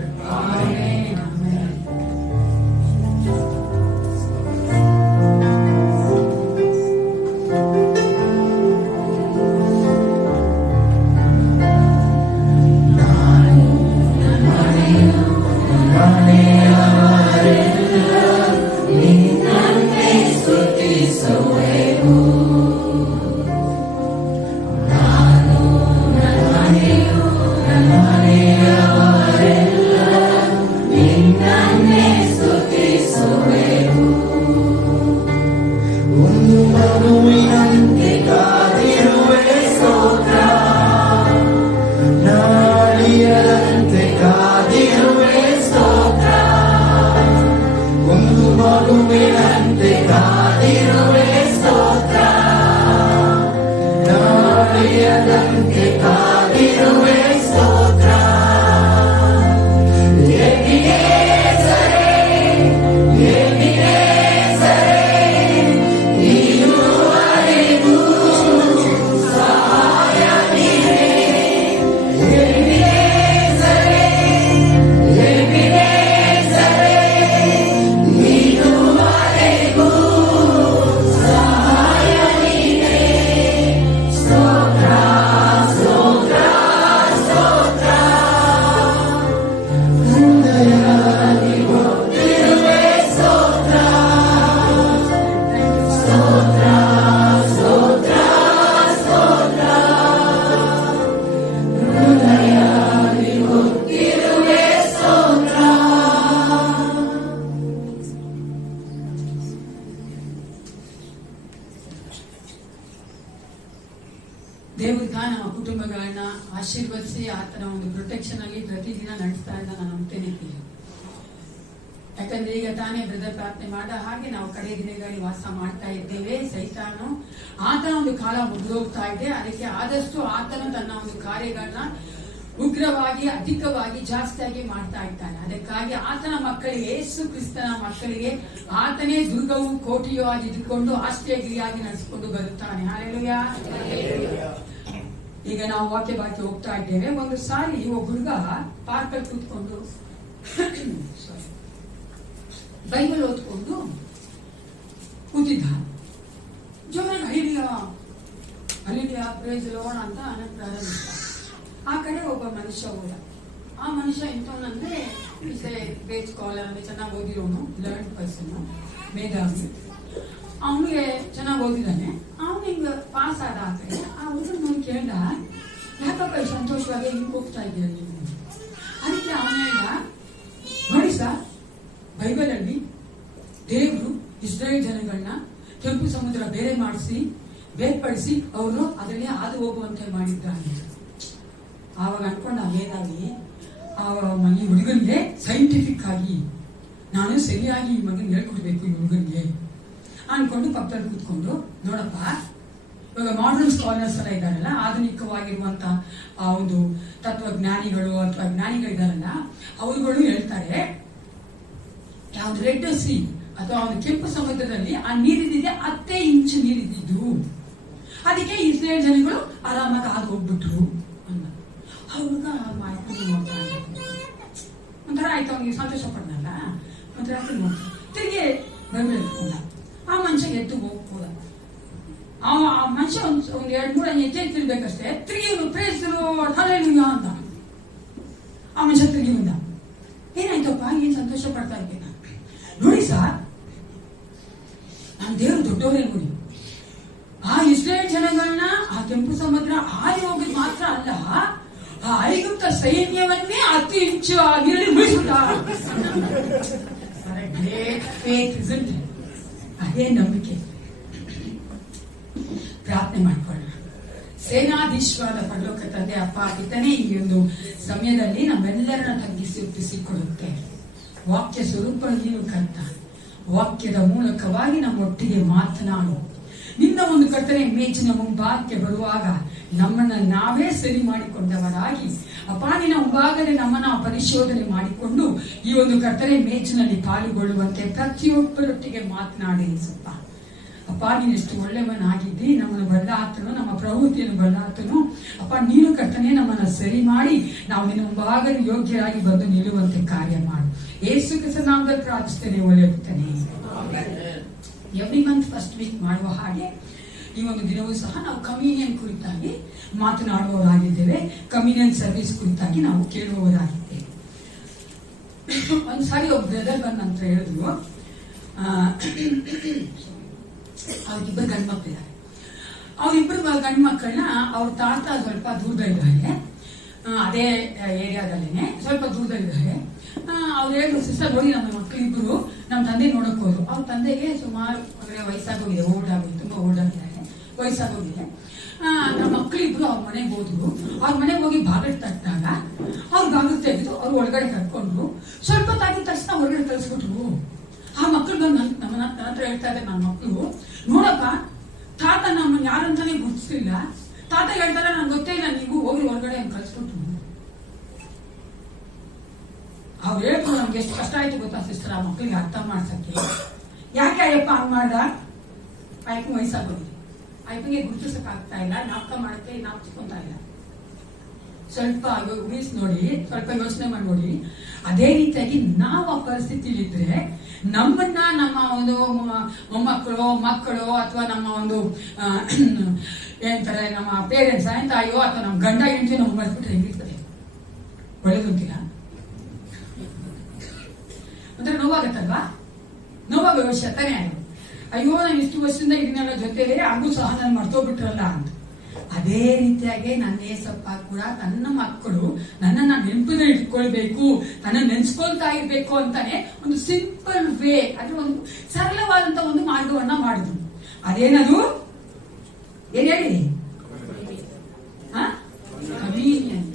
ದೇವರು ನಮ್ಮ ಕುಟುಂಬಗಳನ್ನ ಆಶೀರ್ವದಿಸಿ ಆತನ ಒಂದು ಪ್ರೊಟೆಕ್ಷನ್ ಅಲ್ಲಿ ಪ್ರತಿದಿನ ನಡೆಸ್ತಾ ಇದ್ದ ನಾನು ನಂಬ್ತೇನೆ. ಯಾಕಂದ್ರೆ ಈಗ ತಾನೇ ಬ್ರದರ್ ಪ್ರಾರ್ಥನೆ ಮಾಡ ಹಾಗೆ ನಾವು ಕಡೆ ದಿನಗಳಲ್ಲಿ ವಾಸ ಮಾಡ್ತಾ ಇದ್ದೇವೆ. ಸೈತಾನು ಆತನ ಒಂದು ಕಾಲ ಮುಗಿದೋಗ್ತಾ ಇದೆ. ಅದಕ್ಕೆ ಆದಷ್ಟು ಆತನು ತನ್ನ ಒಂದು ಕಾರ್ಯಗಳನ್ನ ಉಗ್ರವಾಗಿ ಅಧಿಕವಾಗಿ ಜಾಸ್ತಿಯಾಗಿ ಮಾಡ್ತಾ ಇದ್ದಾನೆ. ಅದಕ್ಕಾಗಿ ಆತನ ಮಕ್ಕಳಿಗೆ, ಯೇಸು ಕ್ರಿಸ್ತನ ಮಕ್ಕಳಿಗೆ ಆತನೇ ದುರ್ಗವು ಕೋಟೆಯೂ ಆಗಿ ಇದ್ದುಕೊಂಡು ಆಶ್ರಯಗಿರಿಯಾಗಿ ನಡೆಸಿಕೊಂಡು ಬರುತ್ತಾನೆ. ಹಾಲೆಲೂಯಾ. ಈಗ ನಾವು ವಾಕ್ಯ ಬಾಕಿ ಹೋಗ್ತಾ ಇದ್ದೇವೆ. ಒಂದು ಸಾರಿ ಒಬ್ಬ ಹುಡುಗ ಪಾರ್ಕಲ್ಲಿ ಕೂತ್ಕೊಂಡು ಬೈಬಲ್ ಓದ್ಕೊಂಡು ಕೂತಿದ್ದ. ಜೋರಾಗಿ ಅಲ್ಲಿಯ ಪ್ರೇಜ್ ಲೋಣ ಅಂತ ಅನ್ನಕ್ ಪ್ರಾರಂಭಿಸಿದ. ಆ ಕಡೆ ಒಬ್ಬ ಮನುಷ್ಯ ಹೋದ. ಆ ಮನುಷ್ಯ ಎಂತವನಂದ್ರೆ ಬೇಜ್ ಕಾಲರ್ ಅಂದ್ರೆ ಚೆನ್ನಾಗಿ ಓದಿರೋನು, ಲರ್ನ್ ಪರ್ಸನ್, ಮೇಧಾವಿ. ಅವನಿಗೆ ಚೆನ್ನಾಗಿ ಓದಿದ್ದಾನೆ. ಅವನು ಹಿಂಗ ಪಾಸ್ ಆದ. ಆ ಕಡೆ ಆ ಹುಡುಗನ ನೋಡಿ ಕೇಳ್ದ, ಯಾಕಪ್ಪ ಸಂತೋಷವಾಗಿ ಹಿಂಗ್ ಹೋಗ್ತಾ ಇದ್ದೀರ ನೀವು? ಅದಕ್ಕೆ ಅವನ ಹೇಳ್ದ, ನೋಡಿ ಸರ್, ಬೈಬಲ್ ಅಲ್ಲಿ ದೇವರು ಇಸ್ರಾಯೇಲ್ ಜನಗಳನ್ನ ಕೆಂಪು ಸಮುದ್ರ ಬೇರೆ ಮಾಡಿಸಿ ಬೇರ್ಪಡಿಸಿ ಅವರು ಅದರಲ್ಲಿ ಹಾದು ಹೋಗುವಂತೆ ಮಾಡಿದ್ದಾನೆ. ಆವಾಗ ಅನ್ಕೊಂಡ ಏನಾಗಿ ಈ ಹುಡುಗನಿಗೆ ಸೈಂಟಿಫಿಕ್ ಆಗಿ ನಾನು ಸರಿಯಾಗಿ ಈ ಮಗನ್ ಹೇಳ್ಕೊಡ್ಬೇಕು ಈ ಹುಡುಗನಿಗೆ ಅನ್ಕೊಂಡು ಪಕ್ಕದಲ್ಲಿ ಕೂತ್ಕೊಂಡು, ನೋಡಪ್ಪ ಇವಾಗ ಮಾಡರ್ನ್ ಸ್ಕಾಲರ್ಸ್ ಎಲ್ಲ ಇದ್ದಾರಲ್ಲ, ಆಧುನಿಕವಾಗಿರುವಂತ ಆ ಒಂದು ತತ್ವಜ್ಞಾನಿಗಳು ಅಥವಾ ಜ್ಞಾನಿಗಳಿದಾರಲ್ಲ, ಅವರುಗಳು ಹೇಳ್ತಾರೆ ಯಾವ್ದು ರೆಡ್ ಸಿ ಅಥವಾ ಒಂದು ಕೆಂಪು ಸಮುದ್ರದಲ್ಲಿ ಆ ನೀರಿದ್ದಿದೆ 10 ಇಂಚು ನೀರಿದ್ದು. ಅದಕ್ಕೆ ಇಸ್ರೇಲ್ ಜನಗಳು ಆರಾಮಾಗಿ ಹಾದು ಹೋಗ್ಬಿಟ್ರು ಅನ್ನ. ಹುಡುಗ ಮಾಡ್ಕೊಂಡು ನೋಡ್ತಾ ಒಂಥರ ಆಯ್ತು, ಅವನಿಗೆ ಸಂತೋಷ ಪಡ್ನಲ್ಲ, ಒಂಥರ ನೋಡ್ತಾ ತಿರುಗಿ ಬೈಬಲ್ ಎತ್ಕೊಂಡ. ಆ ಮನುಷ್ಯ ಎದ್ದು ಹೋಗ್ಬೋದ. ಆ ಮನುಷ್ಯ ಒಂದ್ 2-3 ಹೆಜ್ಜೆ ತಿರ್ಬೇಕಷ್ಟೇ, ತಿರುಗಿ ಪ್ರೇಸರು ಹಲ್ಲೆಲೂಯಾ ಅಂತ ಆ ಮನುಷ್ಯ ತಿರುಗಿ ಬಂದ. ಏನಾಯ್ತಪ್ಪ, ಏನ್ ಸಂತೋಷ ಪಡ್ತಾ ಇದ್ದೇನೆ? ನೋಡಿ ಸರ್, ನಾನು ದೇವರು ದೊಡ್ಡವರೇ ನೋಡಿ. ಆ ಇಸ್ರೇಲ್ ಜನಗಳನ್ನ ಆ ಕೆಂಪು ಸಮುದ್ರ ಹಾರಿ ಹೋಗಿದ್ ಮಾತ್ರ ಅಲ್ಲ, ಆ ಐಗುಪ್ತ ಸೈನ್ಯವನ್ನೇ 10 ಇಂಚು ಆ ನೀರಲ್ಲಿ ಮುಳಿಸ್ಬಿಟ್ಟ. ಅದೇ ನಂಬಿಕೆ. ಪ್ರಾರ್ಥನೆ ಮಾಡ್ಕೊಳ್ಳೋಣ. ಸೇನಾಧೀಶ್ವರ ಪರಲೋಕ ತಂದೆ ಅಪ್ಪ ಪಿತನೇ, ಈ ಒಂದು ಸಮಯದಲ್ಲಿ ನಮ್ಮೆಲ್ಲರನ್ನ ತಗ್ಗಿಸಿ ಒಪ್ಪಿಸಿಕೊಡುತ್ತೆ. ವಾಕ್ಯ ಸ್ವರೂಪ ನೀನು ಕರ್ತ, ವಾಕ್ಯದ ಮೂಲಕವಾಗಿ ನಮ್ಮೊಟ್ಟಿಗೆ ಮಾತನಾಡು. ನಿನ್ನ ಒಂದು ಕರ್ತನೆ ಮೇಜಿನ ಮುಂಭಾಗಕ್ಕೆ ಬರುವಾಗ ನಮ್ಮನ್ನ ನಾವೇ ಸರಿ ಮಾಡಿಕೊಂಡವರಾಗಿ ಅಪ್ಪ ನಿನ್ನ ಮುಂಭಾಗದಲ್ಲಿ ನಮ್ಮನ್ನ ಪರಿಶೋಧನೆ ಮಾಡಿಕೊಂಡು ಈ ಒಂದು ಕರ್ತನೆ ಮೇಜಿನಲ್ಲಿ ಪಾಲ್ಗೊಳ್ಳುವಂತೆ ಪ್ರತಿಯೊಬ್ಬರೊಟ್ಟಿಗೆ ಮಾತನಾಡಿ ಸಪ್ಪ. ಅಪ್ಪ ನೀನು ಎಷ್ಟು ಒಳ್ಳೆಯವನಾಗಿದ್ದಿ, ನಮ್ಮನ್ನು ಬದಲಾತನು, ನಮ್ಮ ಪ್ರವೃತ್ತಿಯನ್ನು ಬದಲಾತನು. ಅಪ್ಪ ನೀನು ಕರ್ತನೆ ನಮ್ಮನ್ನ ಸರಿ ಮಾಡಿ ನಾವು ನಿನ್ನ ಮುಂಭಾಗ ಯೋಗ್ಯರಾಗಿ ಬಂದು ನಿಲ್ಲುವಂತೆ ಕಾರ್ಯ ಮಾಡು. ಯೇಸು ಕ್ರಿಸ್ತನ ನಾಮದಲ್ಲಿ ಪ್ರಾರ್ಥಿಸ್ತೇನೆ, ಒಳ್ಳೆಯುತ್ತೇನೆ. ಎವ್ರಿ ಮಂತ್ ಫಸ್ಟ್ ವೀಕ್ ಮಾಡುವ ಹಾಗೆ ಈ ಒಂದು ದಿನವೂ ಸಹ ನಾವು ಕಮ್ಯೂನಿಯನ್ ಕುರಿತಾಗಿ ಮಾತನಾಡುವವರಾಗಿದ್ದೇವೆ. ಕಮ್ಯೂನಿಯನ್ ಸರ್ವಿಸ್ ಕುರಿತಾಗಿ ನಾವು ಕೇಳುವವರಾಗಿದ್ದೇವೆ. ಒಂದ್ಸಾರಿ ಒಬ್ಬ ಬ್ರದರ್ ಬಂದ ನಂತರ ಹೇಳಿದ್ರು, ಅವ್ರಿಗಿಬ್ಬರು ಗಂಡು ಮಕ್ಕಳಿದ್ದಾರೆ. ಅವ್ರಿಬ್ಬರು ಗಂಡು ಮಕ್ಕಳನ್ನ ಅವ್ರ ತಾತ ಸ್ವಲ್ಪ ದೂರದಲ್ಲಿದ್ದಾರೆ, ಅದೇ ಏರಿಯಾದಲ್ಲೇನೆ ಸ್ವಲ್ಪ ದೂರದಲ್ಲಿದ್ದಾರೆ. ಅವ್ರು ಹೇಳಿದ್ರು, ಸಿಸ್ಟರ್ ನೋಡಿ ನಮ್ಮ ಮಕ್ಕಳಿಬ್ರು ನಮ್ಮ ತಂದೆ ನೋಡಕ್ ಹೋದ್ರು. ಅವ್ರ ತಂದೆಗೆ ಸುಮಾರು ವಯಸ್ಸಾಗೋಗಿದೆ, ಓಲ್ಡಾಗಿದೆ, ತುಂಬಾ ಓಲ್ಡಾಗಿದ್ದಾರೆ, ವಯಸ್ಸಾಗೋಗಿದೆ. ನಮ್ಮ ಮಕ್ಕಳಿಬ್ರು ಅವ್ರ ಮನೆಗೆ ಹೋದ್ರು. ಅವ್ರ ಮನೆಗೆ ಹೋಗಿ ಬಾಗಿಲು ತಟ್ಟಾಗ ಅವ್ರು ಬಾಗಿಲು ತೆಗೆದು ಅವ್ರು ಒಳಗಡೆ ಕರ್ಕೊಂಡ್ರು. ಸ್ವಲ್ಪ ತಾಗಿದ ತಕ್ಷಣ ಹೊರಗಡೆ ಕಳಿಸ್ಬಿಟ್ರು. ಆ ಮಕ್ಕಳು ಬಂದು ನನ್ನ ಹತ್ರ ಹೇಳ್ತಾ ಇದ್ದಾರೆ, ನನ್ನ ಮಕ್ಕಳು ನೋಡಪ್ಪ ತಾತ ನಮ್ಮನ್ನ ಯಾರಂತಾನೆ ಗುರುತಿಸ್ಲಿಲ್ಲ, ತಾತ ಹೇಳ್ತಾರೆ ನನ್ಗೆ ಗೊತ್ತೇ ಇಲ್ಲ, ನೀವು ಹೋಗಿ ಹೊರಗಡೆ ಕಳಿಸ್ಬಿಟ್ರು. ಅವ್ರು ಹೇಳ್ಕೊಂಡು ನಮ್ಗೆ ಎಷ್ಟು ಕಷ್ಟ ಆಯ್ತು ಗೊತ್ತಾ ಸಿಸ್ಟರ್, ಆ ಮಕ್ಕಳಿಗೆ ಅರ್ಥ ಮಾಡ್ಸಕ್ಕೆ. ಯಾಕೆ ಅಯ್ಯಪ್ಪ ಹಂಗ್ ಮಾಡ್ದ? ಅಯ್ಯಪ್ಪ ವಯಸ್ಸಾಗೋದಿದೆ, ಅಯ್ಯಪ್ಪಗೆ ಗುರುತಿಸಕ್ ಆಗ್ತಾ ಇಲ್ಲ, ನಾಟಕ ಮಾಡಕ್ಕೆ ನಾಪ್ಕೊಂತಾ ಇಲ್ಲ. ಸ್ವಲ್ಪ ಊಹಿಸಿ ನೋಡಿ, ಸ್ವಲ್ಪ ಯೋಚನೆ ಮಾಡಿ ನೋಡಿ. ಅದೇ ರೀತಿಯಾಗಿ ನಾವು ಆ ಪರಿಸ್ಥಿತಿಲಿದ್ರೆ ನಮ್ಮನ್ನ ನಮ್ಮ ಒಂದು ಮೊಮ್ಮಕ್ಕಳು ಮಕ್ಕಳು ಅಥವಾ ನಮ್ಮ ಒಂದು ಏನಂತಾರೆ ನಮ್ಮ ಪೇರೆಂಟ್ಸ್ ತಾಯಿಯೋ ಅಥವಾ ನಮ್ಮ ಗಂಡ ಹೆಂಡತಿ ನಾವು ಮಾಡಿಸ್ಬಿಟ್ರೆ ಹೆಂಗಿರ್ತದೆ? ಒಳ್ಳೇದಂತೀರಾ? ಅಂದ್ರೆ ನೋವಾಗತ್ತಲ್ವಾ? ನೋವಾಗೋ ವಿಷಯ ತಾನೇ ಅದು. ಅಯ್ಯೋ ನಾನು ಇಷ್ಟು ವರ್ಷದಿಂದ ಇದನ್ನೆಲ್ಲ ಜೊತೆಲಿ ಹಾಗೂ ಸಹ ನಾನು ಮರ್ತೋಗ್ಬಿಟ್ರಲ್ಲ ಅಂತ. ಅದೇ ರೀತಿಯಾಗಿ ನನ್ನ ಏಸಪ್ಪ ಕೂಡ ತನ್ನ ಮಕ್ಕಳು ನನ್ನನ್ನ ನೆನಪಿನಲ್ಲಿ ಇಟ್ಕೊಳ್ಬೇಕು, ನನ್ನ ನೆನ್ಸ್ಕೊಳ್ತಾ ಇರ್ಬೇಕು ಅಂತಾನೆ ಒಂದು ಸಿಂಪಲ್ ವೇ, ಅಂದ್ರೆ ಒಂದು ಸರಳವಾದಂತ ಒಂದು ಮಾರ್ಗವನ್ನ ಮಾಡಿದ್ರು. ಅದೇನದು? ಏನ್ ಹೇಳಿ? ಕಮ್ಯೂನಿಯನ್.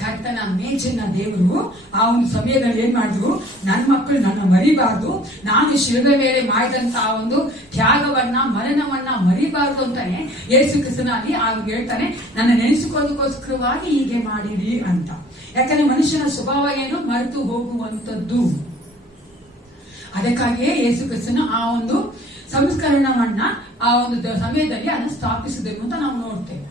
ಕರ್ತನ ಮೇಜನ್ನ ದೇವರು ಆ ಒಂದು ಸಮಯದಲ್ಲಿ ಏನ್ ಮಾಡಿದ್ರು, ನನ್ನ ಮಕ್ಕಳು ನನ್ನ ಮರಿಬಾರ್ದು, ನಾನು ಶಿಲುಬೆ ಮೇಲೆ ಮಾಡಿದಂತ ಆ ಒಂದು ತ್ಯಾಗವನ್ನ ಮರಣವನ್ನ ಮರಿಬಾರ್ದು ಅಂತಾನೆ ಯೇಸು ಕ್ರಿಸ್ತನಲ್ಲಿ ಅವ್ರು ಹೇಳ್ತಾನೆ, ನನ್ನ ನೆನೆಸಿಕೊಳ್ಳೋದಕ್ಕೋಸ್ಕರವಾಗಿ ಹೀಗೆ ಮಾಡಿರಿ ಅಂತ. ಯಾಕಂದ್ರೆ ಮನುಷ್ಯನ ಸ್ವಭಾವ ಏನು? ಮರೆತು ಹೋಗುವಂತದ್ದು. ಅದಕ್ಕಾಗಿಯೇ ಯೇಸು ಕ್ರಿಸ್ತನ ಆ ಒಂದು ಸಂಸ್ಕರಣವನ್ನ ಆ ಒಂದು ಸಮಯದಲ್ಲಿ ಅದನ್ನು ಸ್ಥಾಪಿಸಿದರು ಅಂತ ನಾವು ನೋಡ್ತೇವೆ.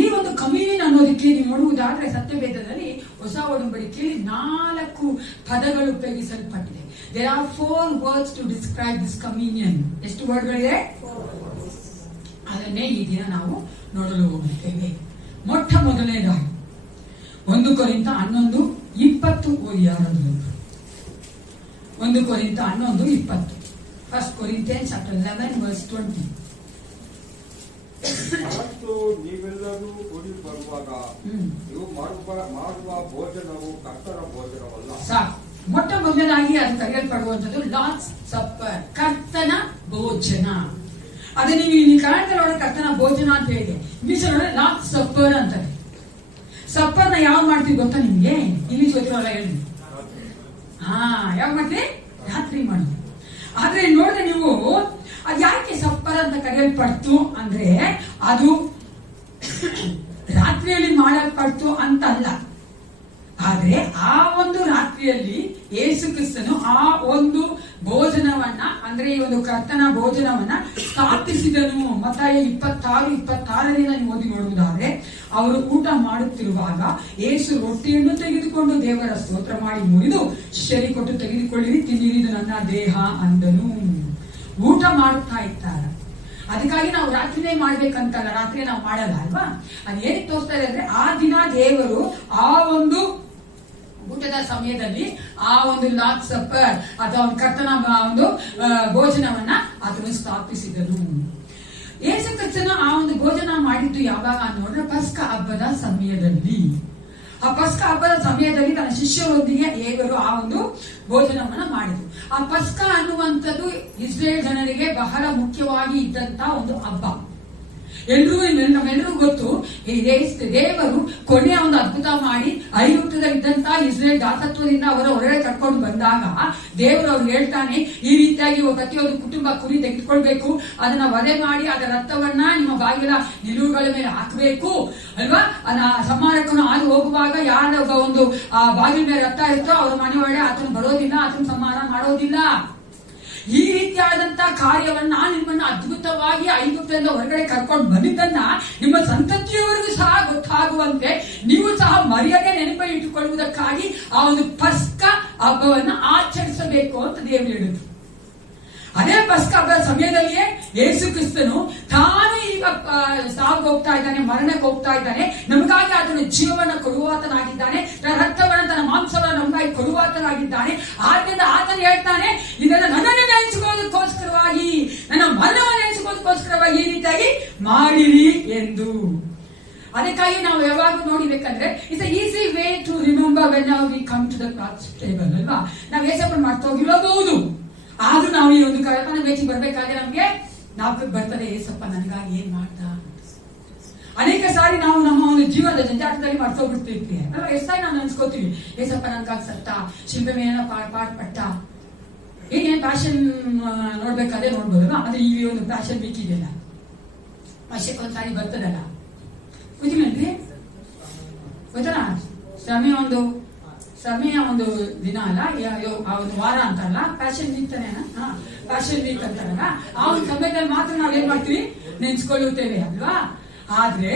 ಈ ಒಂದು ಕಮ್ಯೂನಿಯನ್ ಅನ್ನೋದಕ್ಕೆ ನೀವು ನೋಡುವುದಾದ್ರೆ ಸತ್ಯವೇದದಲ್ಲಿ ಹೊಸ ಒಡಂಬಡಿಕೆಯಲ್ಲಿ 4 ಪದಗಳು ಉಪಯೋಗಿಸಲ್ಪಟ್ಟಿದೆ. There are 4 words to describe this communion. ಎಷ್ಟು ವರ್ಡ್ಗಳಿದೆ? ಅದನ್ನೇ ಈ ದಿನ ನಾವು ನೋಡಲು ಹೋಗುತ್ತೇವೆ. ಮೊಟ್ಟ ಮೊದಲನೇದಾಗಿ 1 ಕೊರಿಂಥ 11:20 ಓದಿ ಯಾರಾದರೂ. 1 ಕೊರಿಂಥ 11:20. First Corinthians chapter 11 verse 20. ಮತ್ತು ನೀವೆಲ್ಲರೂ ಕೂಡಿ ಬರುವಾಗ ನೀವು ಮಾಡುವ ಭೋಜನವು ಕರ್ತನ ಭೋಜನವಲ್ಲ. ಸಾಕು. ಮೊಟ್ಟ ಮೊದಲನಾಗಿ ಅದು ಕರೆಯಲ್ಪಡುವಂಥದ್ದು ಲಾರ್ಡ್ಸ್ ಸಪ್ಪರ್, ಕರ್ತನ ಭೋಜನ. ಅದೇ ನೀವು ಇಲ್ಲಿ ಕನ್ನಡದಲ್ಲಿ ಕರ್ತನ ಭೋಜನ ಅಂತ ಹೇಳಿದೆ, ಇಂಗ್ಲಿಷ್ ಲಾರ್ಡ್ಸ್ ಸಪ್ಪರ್ ಅಂತಾರೆ. ಸಪ್ಪರ್ನ ಯಾವ ಮಾಡ್ತೀವಿ ಗೊತ್ತಾ ನಿಮ್ಗೆ? ಇಂಗ್ಲಿಷ್ ಗೊತ್ತಿರೋಲ್ಲ ಹೇಳಿ. ಯಾವ ಮಾಡ್ತೀವಿ? ರಾತ್ರಿ ಮಾಡೋದು. ಆದ್ರೆ ನೋಡಿದ್ರೆ ನೀವು ಅದು ಯಾಕೆ ಸಪ್ಪರ್ ಅಂತ ಕರೆಯಲ್ಪಡ್ತು ಅಂದ್ರೆ ಅದು ರಾತ್ರಿಯಲ್ಲಿ ಮಾಡಲ್ಪಡ್ತು ಅಂತ ಅಲ್ಲ. ಆದ್ರೆ ಆ ಒಂದು ರಾತ್ರಿಯಲ್ಲಿ ಯೇಸು ಕ್ರಿಸ್ತನು ಆ ಒಂದು ಭೋಜನವನ್ನ ಅಂದ್ರೆ ಈ ಒಂದು ಕರ್ತನ ಭೋಜನವನ್ನ ಸ್ಥಾಪಿಸಿದನು. ಮತ್ತಾಯ 26:26 ನೀವು ಓದಿ ನೋಡುವುದಾದ್ರೆ ಅವರು ಊಟ ಮಾಡುತ್ತಿರುವಾಗ ಯೇಸು ರೊಟ್ಟಿಯನ್ನು ತೆಗೆದುಕೊಂಡು ದೇವರ ಸ್ತೋತ್ರ ಮಾಡಿ ಮುರಿದು ಶಿಷ್ಯರಿಗೆ ಕೊಟ್ಟು, ತೆಗೆದುಕೊಳ್ಳಿರಿ, ತಿನ್ನಿರಿ, ಇದು ನನ್ನ ದೇಹ ಅಂದನು. ಊಟ ಮಾಡುತ್ತಾ ಇದ್ದಾರೆ. ಅದಕ್ಕಾಗಿ ನಾವು ರಾತ್ರಿನೇ ಮಾಡ್ಬೇಕಂತಲ್ಲ, ರಾತ್ರಿ ನಾವು ಮಾಡಲ್ಲ ಅಲ್ವಾ? ಅದು ಏನಕ್ಕೆ ತೋರಿಸ್ತಾ ಇದೆ ಅಂದ್ರೆ ಆ ದಿನ ದೇವರು ಆ ಒಂದು ಊಟದ ಸಮಯದಲ್ಲಿ ಆ ಒಂದು ಲಾರ್ಡ್ಸ್ ಸಪ್ಪರ್ ಅಥವಾ ಕರ್ತನ ಒಂದು ಭೋಜನವನ್ನ ಅದನ್ನು ಸ್ಥಾಪಿಸಿದನು. ಯೇಸು ಕ್ರಿಸ್ತನು ಆ ಒಂದು ಭೋಜನ ಮಾಡಿದ್ದು ಯಾವಾಗ ನೋಡ್ರೆ ಪಸ್ಕ ಹಬ್ಬದ ಸಮಯದಲ್ಲಿ. ಆ ಪಸ್ಕ ಹಬ್ಬದ ಸಮಯದಲ್ಲಿ ತನ್ನ ಶಿಷ್ಯರೊಂದಿಗೆ ದೇವರು ಆ ಒಂದು ಭೋಜನವನ್ನ ಮಾಡಿದ್ರು. ಆ ಪಸ್ಕ ಅನ್ನುವಂಥದ್ದು ಇಸ್ರೇಲ್ ಜನರಿಗೆ ಬಹಳ ಮುಖ್ಯವಾಗಿ ಇದ್ದಂತ ಒಂದು ಹಬ್ಬ. ನಮ್ಮೆಲ್ಲರೂ ಗೊತ್ತು, ದೇವರು ಕೊನೆಯ ಒಂದು ಅದ್ಭುತ ಮಾಡಿ ಐಗುಪ್ತದಲ್ಲಿದ್ದಂತ ಇಸ್ರೇಲ್ ದಾಸತ್ವದಿಂದ ಅವರ ಹೊರಗಡೆ ಕರ್ಕೊಂಡು ಬಂದಾಗ ದೇವರು ಅವ್ರು ಹೇಳ್ತಾನೆ, ಈ ರೀತಿಯಾಗಿ ಪ್ರತಿಯೊಂದು ಕುಟುಂಬ ಕುರಿ ತೆಗೆದುಕೊಳ್ಬೇಕು, ಅದನ್ನ ವಧೆ ಮಾಡಿ ಅದರ ರಕ್ತವನ್ನ ನಿಮ್ಮ ಬಾಗಿಲ ನಿಲುವುಗಳ ಮೇಲೆ ಹಾಕಬೇಕು ಅಲ್ವಾ? ಸಂಹಾರಕನು ಹಾದು ಹೋಗುವಾಗ ಯಾರ ಒಂದು ಬಾಗಿಲ ಮೇಲೆ ರಕ್ತ ಇರುತ್ತೋ ಅವ್ರ ಮನೆ ಒಳಗೆ ಆತನು ಬರೋದಿಲ್ಲ, ಆತನ ಸಂಹಾರ ಮಾಡೋದಿಲ್ಲ. ಈ ರೀತಿಯಾದಂತ ಕಾರ್ಯವನ್ನ ನಿಮ್ಮನ್ನ ಅದ್ಭುತವಾಗಿ ಐಗುಪ್ತದಿಂದ ಹೊರಗಡೆ ಕರ್ಕೊಂಡು ಬಂದಿದ್ದನ್ನ ನಿಮ್ಮ ಸಂತತಿಯವರಿಗೂ ಸಹ ಗೊತ್ತಾಗುವಂತೆ ನೀವು ಸಹ ಮರ್ಯಾದೆ ನೆನಪಲ್ಲಿ ಇಟ್ಟುಕೊಳ್ಳುವುದಕ್ಕಾಗಿ ಆ ಒಂದು ಪಸ್ಕ ಹಬ್ಬವನ್ನ ಆಚರಿಸಬೇಕು ಅಂತ ದೇವರು ಹೇಳಿದ್ರು. ಅದೇ ಪಸ್ಕ ಹಬ್ಬದ ಸಮಯದಲ್ಲಿಯೇ ಯೇಸು ಕ್ರಿಸ್ತನು ತಾನು ಈಗ ಸಾವಿಗೆ ಹೋಗ್ತಾ ಇದ್ದಾನೆ, ಮರಣಕ್ಕೆ ಹೋಗ್ತಾ ಇದ್ದಾನೆ, ನಮಗಾಗಿ ಆತನು ಜೀವವನ್ನು ಕೊಡುವಾತನಾಗಿದ್ದಾನೆ, ತನ್ನ ರಕ್ತವನ್ನು ತನ್ನ ಮಾಂಸವನ್ನು ನಮಗಾಗಿ ಕೊಡುವಾತನಾಗಿದ್ದಾನೆ. ಆದ್ದರಿಂದ ಆತನು ಹೇಳ್ತಾನೆ, ಇದನ್ನು ನನ್ನನ್ನು ನೆನೆಸಿಕೊಳ್ಳೋದಕ್ಕೋಸ್ಕರವಾಗಿ, ನನ್ನ ಮರಣವನ್ನು ನೆನೆಸಿಕೊಳ್ಳೋದಕ್ಕೋಸ್ಕರವಾಗಿ ಈ ರೀತಿಯಾಗಿ ಮಾಡಿರಿ ಎಂದು. ಅದಕ್ಕಾಗಿ ನಾವು ಯಾವಾಗ ನೋಡಿಬೇಕಂದ್ರೆ it's easy way to remember when we come to the cross table ಅಲ್ವಾ. ನಾವು ಏಸಪ್ಪನ ಮಾಡ್ತಾ ಹೋಗಿರೋದು, ಆದ್ರೂ ನಾವು ಈ ಒಂದು ಕಲ್ಪನೆ ಬೇಚಿ ಬರ್ಬೇಕಾದ್ರೆ ನಮ್ಗೆ ನಾಲ್ಕು ಬರ್ತದೆ, ಏಸಪ್ಪ ನನಗಾಗಿ ಏನ್ ಮಾಡ್ದ. ಅನೇಕ ಸಾರಿ ನಾವು ನಮ್ಮ ಒಂದು ಜೀವನದ ಜಂಜಾಟದಲ್ಲಿ ಮಾಡ್ತೋಗ್ಬಿಡ್ತಿರ್ತೀವಿ ಅಲ್ವಾ. ಎಷ್ಟಾಗಿ ನಾವು ನೆನ್ಸ್ಕೋತೀವಿ, ಏಸಪ್ಪ ನನ್ಗಾಗಿ ಸತ್ತ, ಶಿಲ್ಪೆ ಮೇಲೆ ಪಾಡ್ಪಟ್ಟ. ಏನೇನ್ ಫ್ಯಾಷನ್ ನೋಡ್ಬೇಕಾದ್ರೆ ನೋಡ್ಬೋದಲ್ಲ, ಆದ್ರೆ ಈ ಒಂದು ಫ್ಯಾಷನ್ ವೀಕ್ ಇದೆಯಲ್ಲ, ವರ್ಷಕ್ಕೊಂದ್ಸಾರಿ ಬರ್ತದಲ್ಲ, ಗೊತ್ತಿಲ್ಲನ್ರಿ, ಗೊತ್ತಲ್ಲ. ಸಮಯ ಒಂದು ದಿನ ಅಲ್ಲ, ಆ ಒಂದು ವಾರ ಅಂತಾರಲ್ಲ, ಫ್ಯಾಷನ್ ವೀಕ್ ತಾನೆ, ಫ್ಯಾಷನ್ ವೀಕ್ ಅಂತಾರಲ್ಲ, ಆ ಒಂದು ಸಮಯದಲ್ಲಿ ಮಾತ್ರ ನಾವ್ ಏನ್ ಮಾಡ್ತೀವಿ, ನೆನ್ಸ್ಕೊಳ್ಳುತ್ತೇವೆ ಅಲ್ವಾ. ಆದ್ರೆ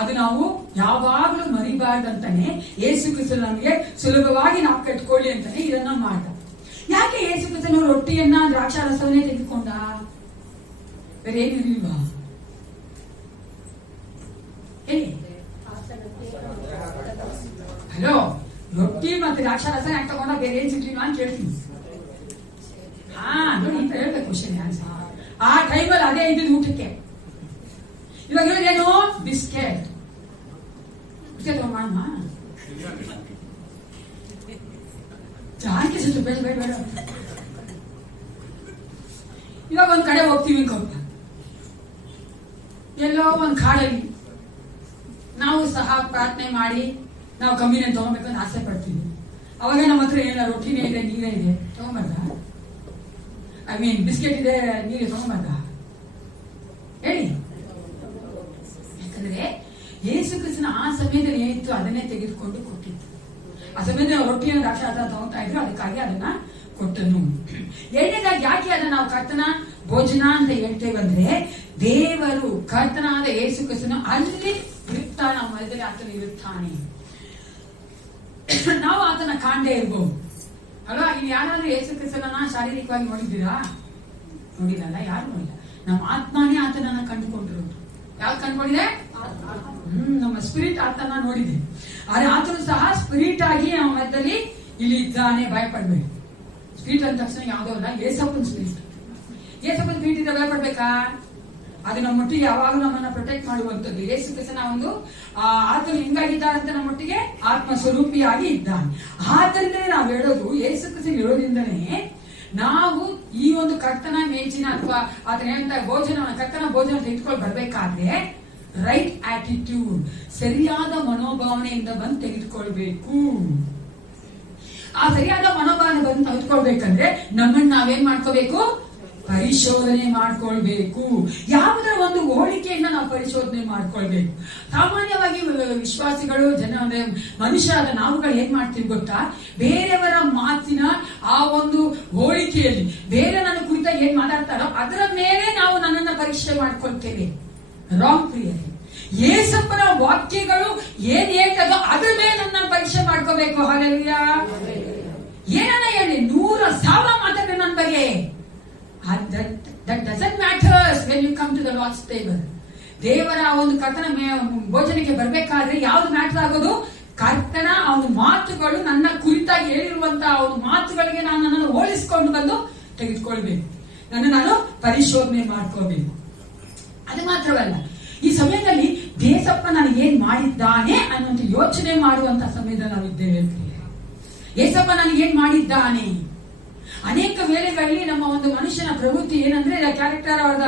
ಅದು ನಾವು ಯಾವಾಗ್ಲೂ ಮರಿಬಾರ್ದಂತಾನೆ ಯೇಸು ಕ್ರಿಸ್ತನು ನಮಗೆ ಸುಲಭವಾಗಿ ನಾವು ಕಟ್ಕೊಳ್ಳಿ ಅಂತಾನೆ ಇದನ್ನ ಮಾಡ. ಯಾಕೆ ಯೇಸು ಕ್ರಿಸ್ತನು ರೊಟ್ಟಿಯನ್ನ ದ್ರಾಕ್ಷಾರಸವನ್ನೇ ತೆಗೆದುಕೊಂಡ? ಬೇರೆ ಏನಿರ್ಲಿಲ್ವಾ ಹೇಳಿ? ಹಲೋ, ರೊಟ್ಟಿ ಮತ್ತೆ ದ್ರಾಕ್ಷಾರಸ ಯಾಕೆ ತಗೊಂಡ, ಬೇರೆ ಏನ್ ಸಿಗ್ಲಿಲ್ವಾ ಅಂತ ಕೇಳ್ತೀನಿ. ನೋಡಿ ಅಂತ ಹೇಳ್ಬೇಕು ಕ್ವಶನ್ ಆನ್ಸರ್. ಆ ಟೈಮಲ್ಲಿ ಅದೇ ಇದ್ದಿದ್ದು ಊಟಕ್ಕೆ. ಇವಾಗ ಹೇಳೋದೇನು, ಬಿಸ್ಕೆಟ್ ಮಾಡೋಣ, ಜಾಸ್ತಿ ಸುತ್ತು ಬೇಡ ಬೇಡ ಬೇಡ. ಇವಾಗ ಒಂದ್ ಕಡೆ ಹೋಗ್ತೀವಿ ಅನ್ಕೋತ, ಎಲ್ಲೋ ಒಂದ್ ಕಾಡಲ್ಲಿ ನಾವು ಸಹ ಪ್ರಾರ್ಥನೆ ಮಾಡಿ ನಾವು ಕಮ್ಮಿನೇ ತಗೋಬೇಕಂತ ಆಸೆ ಪಡ್ತೀವಿ. ಅವಾಗ ನಮ್ಮ ಹತ್ರ ಏನಿಲ್ಲ, ರೊಟ್ಟಿನೇ ಇದೆ, ನೀರೇ ಇದೆ, ತಗೊಂಬರ್ದ? ಐ ಮೀನ್ ಬಿಸ್ಕೆಟ್ ಇದೆ, ನೀರೇ ತಗೊಂಬರ್ದ ಹೇಳಿ? ಯಾಕಂದ್ರೆ ಯೇಸು ಕ್ರಿಸ್ತನ ಆ ಸಮಯದಲ್ಲಿ ಏನಿತ್ತು ಅದನ್ನೇ ತೆಗೆದುಕೊಂಡು ಕೊಟ್ಟಿತ್ತು. ಆ ಸಮಯದಲ್ಲಿ ರೊಟ್ಟಿಯನ್ನು ದ್ರಾಕ್ಷಾರಸ ತಗೋತಾ ಇದ್ರು, ಅದಕ್ಕಾಗಿ ಅದನ್ನ ಕೊಟ್ಟನು. ಎರಡನೇದಾಗಿ ಯಾಕೆ ಅದನ್ನ ನಾವು ಕರ್ತನ ಭೋಜನ ಅಂತ ಹೇಳ್ತೇವಂದ್ರೆ, ದೇವರು ಕರ್ತನಾದ ಯೇಸು ಕ್ರಿಸ್ತನು ಅಲ್ಲಿ ಇರುತ್ತಾನೆ, ನಮ್ಮ ಮಧ್ಯದಲ್ಲಿ ಆತನು ಇರುತ್ತಾನೆ. ನಾವು ಆತನ ಕಾಂಡೇ ಇರ್ಬೋದು ಅಲ್ವಾ. ಇಲ್ಲಿ ಯಾರಾದ್ರೂ ಯೇಸು ಕ್ರಿಸ್ತನನ್ನ ಶಾರೀರಿಕವಾಗಿ ನೋಡಿದ್ದೀರಾ? ನೋಡಿರಲ್ಲ, ಯಾರು ನೋಡಿಲ್ಲ. ನಮ್ಮ ಆತ್ಮನೇ ಆತನನ್ನ ಕಂಡುಕೊಂಡಿರೋದು. ಯಾವ್ದು ಕಂಡುಕೊಂಡಿದೆ? ನಮ್ಮ ಸ್ಪಿರಿಟ್ ಆತನ ನೋಡಿದೆ. ಆದ್ರೆ ಆತನು ಸಹ ಸ್ಪಿರಿಟ್ ಆಗಿ ನಮ್ಮ ಮಧ್ಯದಲ್ಲಿ ಇಲ್ಲಿ ಇದ್ದಾನೆ, ಭಯಪಡ್ಬೇಕು. ಸ್ಪಿರಿಟ್ ಅಂದ ತಕ್ಷಣ ಯಾವುದೋ ಅಲ್ಲ, ಏಸಪ್ಪನ ಸ್ಪಿರಿಟ್. ಏಸಪ್ಪನ ಸ್ಪಿರಿಟ್ ಇದ್ರೆ ಭಯಪಡ್ಬೇಕಾ? ಅದು ನಮ್ಮೊಟ್ಟಿಗೆ ಯಾವಾಗ ನಮ್ಮನ್ನ ಪ್ರೊಟೆಕ್ಟ್ ಮಾಡುವಂತದ್ದು. ಯೇಸು ಕ್ರಿಸ್ತನ ಒಂದು ಆತನು ಹೆಂಗಾಗಿದ್ದಾರಂತ ನಮ್ಮೊಟ್ಟಿಗೆ ಆತ್ಮ ಸ್ವರೂಪಿಯಾಗಿ ಇದ್ದಾನೆ. ಆದ್ದರಿಂದ ನಾವು ಹೇಳೋದು, ಯೇಸು ಕ್ರಿಸ್ತನ ಹೇಳೋದ್ರಿಂದನೇ ನಾವು ಈ ಒಂದು ಕರ್ತನ ಮೇಜಿನ ಅಥವಾ ಅದನ್ನ ಹೇಳ್ತಾ ಕರ್ತನ ಭೋಜನ ತೆಗೆದುಕೊಂಡು ಬರ್ಬೇಕಾದ್ರೆ ರೈಟ್ ಆಟಿಟ್ಯೂಡ್, ಸರಿಯಾದ ಮನೋಭಾವನೆಯಿಂದ ಬಂದು ತೆಗೆದುಕೊಳ್ಬೇಕು. ಆ ಸರಿಯಾದ ಮನೋಭಾವನೆ ಬಂದು ತೆಗೆದುಕೊಳ್ಬೇಕಂದ್ರೆ ನಮ್ಮನ್ನ ನಾವೇನ್ ಮಾಡ್ಕೋಬೇಕು? ಪರಿಶೋಧನೆ ಮಾಡ್ಕೊಳ್ಬೇಕು. ಯಾವುದರ ಒಂದು ಹೋಲಿಕೆಯನ್ನ ನಾವು ಪರಿಶೋಧನೆ ಮಾಡ್ಕೊಳ್ಬೇಕು. ಸಾಮಾನ್ಯವಾಗಿ ವಿಶ್ವಾಸಿಗಳು ಮನುಷ್ಯರಾದ ನಾವುಗಳು ಏನ್ ಮಾಡ್ತೀವಿ ಗೊತ್ತಾ? ಬೇರೆಯವರ ಮಾತಿನ ಆ ಒಂದು ಹೋಲಿಕೆಯಲ್ಲಿ ಬೇರೆ ನನ್ನ ಕುರಿತ ಏನ್ ಮಾತಾಡ್ತಾರೋ ಅದರ ಮೇಲೆ ನಾವು ನನ್ನನ್ನ ಪರೀಕ್ಷೆ ಮಾಡ್ಕೊಳ್ತೇವೆ. ರಾಂಗ್ ಪ್ರಿಯರೇ, ಯೇಸಪ್ಪನ ವಾಕ್ಯಗಳು ಏನ್ ಹೇಳ್ತದೋ ಅದ್ರ ಮೇಲೆ ನನ್ನ ಪರೀಕ್ಷೆ ಮಾಡ್ಕೋಬೇಕು. ಹಾಲೆಲೂಯಾ. ಏನನ್ನ ಹೇಳಿ 100,000 ಮಾತಾಡ್ತಾರೆ ನನ್ನ ಬಗ್ಗೆ, that doesn't matter when you come to the Lord's table. ದೇವರ ಒಂದು ಕರ್ತನ ಭೋಜನಕ್ಕೆ ಬರ್ಬೇಕಾದ್ರೆ ಯಾವ್ದು ಮ್ಯಾಟರ್ ಆಗೋದು? ಕರ್ತನ ಅವನ ಮಾತುಗಳು, ನನ್ನ ಕುರಿತಾಗಿ ಹೇಳಿರುವಂತಹ ಅವನ ಮಾತುಗಳಿಗೆ ನಾನು ನನ್ನನ್ನು ಹೋಲಿಸಿಕೊಂಡು ಬಂದು ತೆಗೆದುಕೊಳ್ಬೇಕು. ನಾನು ಪರಿಶೋಧನೆ ಮಾಡ್ಕೋಬೇಕು. ಅದು ಮಾತ್ರವಲ್ಲ, ಈ ಸಮಯದಲ್ಲಿ ದೇಸಪ್ಪ ನನಗೆ ಏನ್ ಮಾಡಿದ್ದಾನೆ ಅನ್ನೋದು ಯೋಚನೆ ಮಾಡುವಂತ ಸಮಯದಲ್ಲಿ ನಾವು ಇದ್ದೇವೆ. ಏಸಪ್ಪ ನನಗೇನ್ ಮಾಡಿದ್ದಾನೆ? ಅನೇಕ ವೇಳೆಗಳಲ್ಲಿ ನಮ್ಮ ಒಂದು ಮನುಷ್ಯನ ಪ್ರವೃತ್ತಿ ಏನಂದ್ರೆ, ಕ್ಯಾರೆಕ್ಟರ್ ಅವರ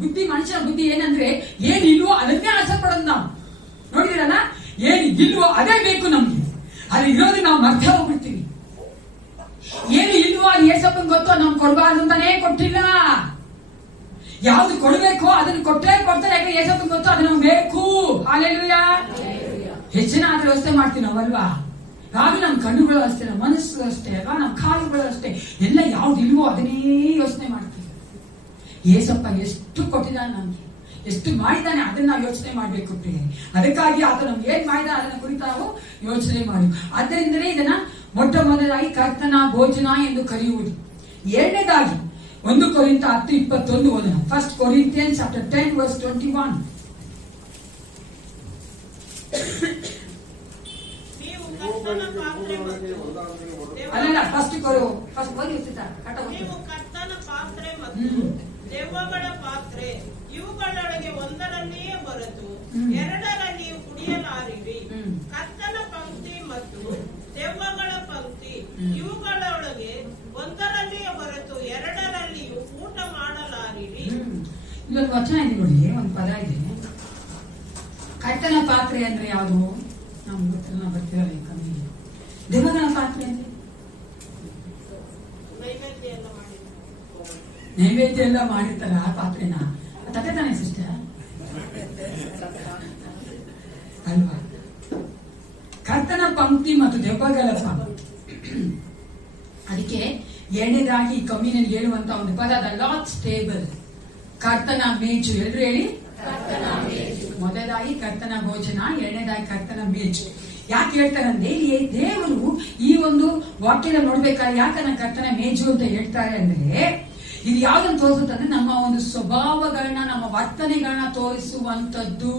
ಬುದ್ಧಿ, ಮನುಷ್ಯನ ಬುದ್ಧಿ ಏನಂದ್ರೆ, ಏನ್ ಇಲ್ವೋ ಅದನ್ನೇ ಆಸೆ ಪಡೋದು ನಾವು. ನೋಡಿದಿರಲ್ಲ, ಏನ್ ಇಲ್ವೋ ಅದೇ ಬೇಕು ನಮ್ಗೆ. ಅಲ್ಲಿ ಇರೋದು ನಾವು ಮರ್ತೆ ಹೋಗ್ಬಿಡ್ತೀವಿ. ಏನು ಇಲ್ವೋ ಅದು ಏಸಪ್ಪನ್ ಗೊತ್ತೋ, ನಮ್ಗೆ ಕೊಡಬಾರ್ದು ಅಂತಾನೇ ಕೊಟ್ಟಿಲ್ಲ. ಯಾವ್ದು ಕೊಡ್ಬೇಕೋ ಅದನ್ನ ಕೊಟ್ಟೇ ಕೊಡ್ತಾರೆ. ಯಾಕೆ ಏಸಪ್ಪನ್ ಗೊತ್ತೋ ಅದು ನಮ್ಗೆ ಬೇಕು. ಹಾಲೆಲೂಯಾ. ಹೆಚ್ಚಿನ ಆದ್ರೆ ವ್ಯವಸ್ಥೆ ಮಾಡ್ತೀವಿ ನಾವಲ್ವಾ? ಆಗ ನಮ್ಮ ಕಣ್ಣುಗಳು ಅಷ್ಟೇ, ನಮ್ಮ ಮನಸ್ಸು ಅಷ್ಟೇ ಅಲ್ವಾ, ನಮ್ಮ ಕಾಲುಗಳು ಅಷ್ಟೇ, ಎಲ್ಲ ಯಾವ್ದು ಇಲ್ವೋ ಅದನ್ನೇ ಯೋಚನೆ ಮಾಡ್ತೀವಿ. ಏಸಪ್ಪ ಎಷ್ಟು ಕೊಟ್ಟಿದ್ದಾನೆ ನಮ್ಗೆ, ಎಷ್ಟು ಮಾಡಿದ್ದಾನೆ ಅದನ್ನ ನಾವು ಯೋಚನೆ ಮಾಡ್ಬೇಕು ಪ್ರಿಯೆ. ಅದಕ್ಕಾಗಿ ಆತ ನಮ್ಗೆ ಏನ್ ಮಾಡಿದ ಅದನ್ನ ಕುರಿತು ನಾವು ಯೋಚನೆ ಮಾಡಿ. ಆದ್ದರಿಂದಲೇ ಇದನ್ನ ಮೊಟ್ಟ ಮೊದಲಾಗಿ ಕರ್ತನ ಭೋಜನ ಎಂದು ಕರೆಯುವುದು. ಎರಡನೇದಾಗಿ 1 ಕೊರಿಂಥ 10:21 ಓದೋಣ. 1 Corinthians chapter 10 verse 21. ಅಲ್ಲ ಫಸ್ಟ್ ಓದಿ ನೀವು ಕರ್ತನ ಪಾತ್ರೆ ಮತ್ತು ದೆವ್ವಗಳ ಪಾತ್ರೆ ಇವುಗಳೊಳಗೆ ಒಂದರಲ್ಲಿಯೇ ಹೊರತು ಎರಡರಲ್ಲಿಯೂ ಕುಡಿಯಲಾರಿರಿ. ಕರ್ತನ ಪಂಕ್ತಿ ಮತ್ತು ದೆವ್ವಗಳ ಪಂಕ್ತಿ ಇವುಗಳೊಳಗೆ ಒಂದರಲ್ಲಿಯೇ ಹೊರತು ಎರಡರಲ್ಲಿಯೂ ಊಟ ಮಾಡಲಾರಿರಿ. ಇಲ್ಲೊಂದು ವಚನ ಇದೆ ನೋಡಿ, ಒಂದು ಪದ ಇದೆ. ಕರ್ತನ ಪಾತ್ರೆ ಅಂದ್ರೆ ಯಾವುದು ನಮ್ಗೆ ಗೊತ್ತಿಲ್ಲ, ನಾವು ಬರ್ತಿರಲ್ಲ ಈ ಕಮ್ಮಿ. ದೆವ್ವಗಳ ಪಾತ್ರೆ ಅಂದ್ರೆ ನೈವೇದ್ಯ ಎಲ್ಲ ಮಾಡಿರ್ತಾರ ಆ ಪಾತ್ರೆನ, ತಟ್ಟೆ ತಾನೆ ಸಿಸ್ಟರ್ ಅಲ್ವಾ? ಕರ್ತನ ಪಂಕ್ತಿ ಮತ್ತು ದೆವ್ವಗಳ ಪಂಕ್ತಿ. ಅದಕ್ಕೆ ಎರಡನೇದಾಗಿ ಕಮ್ಮಿನಲ್ಲಿ ಹೇಳುವಂತ ಒಂದು ಪದ ದ ಲಾರ್ಡ್ಸ್ ಟೇಬಲ್, ಕರ್ತನ ಮೇಜು. ಎಲ್ರು ಹೇಳಿ, ಮೊದಲಾಗಿ ಕರ್ತನ ಭೋಜನ, ಎರಡನೇದಾಗಿ ಕರ್ತನ ಮೇಜು. ಯಾಕೆ ಹೇಳ್ತಾರಂದ್ರೆ ಇಲ್ಲಿ ದೇವರು ಈ ಒಂದು ವಾಕ್ಯದ ನೋಡ್ಬೇಕಾದ್ರೆ ಯಾಕನ್ನ ಕರ್ತನ ಮೇಜು ಅಂತ ಹೇಳ್ತಾರೆ ಅಂದ್ರೆ, ಇದು ಯಾವ್ದನ್ನು ತೋರಿಸುತ್ತಂದ್ರೆ ನಮ್ಮ ಒಂದು ಸ್ವಭಾವಗಳನ್ನ, ನಮ್ಮ ವರ್ತನೆಗಳನ್ನ ತೋರಿಸುವಂತದ್ದು.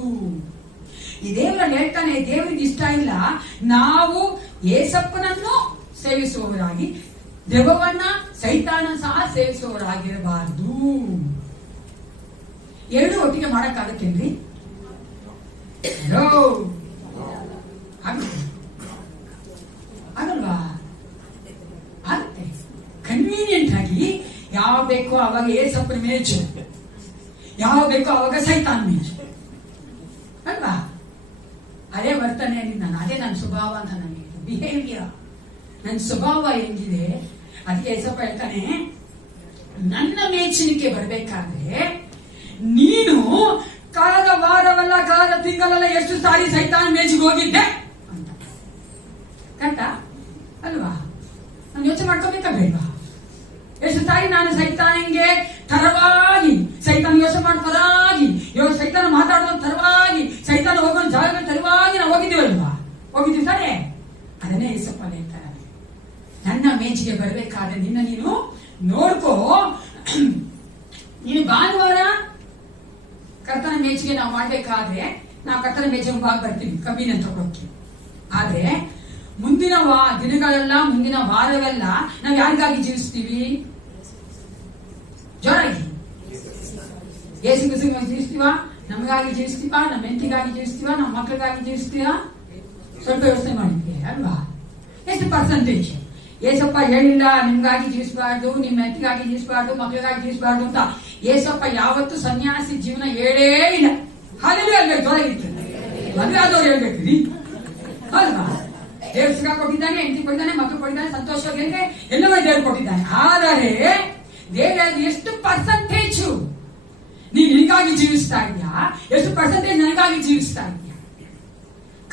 ಈ ದೇವರಲ್ಲಿ ಹೇಳ್ತಾನೆ, ದೇವರಿಗೆ ಇಷ್ಟ ಇಲ್ಲ ನಾವು ಏಸಪ್ಪನನ್ನು ಸೇವಿಸುವವರಾಗಿ ದೆವ್ವವನ್ನ ಸೈತಾನ ಸಹ ಸೇವಿಸುವವರಾಗಿರಬಾರದು. ಎರಡು ಒಟ್ಟಿಗೆ ಮಾಡಕ್ಕಾಗತ್ತೇನ್ರಿ? ಆಗಲ್ವಾ? ಆಗುತ್ತೆ. ಕನ್ವೀನಿಯಂಟ್ ಆಗಿ ಯಾವ ಬೇಕೋ ಅವಾಗ ಏಸಪ್ಪನ ಮೇಜು, ಯಾವ ಬೇಕೋ ಅವಾಗ ಸೈತಾನ್ ಮೇಜು ಅಲ್ವಾ? ಅದೇ ವರ್ತನೆ ನಾನು, ಅದೇ ನನ್ನ ಸ್ವಭಾವ ಅಂತ ನನಗೆ ಬಿಹೇವಿಯರ್, ನನ್ನ ಸ್ವಭಾವ ಹೆಂಗಿದೆ. ಅದಕ್ಕೆ ಏಸಪ್ಪ ಹೇಳ್ತಾನೆ, ನನ್ನ ಮೇಚಿನಿಕೆ ಬರ್ಬೇಕಾದ್ರೆ ನೀನು ಕಳೆದ ವಾರವಲ್ಲ, ಕಳೆದ ತಿಂಗಳಲ್ಲ ಎಷ್ಟು ಸಾರಿ ಸೈತಾನ್ ಮೇಜಿಗೆ ಹೋಗಿದ್ದೆ ಅಂತ. ಕರೆಕ್ಟ ಅಲ್ವಾ? ನಾನು ಯೋಚನೆ ಮಾಡ್ಕೋಬೇಕಾ ಬೇಡವಾ? ಎಷ್ಟು ಸಾರಿ ನಾನು ಸೈತಾನಿಗೆ ತರವಾಗಿ, ಸೈತಾನ ಯೋಚನೆ ಮಾಡಿ ತರವಾಗಿ, ಸೈತಾನ ಮಾತಾಡೋದು ತರವಾಗಿ, ಸೈತಾನ ಹೋಗೋ ಜಾಗ ತರವಾಗಿ ನಾವು ಹೋಗಿದ್ದೀವಲ್ವಾ? ಹೋಗಿದ್ದೀವಿ ತಾನೆ? ಅದನ್ನೇ ಏಸಪ್ಪ ಹೇಳ್ತಾರೆ, ನನ್ನ ಮೇಜಿಗೆ ಬರ್ಬೇಕಾದ್ರೆ ನಿನ್ನ ನೀನು ನೋಡ್ಕೋ. ನೀನು ಭಾನುವಾರ ಕರ್ತನ ಮೇಜಿಗೆ ನಾವು ಮಾಡ್ಬೇಕಾದ್ರೆ ನಾವು ಕರ್ತನ ಮೇಜಿಗೆ ಮುಂಭಾಗ ಬರ್ತೀವಿ ಕಬ್ಬಿನ ತಗೊಳಕ್ಕೆ. ಆದ್ರೆ ಮುಂದಿನ ದಿನಗಳೆಲ್ಲ, ಮುಂದಿನ ವಾರವೆಲ್ಲ ನಾವು ಯಾರಿಗಾಗಿ ಜೀವಿಸ್ತೀವಿ? ಜೋರಾಗಿ ಏಸು ಕ್ರಿಸ್ತನಿಗಾಗಿ ಜೀವಿಸ್ತೀವ? ನಮಗಾಗಿ ಜೀವಿಸ್ತೀವ? ನಮ್ಮ ಹೆಂಡತಿಗಾಗಿ ಜೀವಿಸ್ತೀವ? ನಮ್ಮ ಮಕ್ಕಳಿಗಾಗಿ ಜೀವಿಸ್ತೀವ? ಸ್ವಲ್ಪ ಯೋಚನೆ ಮಾಡಿದ್ವಿ ಅಲ್ವಾ? ಎಷ್ಟು ಪರ್ಸೆಂಟೇಜ್? ಏಸಪ್ಪ ಹೇಳಿಲ್ಲ ನಿಮ್ಗಾಗಿ ಜೀವಿಸಬಾರ್ದು, ನಿಮ್ಮ ಹೆಂಡತಿಗಾಗಿ ಜೀವಿಸಬಾರ್ದು, ಮಕ್ಕಳಿಗಾಗಿ ಜೀವಿಸಬಾರ್ದು ಅಂತ. ಏಸಪ್ಪ ಯಾವತ್ತು ಸನ್ಯಾಸಿ ಜೀವನ ಹೇಳೇ ಇಲ್ಲ. ಹಾಲೆಲ್ಲ ಅಲ್ವೇ ಜೋರಾಗಿರ್ತದೆ, ಮದುವೆ ಆದವ್ರು ಹೇಳ್ಬೇಕ್ರಿ ಅಲ್ವಾ? ದೇವ್ರು ಸುಖ ಕೊಟ್ಟಿದ್ದಾನೆ, ಹೆಂಡತಿ ಕೊಟ್ಟಿದ್ದಾನೆ, ಮಕ್ಕಳು ಕೊಟ್ಟಿದ್ದಾನೆ, ಸಂತೋಷವಾಗಿ ಎಲ್ಲವೂ ದೇವ್ರು ಕೊಟ್ಟಿದ್ದಾನೆ. ಆದರೆ ದೇವ್ರು ಎಷ್ಟು ಪರ್ಸೆಂಟೇಜು ನೀನು ನಿನಗಾಗಿ ಜೀವಿಸ್ತಾ ಇದೆಯಾ? ಎಷ್ಟು ಪರ್ಸೆಂಟೇಜ್ ನನಗಾಗಿ ಜೀವಿಸ್ತಾ ಇದೆಯಾ?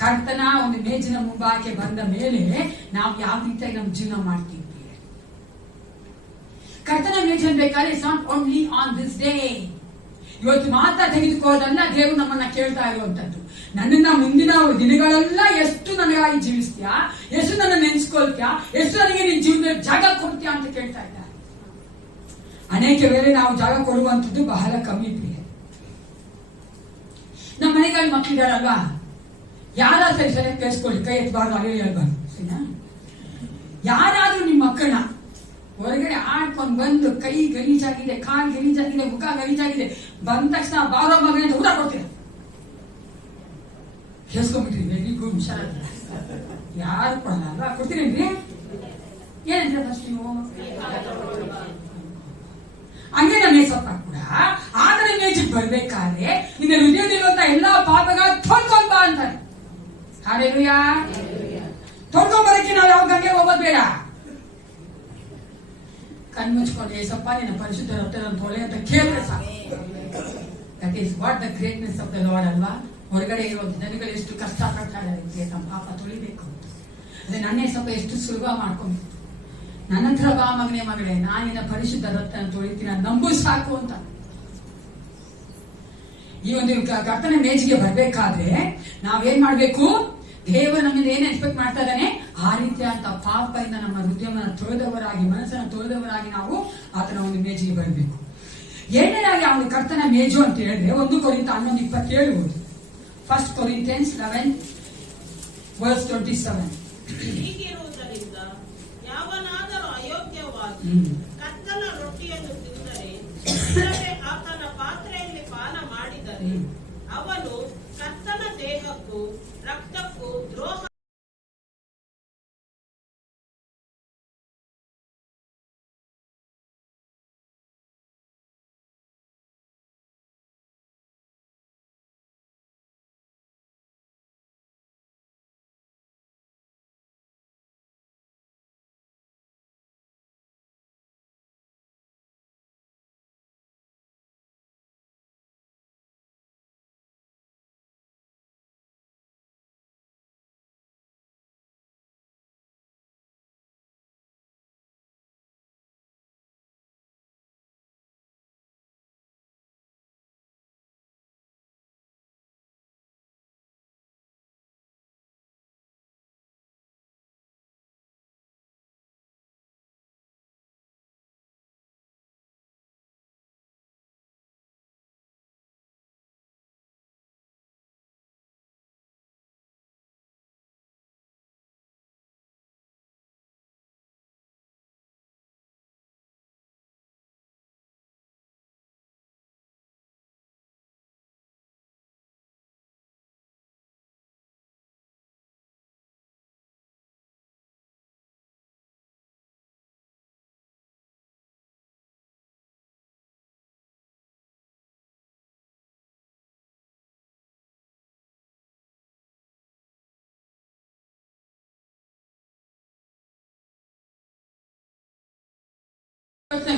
ಕರ್ತನ ಒಂದು ಮೇಜಿನ ಮುಂಭಾಗಕ್ಕೆ ಬಂದ ಮೇಲೆ ನಾವು ಯಾವ ರೀತಿಯಾಗಿ ನಮ್ಮ ಜೀವನ ಮಾಡ್ತೀವಿ? ಕರ್ತನ ಮೇಜು ಬೇಕಾದ್ರೆ it's not only on this day, ಇವತ್ತು ಮಾತ್ರ ತೆಗೆದುಕೋದಲ್ಲ ದೇವರು ನಮ್ಮನ್ನ ಕೇಳ್ತಾ ಇರುವಂತದ್ದು. ನನ್ನನ್ನ ಮುಂದಿನ ದಿನಗಳೆಲ್ಲ ಎಷ್ಟು ನನಗಾಗಿ ಜೀವಿಸ್ತೀಯಾ, ಎಷ್ಟು ನನ್ನ ನೆನ್ಸ್ಕೊಳ್ತೀಯಾ, ಎಷ್ಟು ನನಗೆ ನಿನ್ ಜೀವನದಲ್ಲಿ ಜಾಗ ಕೊಡ್ತೀಯಾ ಅಂತ ಕೇಳ್ತಾ ಇದ್ದಾರೆ. ಅನೇಕ ವೇಳೆ ನಾವು ಜಾಗ ಕೊಡುವಂಥದ್ದು ಬಹಳ ಕಮ್ಮಿ ಪ್ರಿಯ. ನಮ್ಮ ಮನೆಗಳಲ್ಲಿ ಮಕ್ಕಳಿದಾರಲ್ವಾ, ಯಾರ ಸರಿ ಕೇಳಿಸ್ಕೊಳ್ಳಿ, ಕೈ ಎತ್ತಬಾರ್ದು, ಅಲ್ಲೇ ಹೇಳ್ಬಾರ್ದು, ಸರಿನಾ? ಯಾರಾದ್ರೂ ನಿಮ್ಮ ಮಕ್ಕಳನ್ನ ಹೊರಗಡೆ ಆಡ್ಕೊಂಡು ಬಂದು ಕೈ ಗಲೀಜಾಗಿದೆ, ಕಾಲು ಗಲೀಜಾಗಿದೆ, ಮುಖ ಗಲೀಜಾಗಿದೆ, ಬಂದ ತಕ್ಷಣ ಬಾರೋ ಮಗನ ಅಂತ ಊಟ ಕೊಡ್ತೀರ, ಕೇಳಿಸ್ಕೊಂಡ್ಬಿಟ್ರಿ, ವೆರಿ ಗುಡ್, ಹುಷಾರಾಗಿಲ್ಲ, ಯಾರು ಕೊಡಲ್ಲ ಅಲ್ವಾ? ಕೊಡ್ತೀರೇನ್ರಿ? ಏನಂದ್ರೆ ಫಸ್ಟ್ ನೀವು ಹಂಗೆ ನಮ್ಮ ಏಸಪ್ಪ ಕೂಡ ಆದರ ಮೇಜಿಗೆ ಬರ್ಬೇಕಾದ್ರೆ ನಿನ್ನ ಹೃದಯದಲ್ಲಿರುವಂತ ಎಲ್ಲಾ ಪಾಪಗಳ ತೊಳ್ಕೊಂಡ್ ಬಾ ಅಂತಾರೆ. ಹಾಲೆಲೂಯಾ. ತೊಳ್ಕೊಂಬರಕ್ಕೆ ನಾವು ಯಾವ ಗಂಗೆ ಹೋಗೋದು ಬೇಡ. ಕಣ್ಮುಚ್ಕೊಂಡು ಏಸಪ್ಪ ನಿನ್ನ ಪರಿಶುದ್ಧ ರಕ್ತದ ತೊಳೆ ಅಂತ ಕೇಳಿದ್ರೆ ಸಾಕು. That is what the greatness of the lord ಅಲ್ವಾ? ಹೊರಗಡೆ ಇರೋ ಜನಗಳು ಎಷ್ಟು ಕಷ್ಟ ಪಡ್ತಾ ಇದ್ದಾರೆ, ತಮ್ಮ ಪಾಪ ತೊಳಿಬೇಕು. ಅದೇ ನನ್ನೇ ಸ್ವಲ್ಪ ಎಷ್ಟು ಸುಲಭ ಮಾಡ್ಕೊಂಡು ನನ್ನ ಹತ್ರ ಬಾ ಮಗನೇ ಮಗಳೇ, ನಾನಿನ ಪರಿಶುದ್ಧ ರಕ್ತನ ತೊಳಿತೀನಿ, ನಂಬು ಸಾಕು ಅಂತ. ಈ ಒಂದು ಕರ್ತನ ಮೇಜಿಗೆ ಬರ್ಬೇಕಾದ್ರೆ ನಾವೇನ್ ಮಾಡ್ಬೇಕು? ದೇವರು ನಮ್ಮನ್ನು ಏನ್ ಎಕ್ಸ್ಪೆಕ್ಟ್ ಮಾಡ್ತಾ ಇದ್ದಾನೆ, ಆ ರೀತಿಯಾದ ಪಾಪದಿಂದ ನಮ್ಮ ಹೃದಯವನ್ನು ತೊಳೆದವರಾಗಿ, ಮನಸ್ಸನ್ನು ತೊಳೆದವರಾಗಿ ನಾವು ಆತನ ಒಂದು ಮೇಜಿಗೆ ಬರಬೇಕು. ಎರಡನೇದಾಗಿ ಅವನು ಕರ್ತನ ಮೇಜು ಅಂತ ಹೇಳಿದ್ರೆ 1 ಕೊರಿಂಥ 11:27, 1 Corinthians 11:27. ಹೀಗಿರುವುದರಿಂದ ಯಾವನಾದರೂ ಅಯೋಗ್ಯವಾಗಿ ಕರ್ತನ ರೊಟ್ಟಿಯನ್ನು ತಿಂದರೆ, ಇಲ್ಲವೇ ಆತನ ಪಾತ್ರೆಯಲ್ಲಿ ಪಾನ ಮಾಡಿದರೆ ಅವನು ಕರ್ತನ ದೇಹಕ್ಕೂ ರಕ್ತಕ್ಕೂ ದ್ರೋಹ.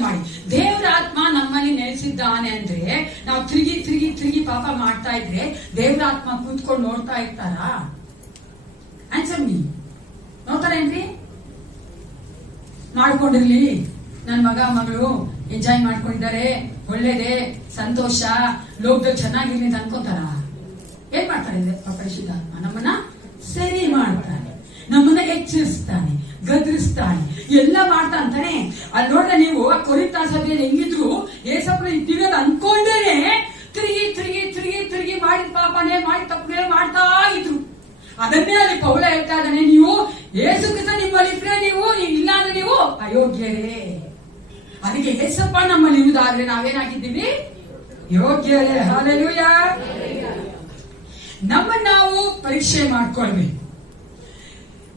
ಮಾಡಿ ದೇವರ ಆತ್ಮ ನಮ್ಮಲ್ಲಿ ನೆಲೆಸಿದ್ದಾನೆ ಅಂದ್ರೆ ನಾವು ತಿರುಗಿ ತಿರುಗಿ ತಿರುಗಿ ಪಾಪ ಮಾಡ್ತಾ ಇದ್ರೆ ದೇವರ ಆತ್ಮ ಕೂತ್ಕೊಂಡು ನೋಡ್ತಾ ಇರ್ತಾರಾ? Answer me. ನೋಡ್ತಾರೇನ್ರಿ? ಮಾಡ್ಕೊಂಡಿರ್ಲಿ, ನನ್ ಮಗ ಮಗಳು ಎಂಜಾಯ್ ಮಾಡ್ಕೊಂಡಿದ್ದಾರೆ, ಒಳ್ಳೇದೇ, ಸಂತೋಷ, ಲೋಕದಲ್ಲಿ ಚೆನ್ನಾಗಿರ್ಲಿ ಅಂತ ಅನ್ಕೋತಾರ? ಏನ್ ಮಾಡ್ತಾರೆ? ಪರಿಶುದ್ಧ ಆತ್ಮ ನಮ್ಮನ್ನ ಸರಿ ಮಾಡ್ತಾನೆ, ನಮ್ಮನ್ನ ಎಚ್ಚರಿಸ್ತಾನೆ, ಗದರಿಸ್ತಾನೆ, ಎಲ್ಲ ಮಾಡ್ತಾ ಅಂತಾನೆ. ಅಲ್ಲಿ ನೋಡ್ರೆ ನೀವು ಕೊರಿಂಥ ಸಭೆಯಲ್ಲಿ ಹೆಂಗಿದ್ರು ಏಸಪ್ಪನ ಇದ್ದೀವಿ ಅಂತ ಅನ್ಕೊಂಡೇನೆ ತಿರುಗಿ ತಿರುಗಿ ತಿರುಗಿ ತಿರುಗಿ ಮಾಡಿದ ಪಾಪನೇ ಮಾಡಿ ತಪ್ಪನೇ ಮಾಡ್ತಾ ಇದ್ರು. ಅದನ್ನೇ ಅಲ್ಲಿ ಪೌಲ ಹೇಳ್ತಾ ಇದ್ದಾನೆ, ನೀವು ಏಸು ಕ್ರಿಸ್ತ ನಿಮ್ಮಲ್ಲಿ ಇದ್ರೆ ನೀವು ಇಲ್ಲ ಅಂದ್ರೆ ನೀವು ಅಯೋಗ್ಯರೇ. ಅದಕ್ಕೆ ಏಸಪ್ಪ ನಮ್ಮಲ್ಲಿ ಇರುವುದಾದ್ರೆ ನಾವೇನಾಗಿದ್ದೀವಿ? ಯೋಗ್ಯರೇ. ಹಲ್ಲೆಲೂಯಾ. ನಮ್ಮನ್ನ ನಾವು ಪರೀಕ್ಷೆ ಮಾಡ್ಕೊಳ್ಬೇಕು.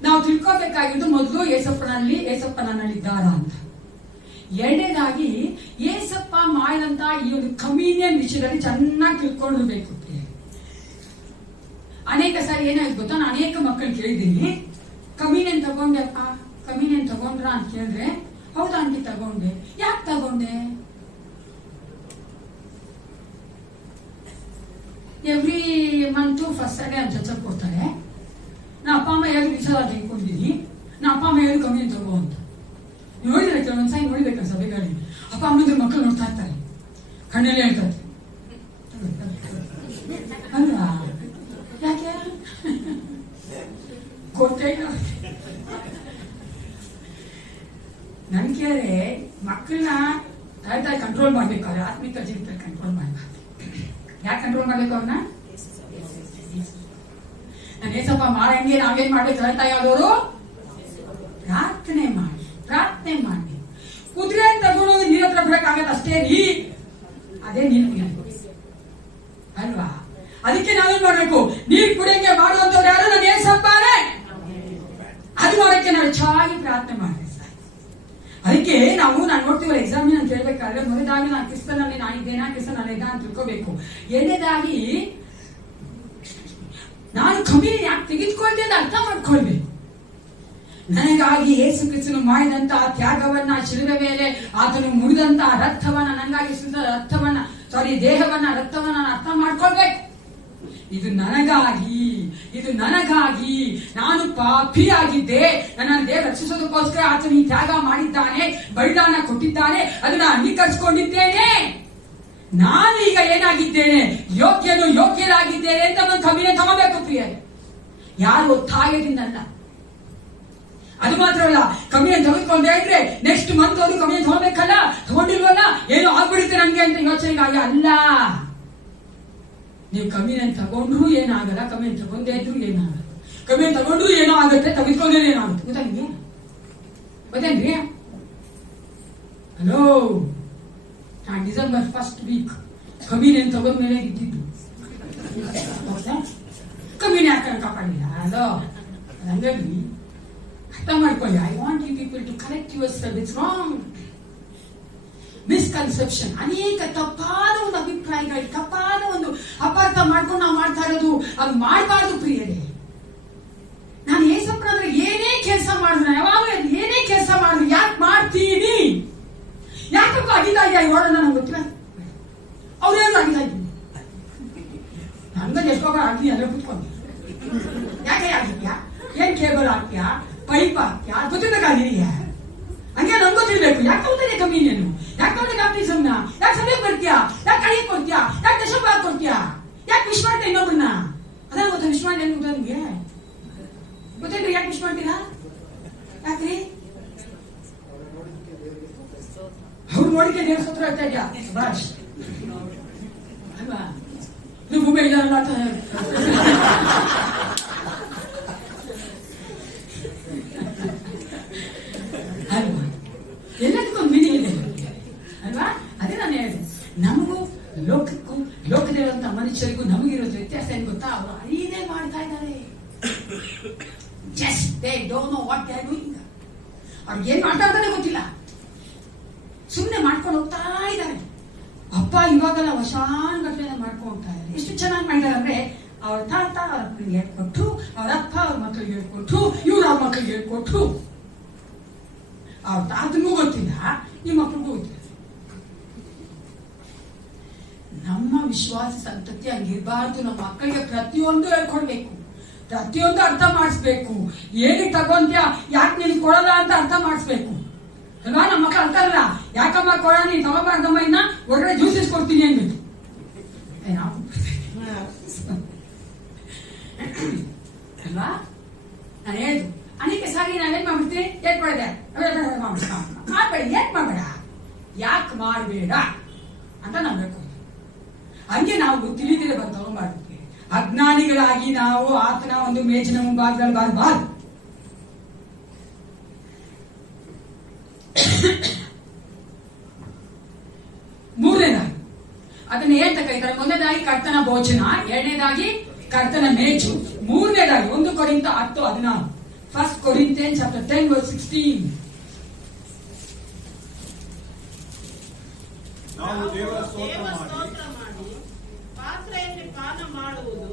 ನಾವು ತಿಳ್ಕೋಬೇಕಾಗಿದ್ದು ಮೊದಲು ಏಸಪ್ಪ ನನ್ನಲ್ಲಿದ್ದಾರ ಅಂತ. ಎರಡನೇದಾಗಿ ಏಸಪ್ಪ ಮಾಡಿದಂತ ಈ ಒಂದು ಕಮ್ಯೂನಿಯನ್ ವಿಷಯದಲ್ಲಿ ಚೆನ್ನಾಗಿ ತಿಳ್ಕೊಂಡಿರ್ಬೇಕು. ಅನೇಕ ಸಾರಿ ಏನಾಯ್ತು ಗೊತ್ತಾ, ನಾನು ಅನೇಕ ಮಕ್ಕಳು ಕೇಳಿದ್ದೀನಿ, ಕಮ್ಯೂನಿಯನ್ ತಗೊಂಡೆ ಅಪ್ಪ, ಕಮ್ಯೂನಿಯನ್ ತಗೊಂಡ್ರ ಅಂತ ಕೇಳಿದ್ರೆ ಹೌದಾ ಆಂಟಿ ತಗೊಂಡೆ. ಯಾಕೆ ತಗೊಂಡೆ? ಎವ್ರಿ ಮಂತ್ ಫಸ್ಟ್ ಸಂಡೇ ಅಂತ ಚರ್ಚ್ ಕೊಡ್ತಾರೆ. ನಾ ಅಪ್ಪ ಅಮ್ಮ ಹೇಳಿ ವಿಚಾರ ತೆಗೆದುಕೊಂಡಿದ್ದೀನಿ, ನಾ ಅಪ್ಪ ಅಮ್ಮ ಹೇಳಿ ಕಮ್ಯೂನಿಯನ್ ತಗೋ ಅಂತ. ನೋಡಿದ್ರೆ ಕೆಲವೊಂದ್ಸಾರಿ ನೋಡಿಬೇಕ ಸಭೆಗಳಲ್ಲಿ ಅಪ್ಪ ಅಮ್ಮಂದ್ರ ಮಕ್ಕಳು ನೋಡ್ತಾ ಇರ್ತಾರೆ, ಕಣ್ಣಲ್ಲೇ ಹೇಳ್ತಾರೆ ಅಲ್ವಾ? ಯಾಕೆ ಗೊತ್ತೇ ಇಲ್ಲ. ನನ್ ಕೇಳಿದ್ರೆ ಮಕ್ಕಳನ್ನ ತಾಯಿ ಕಂಟ್ರೋಲ್ ಮಾಡ್ಬೇಕಾದ್ರೆ ಆತ್ಮಿಕ ಜೀವಿತದಲ್ಲಿ ಕಂಟ್ರೋಲ್ ಮಾಡ್ಬಾರ್ದು. ಯಾಕೆ ಕಂಟ್ರೋಲ್ ಮಾಡ್ಬೇಕು ಅವ್ರನ್ನ? ನಾನು ಏಸಪ್ಪ ಮಾಡಂಗೆ ನಾವೇನ್ ಮಾಡ್ಬೇಕು? ತಾಯಿ ಆದವರು ಪ್ರಾರ್ಥನೆ ಮಾಡಿ, ಪ್ರಾರ್ಥನೆ ಮಾಡಿ. ಕುದುರೆ ತಗೊಂಡು ನೀರ ಹತ್ರ ಬಿಡಕ್ಕಾಗತ್ತ ಅಷ್ಟೇ ರೀ, ಅದೇ ನೀರು ಅಲ್ವಾ? ಅದಕ್ಕೆ ನಾವೇನ್ ಮಾಡ್ಬೇಕು? ನೀರು ಕುಡಿಯಂಗೆ ಮಾಡುವಂತವ್ರು ಯಾರು? ನಾನು ಏಸಪ್ಪನೇ. ಅದು ಮಾಡಕ್ಕೆ ನಾವು ಚೆನ್ನಾಗಿ ಪ್ರಾರ್ಥನೆ ಮಾಡಿ. ಅದಕ್ಕೆ ನಾನು ನೋಡ್ತೀವಲ್ಲ ಎಕ್ಸಾಮ್ ಅಂತ ಹೇಳ್ಬೇಕಾದ್ರೆ ಮೊದಲಾಗಿ ನಾನು ಕ್ರಿಸ್ತನಲ್ಲಿ ನಾನಿದ್ದೇನಾ, ಕ್ರಿಸ್ತನಲ್ಲಿದ್ದ ಅಂತ ತಿಳ್ಕೋಬೇಕು. ಎರಡನೇದಾಗಿ ನಾನು ಕಮ್ಯುನಿ ಯಾಕೆ ತೆಗೆದುಕೊಳ್ತೇನೆ ಅಂತ ಅರ್ಥ ಮಾಡ್ಕೊಳ್ಬೇಕು. ನನಗಾಗಿ ಯೇಸು ಕ್ರಿಸ್ತನು ಮಾಡಿದಂತ ತ್ಯಾಗವನ್ನ, ಶಿಲುಬೆ ಮೇಲೆ ಆತನು ಮುರಿದಂತ ರಕ್ತವನ್ನ, ನನಗಾಗಿ ರಕ್ತವನ್ನ, ದೇಹವನ್ನ, ರಕ್ತವನ್ನ ನಾನು ಅರ್ಥ ಮಾಡ್ಕೊಳ್ಬೇಕು. ಇದು ನನಗಾಗಿ, ಇದು ನನಗಾಗಿ. ನಾನು ಪಾಪಿಯಾಗಿದ್ದೆ, ನನ್ನ ದೇಹ ರಕ್ಷಿಸೋದಕ್ಕೋಸ್ಕರ ಆತನು ಈ ತ್ಯಾಗ ಮಾಡಿದ್ದಾನೆ, ಬಲಿದಾನ ಕೊಟ್ಟಿದ್ದಾನೆ, ಅದನ್ನ ಅಂಗೀಕರಿಸಿಕೊಂಡಿದ್ದೇನೆ. ನಾನೀಗ ಏನಾಗಿದ್ದೇನೆ, ಯೋಗ್ಯರಾಗಿದ್ದೇನೆ ಅಂತ ಒಂದು ಕಮ್ಯುನಿಯನ್ ತಗೋಬೇಕು ಪ್ರಿಯರೇ. ಯಾರು ಒತ್ತಾಯದಿಂದಲ್ಲ. ಅದು ಮಾತ್ರವಲ್ಲ, ಕಮ್ಯುನಿಯನ್ ತೆಗೆದುಕೊಂಡೇ ಇದ್ರೆ ನೆಕ್ಸ್ಟ್ ಮಂತ್ ಅವರು ಕಮ್ಯುನಿಯನ್ ತಗೋಬೇಕಲ್ಲ, ತಗೊಂಡಿಲ್ವಲ್ಲ ಏನೋ ಆಗ್ಬಿಡುತ್ತೆ ನನ್ಗೆ ಅಂತ ಯೋಚನೆಗಾಗಿ ಅಲ್ಲ. ನೀವು ಕಮ್ಯುನಿಯನ್ ತಗೊಂಡ್ರು ಏನಾಗಲ್ಲ, ಕಮ್ಯುನಿಯನ್ ತಗೊಂಡೇ ಇದ್ರು ಏನಾಗಲ್ಲ. ಕಮ್ಯುನಿಯನ್ ತಗೊಂಡ್ರು ಏನೋ ಆಗುತ್ತೆ, ತೆಗೆದುಕೊಂಡ್ರೆ ಏನಾಗುತ್ತೆ ಗೊತ್ತಾ ನಿಮ್ಗೆ? ಗೊತ್ತೇನ್ರಿ? ಹಲೋ, ನಾನು ಡಿಸೆಂಬರ್ 1st ವೀಕ್ ಕಮ್ಯುನಿಯನ್ ತಗೊಂಡ್ಮೇಲೆ ಇದ್ದಿದ್ದು. ಕಮ್ಯುನಿಯನ್ ಹಾಕೊಂಡು ಕಾಪಾಡಿಲ್ಲ. ಹಲೋ, ಹಂಗಾಗಿ ಅರ್ಥ ಮಾಡ್ಕೊಳ್ಳಿ. I want you people to correct yourself. It's wrong. Misconception, ಅನೇಕ ತಪ್ಪಾದ ಒಂದು ಅಭಿಪ್ರಾಯಗಳು, ತಪ್ಪಾದ ಒಂದು ಅಪಾರ್ಥ ಮಾಡ್ಕೊಂಡು ನಾವು ಮಾಡ್ತಾ ಇರೋದು. ಅದು ಮಾಡಬಾರ್ದು ಪ್ರಿಯರೇ. ನಾನು ಏಸಪ್ಪನಂದ್ರೆ ಏನೇ ಕೆಲಸ ಮಾಡಿದ್ರು, ಯಾವಾಗ ಏನೇ ಕೆಲಸ ಮಾಡಿದ್ರು, ಯಾಕೆ ಮಾಡ್ತೀನಿ, ಯಾಕಪ್ಪ ಆಗಿದಾಗ ಓಡೋಣ ನಂಗೆ ಗೊತ್ತಿಲ್ಲ. ಅವ್ರೇನು ಆಗಿಲ್ಲ, ನನ್ಗೆ ಎಷ್ಟೋ ಆಗ್ತೀನಿ ಅಂದ್ರೆ ಕುತ್ಕೊಂಡು ಯಾಕೆ ಆಗಿದ್ಯಾ, ಏನ್ ಕೇಬಲ್ ಹಾಕ್ತೀಯಾ, ಪೈಪ್ ಹಾಕ್ತೀಯಾ, ಗೊತ್ತಿರ್ಬೇಕಾಗಿದೆಯ. ಹಂಗೆ ನನ್ಗೆ ಗೊತ್ತಿರ್ಬೇಕು. ಯಾಕೆ ಹೋಗ್ತಾನೆ ಕಮ್ಯುನಿಯನ್, ಯಾಕೆ ಹೋಗ್ತಾನೆ ಬ್ಯಾಪ್ಟಿಸಮ್ನ, ಯಾಕೆ ಸಭೆಗೆ ಬರ್ತೀಯಾ, ಯಾಕೆ ಕಳಿಗೆ ಕೊಡ್ತೀಯಾ, ಯಾಕೆ ದಶಮ ಕೊಡ್ತೀಯಾ, ಯಾಕೆ ವಿಶ್ ಮಾಡ್ತೀಯ ಇನ್ನೊಬ್ಬರನ್ನ. ಅದನ್ನ ಗೊತ್ತಾ ವಿಶ್ ಮಾಡಿ, ಏನ್ ಗೊತ್ತಾ ನಿಮ್ಗೆ ಗೊತ್ತೇನ್ರಿ? ಯಾಕೆ ವಿಶ್ ಮಾಡ್ತೀರಾ? ಯಾಕ್ರಿ? ಅವ್ರು ನೋಡಿಕೆ ದೇವ್ರ ಸತ್ರ ಹೇಳ್ತಾ ಇದ್ಯಾ ಬಾಷ್ ಅಲ್ವಾ? ನೀವು ಭೂಮಿ ಇಲ್ಲ ಅಲ್ವಾ? ಎಲ್ಲದಕ್ಕೊಂದು ಮೀನಿಂಗ್ ಇದೆ ಅಲ್ವಾ? ಅದೇ ನಾನು ಹೇಳಿದೆ, ನಮಗೂ ಲೋಕಕ್ಕೂ ಲೋಕದಲ್ಲಿರುವಂತ ಮನುಷ್ಯರಿಗೂ ನಮಗಿರೋ ವ್ಯತ್ಯಾಸ ಏನ್ ಗೊತ್ತಾ? ಅವರು ಅರಿಯೇ ಮಾಡ್ತಾ ಇದ್ದಾರೆ. Just they don't know what they are doing. ಅವ್ರಿಗೆ ಏನ್ ಮಾಡ್ತಾ ಇರ್ತಾನೆ ಗೊತ್ತಿಲ್ಲ, ಸುಮ್ಮನೆ ಮಾಡ್ಕೊಂಡು ಹೋಗ್ತಾ ಇದ್ದಾರೆ. ಅಪ್ಪ ಇವಾಗೆಲ್ಲ ವರ್ಷಾನುಗಟ್ಟಲೆ ಮಾಡ್ಕೊಂಡು ಹೋಗ್ತಾ ಇದ್ದಾರೆ. ಎಷ್ಟು ಚೆನ್ನಾಗಿ ಮಾಡಿದ್ದಾರೆ ಅಂದ್ರೆ, ಅವ್ರ ತಾತ ಅವ್ರ ಮಕ್ಕಳಿಗೆ ಹೇಳ್ಕೊಟ್ಟು, ಅವ್ರ ಅಪ್ಪ ಅವ್ರ ಮಕ್ಕಳಿಗೆ ಹೇಳ್ಕೊಟ್ಟು, ಇವ್ರ ಅವ್ರ ಮಕ್ಕಳಿಗೆ ಹೇಳ್ಕೊಟ್ಟು. ಅವ್ರ ತಾತನಿಗೂ ಗೊತ್ತಿಲ್ಲ, ಈ ಮಕ್ಕಳಿಗೂ ಗೊತ್ತಿಲ್ಲ. ನಮ್ಮ ವಿಶ್ವಾಸ ಸಂತತಿ ಹಂಗಿರಬಾರ್ದು. ನಮ್ಮ ಮಕ್ಕಳಿಗೆ ಪ್ರತಿಯೊಂದು ಹೇಳ್ಕೊಡ್ಬೇಕು, ಪ್ರತಿಯೊಂದು ಅರ್ಥ ಮಾಡಿಸ್ಬೇಕು. ಏನಿಗೆ ತಗೊಂತ್ಯಾ, ಯಾಕೆ ನೀನು ಕೊಡಲ್ಲ ಅಂತ ಅರ್ಥ ಮಾಡಿಸ್ಬೇಕು ಅಲ್ವಾ? ನಮ್ಮ ಮಕ್ಕಳು ಅರ್ಥ ಅಲ್ಲ, ಯಾಕಮ್ಮ ಕೊಡ, ನೀನು ತಗೋಬಾರ್ದಮ್ಮ, ಇನ್ನ ಹೊರಗಡೆ ಜ್ಯೂಸಸ್ ಕೊಡ್ತೀನಿ ಅಂದ್ಬಿಟ್ಟು ಅಲ್ವಾ? ನಾನು ಹೇಳಿದ್ರು ಅನೇಕ ಸಾರಿ ನಾವೇನ್ ಮಾಡ್ಬಿಡ್ತೀನಿ, ಏನ್ ಮಾಡಿದೆ ಮಾಡ್ಬೇಡ, ಏನ್ ಮಾಡಬೇಡ, ಯಾಕೆ ಮಾಡಬೇಡ ಅಂತ ನಾವು ಬೇಕು. ಹಂಗೆ ನಾವು ತಿಳಿದಿರ ಬಂದು ತಗೊಂಡ್ಬಾರ್ದು. ಅಜ್ಞಾನಿಗಳಾಗಿ ನಾವು ಆತನ ಒಂದು ಮೇಜಿನ ಮುಂಭಾಗದಲ್ಲಿ ಬಾರಬಾರ್ದು. ಮೂರನೇದಾಗಿ ಅದನ್ನ ಏನ್ ಕರೀತಾರೆ? ಮೊದಲನೇದಾಗಿ ಕರ್ತನ ಭೋಜನ, ಎರಡನೇದಾಗಿ ಕರ್ತನ ಮೇಜು, ಮೂರನೇದಾಗಿ 1 ಕೊರಿಂಥ 10:14. 1 Corinthians chapter 10 verse 16. ನಾವು ದೇವರ ಸ್ತೋತ್ರ ಮಾಡಿ ಪಾತ್ರೆಯಲ್ಲಿ ಪಾನ ಮಾಡುವುದು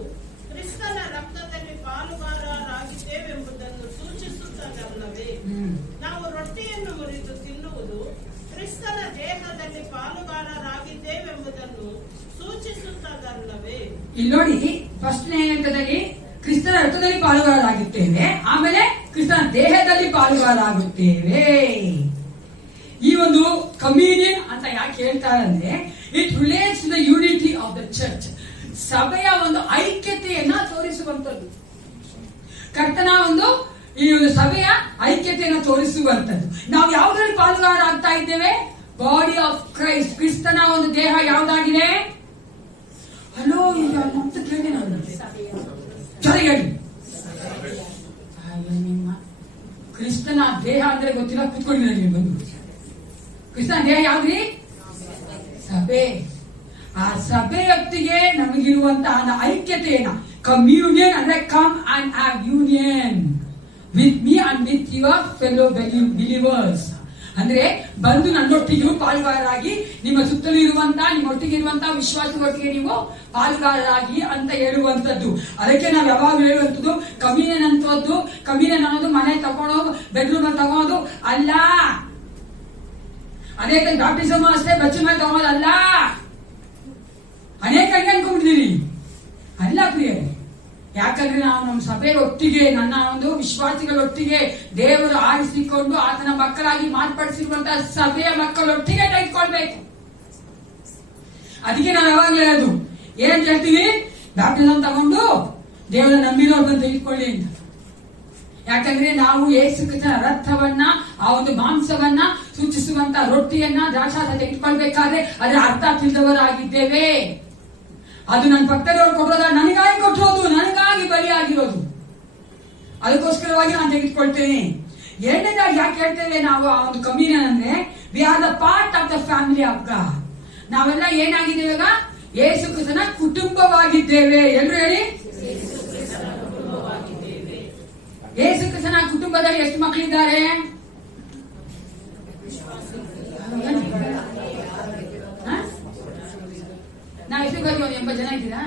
ಕ್ರಿಸ್ತನ ರಕ್ತದಲ್ಲಿ ಪಾಲುಗಾರರಾಗಿದ್ದೇವೆಂಬುದನ್ನು ಸೂಚಿಸುತ್ತದಲ್ಲವೇ? ನಾವು ರೊಟ್ಟಿಯನ್ನು ಮುರಿದು ತಿನ್ನುವುದು ಕ್ರಿಸ್ತನ ದೇಹದಲ್ಲಿ ಪಾಲುಗಾರರಾಗಿದ್ದೇವೆಂಬುದನ್ನು ಸೂಚಿಸುತ್ತದಲ್ಲವೇ? ಇಲ್ಲಿ ನೋಡಿ, ಫಸ್ಟ್ನೇ ಹಂತದಲ್ಲಿ ಕ್ರಿಸ್ತನ ರಕ್ತದಲ್ಲಿ ಪಾಲುಗಾರರಾಗುತ್ತೇವೆ, ಆಮೇಲೆ ಕ್ರಿಸ್ತನ ದೇಹದಲ್ಲಿ ಪಾಲುಗಾರರಾಗುತ್ತೇವೆ. ಈ ಒಂದು ಕಮ್ಯುನಿಯನ್ ಅಂತ ಯಾಕೆ ಹೇಳ್ತಾರೆ ಅಂದ್ರೆ, it relates to the unity of the church. ಸಭೆಯ ಒಂದು ಐಕ್ಯತೆಯನ್ನ ತೋರಿಸುವಂತದ್ದು. ಕರ್ತನ ಒಂದು ಈ ಒಂದು ಸಭೆಯ ಐಕ್ಯತೆಯನ್ನು ತೋರಿಸುವಂತದ್ದು. ನಾವು ಯಾವುದರಲ್ಲಿ ಪಾಲುಗಾರ ಆಗ್ತಾ ಇದ್ದೇವೆ? Body of Christ. ಕ್ರಿಸ್ತನ ಒಂದು ದೇಹ ಯಾವುದಾಗಿದೆ? ಹಲೋ, ಈಗ ಅಂತ ಕೇಳಿ ನಾನು ಹೇಳಿ, ನಿಮ್ಮ ಕ್ರಿಸ್ತನ ದೇಹ ಅಂದ್ರೆ ಗೊತ್ತಿಲ್ಲ, ಕುತ್ಕೊಂಡಿಲ್ಲ ನೀವು ಬಂದು. ಕ್ರಿಸ್ತನ ದೇಹ ಯಾವ್ದ್ರಿ? ಸಭೆ. ಆ ಸಭೆಯೊತ್ತಿಗೆ ನಮಗಿರುವಂತಹ ಐಕ್ಯತೆಯನ್ನ, ಕಮ್ಯೂನಿಯನ್ ಅಂದ್ರೆ come and have union with me and with your fellow believers. ಅಂದ್ರೆ ಬಂದು ನನ್ನೊಟ್ಟಿಗೆ ಪಾಲುಗಾರರಾಗಿ, ನಿಮ್ಮ ಸುತ್ತಲೂ ಇರುವಂತಹ, ನಿಮ್ಮೊಟ್ಟಿಗೆ ಇರುವಂತಹ ವಿಶ್ವಾಸದೊಟ್ಟಿಗೆ ನೀವು ಪಾಲುಗಾರರಾಗಿ ಅಂತ ಹೇಳುವಂತದ್ದು. ಅದಕ್ಕೆ ನಾವು ಯಾವಾಗಲೂ ಹೇಳುವಂಥದ್ದು, ಕಮ್ಯುನಿಯನ್ ಅಂತದ್ದು, ಕಮ್ಯುನಿಯನ್ ಅನ್ನೋದು ಮನೆ ತಗೊಳೋದು, ಬೆಡ್ರೂಮ್ ತಗೋದು ಅಲ್ಲ. ಅದೇ ಬ್ಯಾಪ್ಟಿಸಮ್ ಅಷ್ಟೇ ಬಚ್ಚ ಮೇಲೆ ತಗೋದಲ್ಲ. ಅನೇಕ ಹಂಗೆ ಅನ್ಕೊಂಡ್ಬಿಟ್ಟಿದೀವಿ. ಅಲ್ಲ ಪ್ರಿಯ, ಯಾಕಂದ್ರೆ ನಾವು ನಮ್ಮ ಸಭೆಯೊಟ್ಟಿಗೆ, ನನ್ನ ಒಂದು ವಿಶ್ವಾಸಿಗಳೊಟ್ಟಿಗೆ ದೇವರು ಆರಿಸಿಕೊಂಡು ಆತನ ಮಕ್ಕಳಾಗಿ ಮಾರ್ಪಡಿಸಿರುವಂತಹ ಸಭೆಯ ಮಕ್ಕಳೊಟ್ಟಿಗೆ ತೆಗೆದುಕೊಳ್ಬೇಕು. ಅದಕ್ಕೆ ನಾವು ಯಾವಾಗಲೂ ಹೇಳೋದು ಏನ್ ಹೇಳ್ತೀವಿ, ಬ್ಯಾಪ್ಟಿಸಮ್ ತಗೊಂಡು ದೇವರ ನಂಬಿರೋರ್ಗನ್ನು ತೆಗೆದುಕೊಳ್ಳಿ ಅಂತ. ಯಾಕಂದ್ರೆ ನಾವು ಯೇಸು ಕ್ರಿಸ್ತನ ರಕ್ತವನ್ನ, ಆ ಒಂದು ಮಾಂಸವನ್ನ ಸೂಚಿಸುವಂತ ರೊಟ್ಟಿಯನ್ನ, ದ್ರಾಕ್ಷಾರಸ ತೆಗೆದುಕೊಳ್ಬೇಕಾದ್ರೆ ಅದರ ಅರ್ಥ ತಿಳಿದವರಾಗಿದ್ದೇವೆ. ಅದು ನನ್ನ ಪಕ್ಕದವ್ರು ಕೊಟ್ಟೋದ, ನನಗಾಗಿ ಕೊಟ್ಟಿರೋದು, ನನಗಾಗಿ ಬಲಿಯಾಗಿರೋದು, ಅದಕ್ಕೋಸ್ಕರವಾಗಿ ನಾನು ತೆಗೆದುಕೊಳ್ತೇನೆ. ಎರಡನೇದಾಗಿ ಯಾಕೆ ಹೇಳ್ತೇವೆ ನಾವು ಆ ಒಂದು ಕಮ್ಯುನಿಯನ್ ಅಂದ್ರೆ, we are the part of the family of god. ನಾವೆಲ್ಲ ಏನಾಗಿದ್ದೇವೆ ಇವಾಗ, ಯೇಸು ಕ್ರಿಸ್ತನ ಕುಟುಂಬವಾಗಿದ್ದೇವೆ. ಎಲ್ಲರೂ ಹೇಳಿ, ಯೇಸು ಕ್ರಿಸ್ತನ ಕುಟುಂಬದಲ್ಲಿ ಎಷ್ಟು ಮಕ್ಕಳಿದ್ದಾರೆ? ನಾವು ಎಷ್ಟು ಬರ್ತೀವಿ? ಒಂದು 80 ಜನ ಇದ್ದೀರಾ?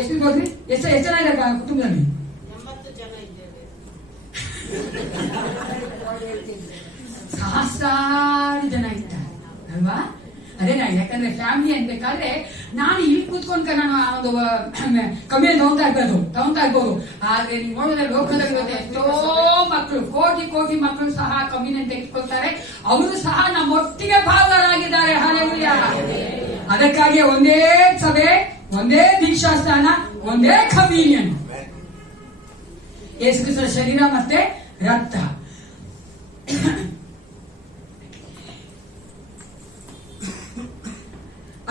ಎಷ್ಟು ಬರ್ತೀವಿ? ಎಷ್ಟು ಜನ ಇದ್ದಾರೆ ಕುಟುಂಬದಲ್ಲಿ? 80 ಜನ ಇದ್ದೇವೆ. ಸಹಸ್ರಾರು ಜನ ಇದ್ದಾರೆ ಅಲ್ವಾ? ಅದೇ ನಾ, ಯಾಕಂದ್ರೆ ಫ್ಯಾಮಿಲಿ ಅನ್ಬೇಕಾದ್ರೆ ನಾನು ಇಲ್ಲಿ ಕೂತ್ಕೊಂಡು ನಾನು ಒಂದು ಕಮ್ಮಿ ತಗೊಂತಾ ಇರ್ಬೋದು. ಆದ್ರೆ ನೀವು ನೋಡಿದ್ರೆ ಲೋಕದಲ್ಲಿ ಎಷ್ಟೋ ಮಕ್ಕಳು, ಕೋಟಿ ಕೋಟಿ ಮಕ್ಕಳು ಸಹ ಕಮ್ಯುನಿಯನ್ ತೆಗೆದುಕೊಳ್ತಾರೆ. ಅವರು ಸಹ ನಮ್ಮೊಟ್ಟಿಗೆ ಭಾಗರಾಗಿದ್ದಾರೆ. ಹಲ್ಲೆಲೂಯಾ. ಅದಕ್ಕಾಗಿ ಒಂದೇ ಸಭೆ, ಒಂದೇ ದೀಕ್ಷಾಸ್ಥಾನ, ಒಂದೇ ಕಮ್ಯುನಿಯನ್, ಯೇಸು ಕ್ರಿಸ್ತನ ಶರೀರ ಮತ್ತೆ ರಕ್ತ.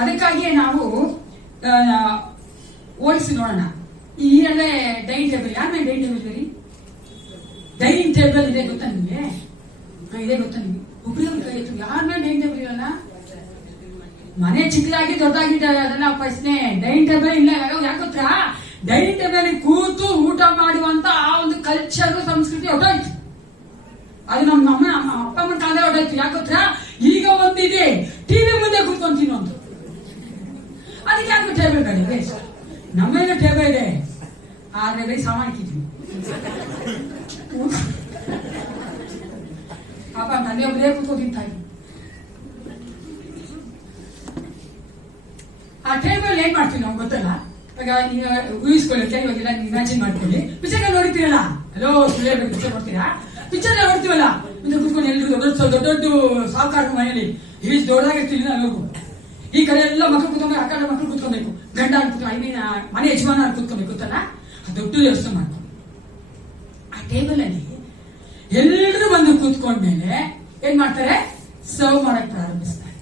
ಅದಕ್ಕಾಗಿಯೇ ನಾವು ಹೋಲಿಸಿ ನೋಡೋಣ. ಈಗಲೇ ಡೈನಿಂಗ್ ಟೇಬಲ್, ಯಾರ ಮೇಲೆ ಡೈನಿಂಗ್ ಟೇಬಲ್ ಇದೆ? ಡೈನಿಂಗ್ ಟೇಬಲ್ ಇದೆ ಗೊತ್ತಾ ನಿಮಗೆ? ಇದೆ ಗೊತ್ತಾ ನಿಮಗೆ? ಒಬ್ಬರಿಗೆ ಕೈ ಎತ್ತು. ಯಾರ ಮೇಲೆ ಡೈನಿಂಗ್ ಟೇಬಲ್ ಇರಲ್ಲ? ಮನೆ ಚಿಕ್ಕದಾಗಿ ದೊಡ್ಡದಾಗಿದ್ದಾವೆ, ಅದೆಲ್ಲ ಪ್ರಶ್ನೆ. ಡೈನಿಂಗ್ ಟೇಬಲ್ ಇಲ್ಲ. ಯಾಕೆ ಗೊತ್ತಾ? ಡೈನಿಂಗ್ ಟೇಬಲ್ ಕೂತು ಊಟ ಮಾಡುವಂತ ಆ ಒಂದು ಕಲ್ಚರ್, ಸಂಸ್ಕೃತಿ ಹೊರಟೋಯ್ತು. ಅದು ನಮ್ಮ ಅಪ್ಪ ಅಮ್ಮನ ಕಾಲದಲ್ಲಿ ಹೊರಟೋಯ್ತು. ಯಾಕೆ ಗೊತ್ತಾ? ಈಗ ಒಂದಿದೆ, ಟಿವಿ ಮುಂದೆ ಕೂತ್ಕೊಂಡು ತಿನ್ನೋದು. ಅದಕ್ಕೆ ಯಾಕೆ ಟೇಬಲ್ ಬೇಡ? ನಮ್ಮೇಲೆ ಟೇಬಲ್ ಇದೆ, ಆದ್ರೆ ಬರೀ ಸಾಮಾನಿಕ್ಕಿದ್ವಿ. ಪಾಪ ತಂದೆ ಒಬ್ಬರೇ ಕೂತ್ಕೊಂಡು ತಿಂತಾ ಇದ್ವಿ. ಆ ಟೇಬಲ್ ಏನ್ ಮಾಡ್ತೀವಿ ನಾವು ಗೊತ್ತಲ್ಲ? ಇವಾಗ ನೀವು ಊಹಿಸ್ಕೊಳ್ಳಿ, ಇವಾಗೆಲ್ಲ ನೀವು ಇಮ್ಯಾಜಿನ್ ಮಾಡ್ಕೊಳ್ಳಿ. ಪಿಕ್ಚರ್ ನೋಡ್ತೀರಲ್ಲ, ಹಲೋ ಸುಳ್ಳೆ ಪಿಕ್ಚರ್ ನೋಡ್ತೀರಾ? ಪಿಕ್ಚರ್ ನೋಡ್ತೀವಲ್ಲ, ಮುಂದೆ ಕೂತ್ಕೊಂಡು ಎಲ್ರು ದೊಡ್ಡ ದೊಡ್ಡ ಸಾವುಕಾರ ಮನೆಯಲ್ಲಿ ಇಷ್ಟು ದೊಡ್ಡದಾಗಿರ್ತೀವಿ ಎಲ್ಲರಿಗೂ. ಈ ಕಡೆ ಎಲ್ಲ ಮಕ್ಕಳು ಕೂತ್ಕೊಂಡು, ಆ ಕಡೆ ಮಕ್ಕಳು ಕೂತ್ಕೊಬೇಕು, ಗಂಡ ಮನೆ ಯಜಮಾನ ಕೂತ್ಕೊಬೇಕು ಗೊತ್ತಲ್ಲ? ದೊಡ್ಡ ವ್ಯವಸ್ಥೆ ಮಾಡ್ಕೊಂಡು ಆ ಟೇಬಲ್ ಅಲ್ಲಿ ಎಲ್ಲರೂ ಬಂದು ಕೂತ್ಕೊಂಡ್ಮೇಲೆ ಏನ್ ಮಾಡ್ತಾರೆ? ಸರ್ವ್ ಮಾಡಕ್ ಪ್ರಾರಂಭಿಸ್ತಾರೆ.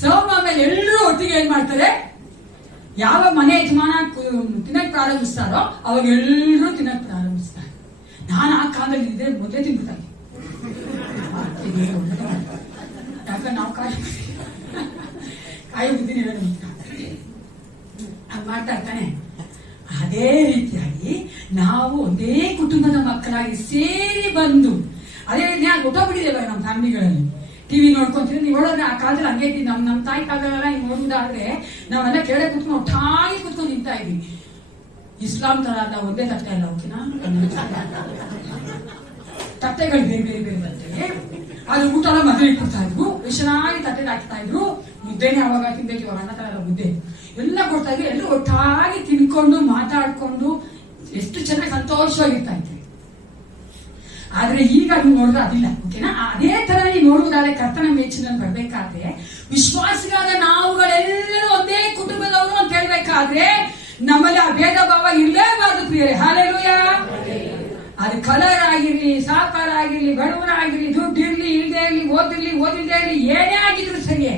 ಸರ್ವ್ ಆದ್ಮೇಲೆ ಎಲ್ಲರೂ ಒಟ್ಟಿಗೆ ಏನ್ ಮಾಡ್ತಾರೆ? ಯಾವ ಮನೆ ಯಜಮಾನ ತಿನ್ನಕ್ ಪ್ರಾರಂಭಿಸ್ತಾರೋ ಅವಾಗ ಎಲ್ಲರೂ ತಿನ್ನಕ್ ಪ್ರಾರಂಭಿಸ್ತಾರೆ. ನಾನು ಆ ಕಾಲದಲ್ಲಿ ಇದ್ರೆ ಮೊದಲೇ ತಿನ್ಬಿಟ್ಟಾಗ, ಯಾಕಂದ್ರೆ ನಾವು ಕಾಯಿ ಬುದ್ಧಿನಿ ಮಾಡ್ತಾ ಇರ್ತಾನೆ. ಅದೇ ರೀತಿಯಾಗಿ ನಾವು ಒಂದೇ ಕುಟುಂಬದ ಮಕ್ಕಳಾಗಿ ಸೇರಿ ಬಂದು, ಅದೇ ರೀತಿ ಗೊತ್ತಾಗ್ಬಿಟ್ಟಿದೆ ನಮ್ಮ ಫ್ಯಾಮಿಲಿಗಳಲ್ಲಿ. ಟಿವಿ ನೋಡ್ಕೊಂತೀವಿ, ನೀವು ನೋಡಿದ್ರೆ ಆ ಕಾಲದಲ್ಲಿ ಹಂಗೆ ಇದ್ದೀವಿ. ನಮ್ಮ ತಾಯಿ ಕಾಲದಲ್ಲೆಲ್ಲ ನೀವು ನೋಡುವುದಾದ್ರೆ ನಾವೆಲ್ಲ ಕೆಳಗೆ ಕೂತ್ಕೊಂಡು ಒಟ್ಟಾಗಿ ಕೂತ್ಕೊಂಡು ನಿಂತಾ ಇದ್ವಿ. ಇಸ್ಲಾಂ ತರ ಅಲ್ಲ, ಒಂದೇ ತಟ್ಟೆ ಅಲ್ಲ, ಓಕೆನಾ? ತಟ್ಟೆಗಳು ಬೇರೆ ಬೇರೆ ಬೇರೆ ಬರ್ತವೆ. ಅದು ಊಟ ಎಲ್ಲ ಮದುವೆ ಇಟ್ಬಿಡ್ತಾ ಇದ್ವು, ಚೆನ್ನಾಗಿ ತಟ್ಟೆಗೆ ಹಾಕ್ತಾ ಇದ್ರು. ಮುದ್ದೆನೆ ಅವಾಗ ತಿನ್ಬೇಕು, ಇವಾಗ ಅನ್ನ ತರ ಮುದ್ದೆ ಎಲ್ಲ ಕೊಡ್ತಾ ಇದ್ವಿ. ಎಲ್ಲರೂ ಒಟ್ಟಾಗಿ ತಿನ್ಕೊಂಡು ಮಾತಾಡ್ಕೊಂಡು ಎಷ್ಟು ಚೆನ್ನಾಗಿ ಸಂತೋಷವಾಗಿರ್ತಾ ಇದ್ವಿ. ಆದ್ರೆ ಈಗ ನೀವು ನೋಡಿದ್ರೆ ಅದಿಲ್ಲ, ಓಕೆನಾ? ಅದೇ ತರ ನೀವು ನೋಡುವುದಾದ್ರೆ ಕರ್ತನ ಮೆಚ್ಚಿನಲ್ಲಿ ಬರ್ಬೇಕಾದ್ರೆ, ವಿಶ್ವಾಸಿಗಾದ ನಾವುಗಳೆಲ್ಲರೂ ಒಂದೇ ಕುಟುಂಬದವರು ಅಂತ ಹೇಳ್ಬೇಕಾದ್ರೆ ನಮ್ಮಲ್ಲಿ ಆ ಭೇದ ಭಾವ ಇರಲೇಬಾರದು ಪ್ರಿಯರೇ. ಹಲ್ಲೆಲೂಯಾ. ಅದು ಕಲರ್ ಆಗಿರ್ಲಿ, ಸಾಕಾರ ಆಗಿರ್ಲಿ, ಬಡವರಾಗಿರ್ಲಿ, ದುಡ್ಡು ಇರ್ಲಿ, ಇಲ್ಲದೆ ಇರ್ಲಿ, ಓದಿಲ್ಲದೆ ಇರ್ಲಿ, ಏನೇ ಆಗಿದ್ರು ಸರಿಯೇ,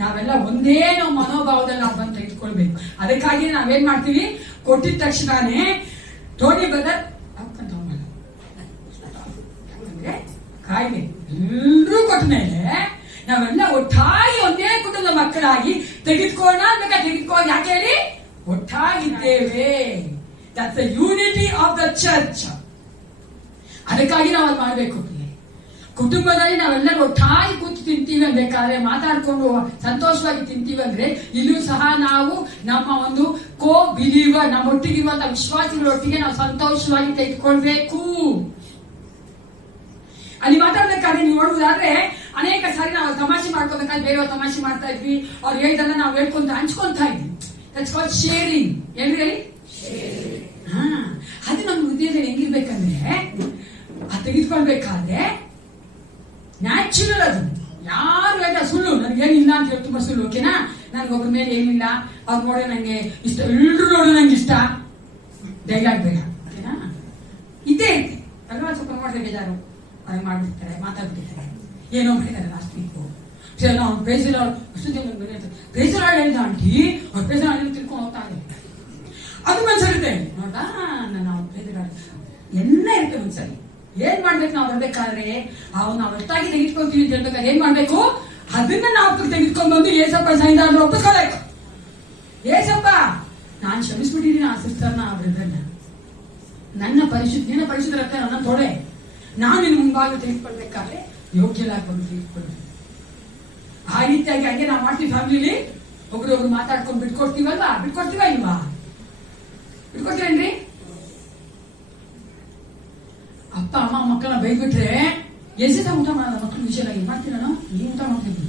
ನಾವೆಲ್ಲ ಒಂದೇ ನಾವು ಮನೋಭಾವದಲ್ಲಿ ನಾವು ಬಂದು ತೆಗೆದುಕೊಳ್ಬೇಕು. ಅದಕ್ಕಾಗಿ ನಾವೇನ್ ಮಾಡ್ತೀವಿ? ಕೊಟ್ಟಿದ ತಕ್ಷಣನೇ ಟೋನಿ ಬ್ರದರ್ ಕಾಯಿಲೆ ಎಲ್ಲರೂ ಕೊಟ್ಟ ಮೇಲೆ ನಾವೆಲ್ಲ ಒಟ್ಟಾಗಿ ಒಂದೇ ಕುಟುಂಬದ ಮಕ್ಕಳಾಗಿ ತೆಗೆದುಕೋ. ಯಾಕೆ ಹೇಳಿ? ಒಟ್ಟಾಗಿದ್ದೇವೆ. That's the unity of the church. ಅದಕ್ಕಾಗಿ ನಾವು ಅದು ಮಾಡಬೇಕು. ಕುಟುಂಬದಲ್ಲಿ ನಾವೆಲ್ಲರೂ ಒಟ್ಟಾಗಿ ಕೂತು ತಿಂತೀವಿ ಅನ್ಬೇಕಾದ್ರೆ, ಮಾತಾಡ್ಕೊಂಡು ಸಂತೋಷವಾಗಿ ತಿಂತೀವಿ ಅಂದ್ರೆ, ಇಲ್ಲೂ ಸಹ ನಾವು ನಮ್ಮ ಒಂದು ಕೋ ಬಿಲೀವರ್, ನಮ್ಮೊಟ್ಟಿಗಿರುವಂತಹ ವಿಶ್ವಾಸಿಗಳೊಟ್ಟಿಗೆ ನಾವು ಸಂತೋಷವಾಗಿ ತೆಗೆದುಕೊಳ್ಬೇಕು. ಅಲ್ಲಿ ಮಾತಾಡ್ಬೇಕಾದ್ರೆ ನೀವು ನೋಡುವುದಾದ್ರೆ ಅನೇಕ ಸಾರಿ ನಾವು ತಮಾಷೆ ಮಾಡ್ಕೋಬೇಕಾದ್ರೆ ಬೇರೆಯವ್ರು ತಮಾಷೆ ಮಾಡ್ತಾ ಇದ್ವಿ, ಅವ್ರು ಹೇಳ್ದನ್ನ ನಾವು ಹೇಳ್ಕೊಂತ ಹಂಚ್ಕೊಂತ ಇದ್ವಿ. That's called sharing. ಎಲ್ಲಿ ಹೇಳಿ? ಅದು ನಮ್ಮ ಕಮ್ಯುನಿಯನ್ ಹೆಂಗಿರ್ಬೇಕಂದ್ರೆ ಅದು ತೆಗೆದುಕೊಳ್ಬೇಕಾದ್ರೆ ನ್ಯಾಚುರಲ್ ಅದು. ಯಾರು ಹೇಳ್ದ ಸುಳ್ಳು ನನಗೇನಿಲ್ಲ ಅಂತ ಹೇಳಿ ತುಂಬಾ ಸುಳ್ಳು. ಓಕೆನಾ? ನನ್ಗೊಬ್ಬರ ಮೇಲೆ ಏನಿಲ್ಲ, ಅವ್ರು ನೋಡೋ ನಂಗೆ ಇಷ್ಟ, ಎಲ್ರು ನೋಡೋ ನಂಗೆ ಇಷ್ಟ, ಡೈಲಾಗ್ ಬೇಡ. ಓಕೆನಾ? ಇದ್ದೇ ಇರುತ್ತೆ ಅಲ್ವಾ? ಸ್ವಲ್ಪ ನೋಡಿದ್ರೆ ಬೇಜಾರು, ಅವ್ರಿಗೆ ಮಾಡ್ಬಿಡ್ತಾರೆ, ಮಾತಾಡ್ಬಿಡ್ತಾರೆ, ಏನೋ ಮಾಡಿದ್ದಾರೆ ಲಾಸ್ಟ್ ವೀಕು ನಾವು ಬೇಸರ ಅಷ್ಟು ಜನ ಬೇಸರ ಹೇಳಿದ ಆಂಟಿ ಅವ್ರು ಬೇಸರ ತಿಳ್ಕೊಂಡು ಹೋಗ್ತಾ ಇದೆ. ಅದು ಮನ್ಸರುತ್ತೆ ನೋಡಾ, ನಾನು ಬೇಸರ ಎಲ್ಲ ಇರುತ್ತೆ ಮನ್ಸಲ್ಲಿ. ಏನ್ ಮಾಡ್ಬೇಕು ನಾವು ಬರ್ಬೇಕಾದ್ರೆ ನಾವು ಎಷ್ಟಾಗಿ ತೆಗೆದುಕೊಳ್ತೀವಿ ಅಂತ ಹೇಳ್ಬೇಕಾದ್ರೆ ಏನ್ ಮಾಡ್ಬೇಕು? ಅದನ್ನ ನಾವು ತೆಗೆದುಕೊಂಡು ಬಂದು ಏಸಪ್ಪ ಸೈನ್ದಾದ್ರು ಒಪ್ಪಿಸ್ಕೋಬೇಕು. ಏಸಪ್ಪ ನಾನು ಕ್ಷಮಿಸ್ಬಿಟ್ಟಿದ್ದೀನಿ ಆ ಸಿಸ್ಟರ್ನ, ಆ ಬ್ರದರ್ನ, ನನ್ನ ಪರಿಶುದ್ಧ ರಕ್ತ ನನ್ನ ತೊಡೆ, ನಾನು ನಿನ್ನ ಮುಂಭಾಗ ತೆಗೆದುಕೊಳ್ಬೇಕಾದ್ರೆ ಯೋಗ್ಯಲಾಗಿ ಬಂದು ತೆಗೆದುಕೊಳ್ಬೇಕು. ಆ ರೀತಿಯಾಗಿ ಹಂಗೆ ನಾವು ಮಾಡ್ತೀವಿ ಫ್ಯಾಮಿಲಿಲಿ. ಒಬ್ರೊಬ್ರು ಮಾತಾಡ್ಕೊಂಡು ಬಿಟ್ಕೊಡ್ತೀವಲ್ವಾ? ಬಿಟ್ಕೊಡ್ತೀವ ಇಲ್ವಾ? ಬಿಟ್ಕೊಡ್ತೀರೇನ್ರಿ? ಅಪ್ಪ ಅಮ್ಮ ಮಕ್ಕಳನ್ನ ಬೈದ್ಬಿಟ್ರೆ ಎಷ್ಟೇ ಊಟ ಮಾಡಲ್ಲ ಮಕ್ಕಳು. ವಿಷಯವಾಗಿ ಮಾಡ್ತೀರ ನೀವು ಊಟ ಮಾಡ್ತೀವಿ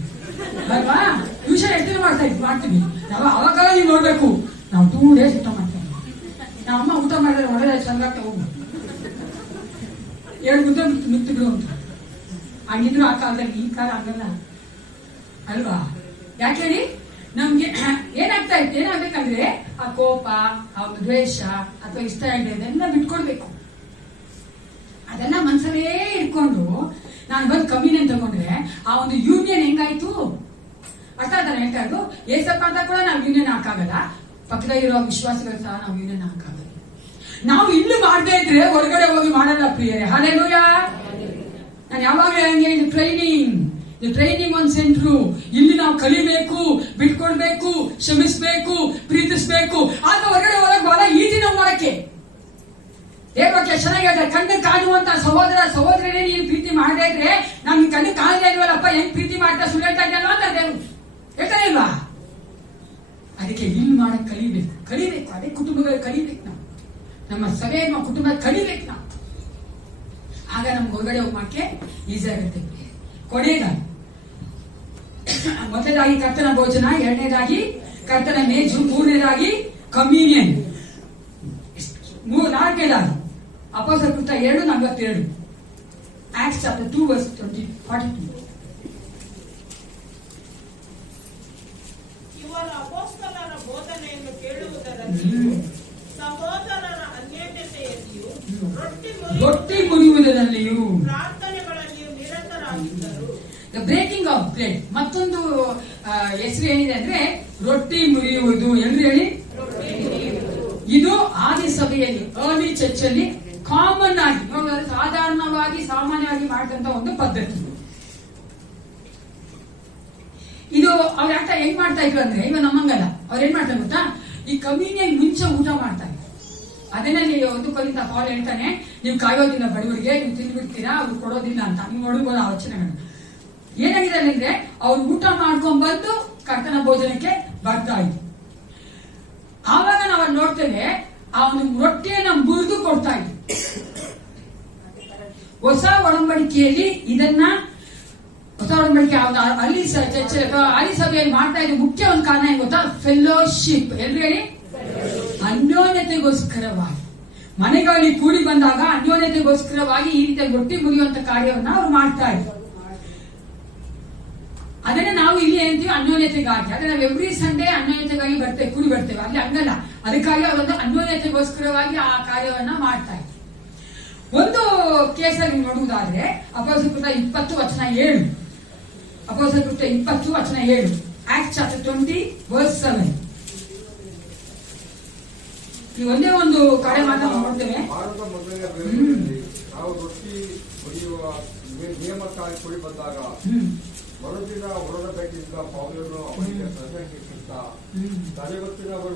ಅಲ್ವಾ? ವಿಷಯ ಎಷ್ಟು ಮಾಡ್ತೀವಿ ನಾವು. ಅವಾಗ ನೀವು ನೋಡ್ಬೇಕು, ನಾವು 2 days ಊಟ ಮಾಡ್ತೀವಿ. ನಮ್ಮ ಅಮ್ಮ ಊಟ ಮಾಡಿದ್ರೆ ಒಳ್ಳೆ ಚೆನ್ನಾಗ್ತಾ ಹೋಗು 2 ಮುದ್ದೆ ಮಿಕ್ತಿದ್ರು ಅಂತ ಹಂಗಿದ್ರು ಆ ಕಾಲದಲ್ಲಿ. ಈ ಕಾಲ ಹಂಗಲ್ಲ ಅಲ್ವಾ? ಯಾಕೆ ಹೇಳಿ? ನಮ್ಗೆ ಏನಾಗ್ಬೇಕಂದ್ರೆ ಆ ಕೋಪ, ಆ ಒಂದು ದ್ವೇಷ ಅಥವಾ ಇಷ್ಟ ಇದೆಲ್ಲ ಬಿಟ್ಕೊಳ್ಬೇಕು. ಅದೆಲ್ಲ ಮನ್ಸಲ್ಲೇ ಇಟ್ಕೊಂಡು ನಾನು ಬಂದು ಕಮ್ಯುನಿಯನ್ ತಗೊಂಡ್ರೆ ಆ ಒಂದು ಯೂನಿಯನ್ ಹೆಂಗಾಯ್ತು ಅರ್ಥ ಆಯ್ತಾನೆ ಹೇಳ್ತಾ ಇರೋದು. ಏಸಪ್ಪ ಅಂತ ಕೂಡ ನಾವು ಯೂನಿಯನ್ ಹಾಕಾಗಲ್ಲ, ಪಕ್ಕದಲ್ಲಿರೋ ವಿಶ್ವಾಸಗಳು ಸಹ ನಾವು ಯೂನಿಯನ್ ಹಾಕಾಗಲ್ಲ. ನಾವು ಇಲ್ಲಿ ಮಾಡದೇ ಇದ್ರೆ ಹೊರಗಡೆ ಹೋಗಿ ಮಾಡಲ್ಲ ಪ್ರಿಯರೇ. ಹಲ್ಲೆಲೂಯಾ. ನಾನು ಯಾವಾಗಲೂ ಹಂಗೆ, ಇದು ಟ್ರೈನಿಂಗ್ ಒಂದು ಸೆಂಟ್ರು. ಇಲ್ಲಿ ನಾವು ಕಲಿಬೇಕು, ಬಿಟ್ಕೊಡ್ಬೇಕು, ಕ್ಷಮಿಸ್ಬೇಕು, ಪ್ರೀತಿಸ್ಬೇಕು. ಆಗ ಹೊರಗಡೆ ಹೋಗಕ್ ಬಹಳ ಈಸಿ ನಾವು ಮಾಡಕ್ಕೆ. ದೇವಕ್ಕೆ ಚೆನ್ನಾಗಿ ಹೇಳ್ತಾರೆ, ಕಣ್ಣು ಕಾಣುವಂತ ಸಹೋದರನೇ ನೀನು ಪ್ರೀತಿ ಮಾಡದೇ ಇದ್ರೆ ನಮ್ಗೆ ಕಣ್ಣು ಕಾಣದೇ ಇಲ್ವಲ್ಲಪ್ಪ, ಹೆಂಗ್ ಪ್ರೀತಿ ಮಾಡ್ತಾ ಸುಳ್ಳು ಹೇಳ್ತಾ ಇದ್ದಲ್ವ ಅಂತ ದೇವರು ಹೇಳ್ತಾನೆ ಇಲ್ವಾ? ಅದಕ್ಕೆ ಇಲ್ಲಿ ಮಾಡಕ್ ಕಲಿಬೇಕು. ಅದೇ ಕುಟುಂಬಗಳು ಕಲಿಬೇಕು. ನಾವು ನಮ್ಮ ಸಭೆ ಕುಟುಂಬ ಕಲಿಬೇಕು ನಾವು. ಆಗ ನಮ್ಗೆ ಹೊರಗಡೆ ಹೋಗಿ ಮಾಡಕ್ಕೆ ಈಸಿ ಆಗುತ್ತೆ. ಕೊನೆಯದಾಗಿ ಮೊದಲನೇದಾಗಿ ಕರ್ತನ ಭೋಜನ, ಎರಡನೇದಾಗಿ ಕರ್ತನ ಮೇಜು, ಮೂರನೇದಾಗಿ ಕಮ್ಯೂನಿಯನ್, ನಾಲ್ಕನೇದಾಗಿ ಅಪೊಸ್ತಲರ ಕೃತ್ಯ 2:42, Acts chapter 2 verse 42. ಇವರ ಅಪೊಸ್ತಲರ ಬೋಧನೆಯನ್ನು ಕೇಳುವುದರಲ್ಲಿಯೂ ಸಹೋದರರ ಅನ್ಯೋನ್ಯತೆಯಲ್ಲಿಯೂ ರೊಟ್ಟಿ ಮುರಿಯುವುದರಲ್ಲಿಯೂ ಪ್ರಾರ್ಥನೆಗಳಲ್ಲಿಯೂ ನಿರತರಾಗಿದ್ದರು. ಬ್ರೇಕಿಂಗ್ ಆಫ್ ಬ್ರೆಡ್ ಮತ್ತೊಂದು ಹೆಸರು ಏನಿದೆ ಅಂದ್ರೆ ರೊಟ್ಟಿ ಮುರಿಯುವುದು. ಎಲ್ರು ಹೇಳಿ? ಇದು ಆದಿ ಸಭೆಯಲ್ಲಿ, ಅರ್ಲಿ ಚರ್ಚ್ ಅಲ್ಲಿ ಕಾಮನ್ ಆಗಿ ಸಾಮಾನ್ಯವಾಗಿ ಮಾಡಿದಂತ ಒಂದು ಪದ್ಧತಿ. ಇದು ಅವ್ರ ಆಟ ಹೆಂಗ್ ಮಾಡ್ತಾ ಇದ್ರು ಅಂದ್ರೆ, ಇವಾಗ ನಮ್ಮಂಗಲ್ಲ, ಅವ್ರು ಏನ್ ಮಾಡ್ತಾರೆ ಗೊತ್ತಾ? ಈ ಕಮ್ಯುನಿಯನ್ ಮುಂಚೆ ಊಟ ಮಾಡ್ತಾರೆ. ಅದನ್ನ ನೀವು ಒಂದು ಕೊಲಿಂದ ಪಾಲ್ ಹೇಳ್ತಾನೆ, ನೀವು ಕಾಯೋದಿಲ್ಲ ಬಡವರಿಗೆ, ನೀವು ತಿಂದ್ಬಿಡ್ತೀರಾ, ಅವ್ರು ಕೊಡೋದಿಲ್ಲ ಅಂತ. ನೀವು ನೋಡ್ಬೋದು ಆ ವಚನಗಳು. ಏನಾಗಿದೆ ಅಂದ್ರೆ, ಅವ್ರು ಊಟ ಮಾಡ್ಕೊಂಡ್ ಬಂದು ಕರ್ತನ ಭೋಜನಕ್ಕೆ ಬರ್ತಾ ಇದ್ರು. ಆವಾಗ ನಾವು ನೋಡ್ತೇವೆ, ಆ ಒಂದು ರೊಟ್ಟಿಯನ್ನ ಮುರಿದು ಕೊಡ್ತಾ ಇದ್ರು. ಹೊಸ ಒಡಂಬಡಿಕೆಯಲ್ಲಿ ಇದನ್ನ, ಹೊಸ ಒಡಂಬಡಿಕೆ ಅಲ್ಲಿ ಸಭೆಯಲ್ಲಿ ಮಾಡ್ತಾ ಇದ್ದು ಮುಖ್ಯ ಒಂದು ಕಾರಣ ಏನ್ ಗೊತ್ತಾ? ಫೆಲೋಶಿಪ್. ಎಲ್ರು ಹೇಳಿ? ಅನ್ಯೋನ್ಯತೆಗೋಸ್ಕರವಾಗಿ ಮನೆಗಳಲ್ಲಿ ಕೂಡಿ ಬಂದಾಗ ಅನ್ಯೋನ್ಯತೆಗೋಸ್ಕರವಾಗಿ ಈ ರೀತಿಯ ರೊಟ್ಟಿ ಮುರಿಯುವಂತ ಕಾರ್ಯವನ್ನ ಅವ್ರು ಮಾಡ್ತಾ ಇದ್ರು. ಅದನ್ನ ನಾವು ಇಲ್ಲಿ ಹೇಳ್ತೀವಿ ಅನ್ಯೋನ್ಯತೆಗಾಗಿ. ಆದ್ರೆ ನಾವು ಎವ್ರಿ ಸಂಡೇ ಅನ್ಯೋನ್ಯತೆಗಾಗಿ ಕೂಡಿ ಬರ್ತೇವೆ. ಅಲ್ಲಿ ಹಂಗಲ್ಲ. ಅದಕ್ಕಾಗಿ ಅವರೊಂದು ಅನ್ಯೋನ್ಯತೆಗೋಸ್ಕರವಾಗಿ ಆ ಕಾರ್ಯವನ್ನ ಮಾಡ್ತಾ ಇದ್ರು. ಒಂದು ಕೇಸಲ್ಲಿ ನೋಡುವುದಾದ್ರೆ ಅಪೊಸ್ತಲರ ಕೃತ್ಯ 20:7, ಅಪೊಸ್ತಲರ ಕೃತ್ಯ 20:7, Acts chapter 20 verse 7. ಈ ಒಂದೇ ಒಂದು ಕಡೆ ಮಾತ್ರ ನೋಡ್ತೇವೆ. ನಾವು ರೊಟ್ಟಿ ಹೊಡೆಯುವ ನಿಯಮಕ್ಕಾಗಿ ಕೂಡಿ ಬಂದಾಗ ಮರುದಿನ ಹೊರಡಬೇಕಿದ್ದ ಪೌಲನು ಅವರಿಗೆ ಪ್ರಶ್ನಿಸುತ್ತಾ ತಲೆಗೊತ್ತಿನ ಅವರು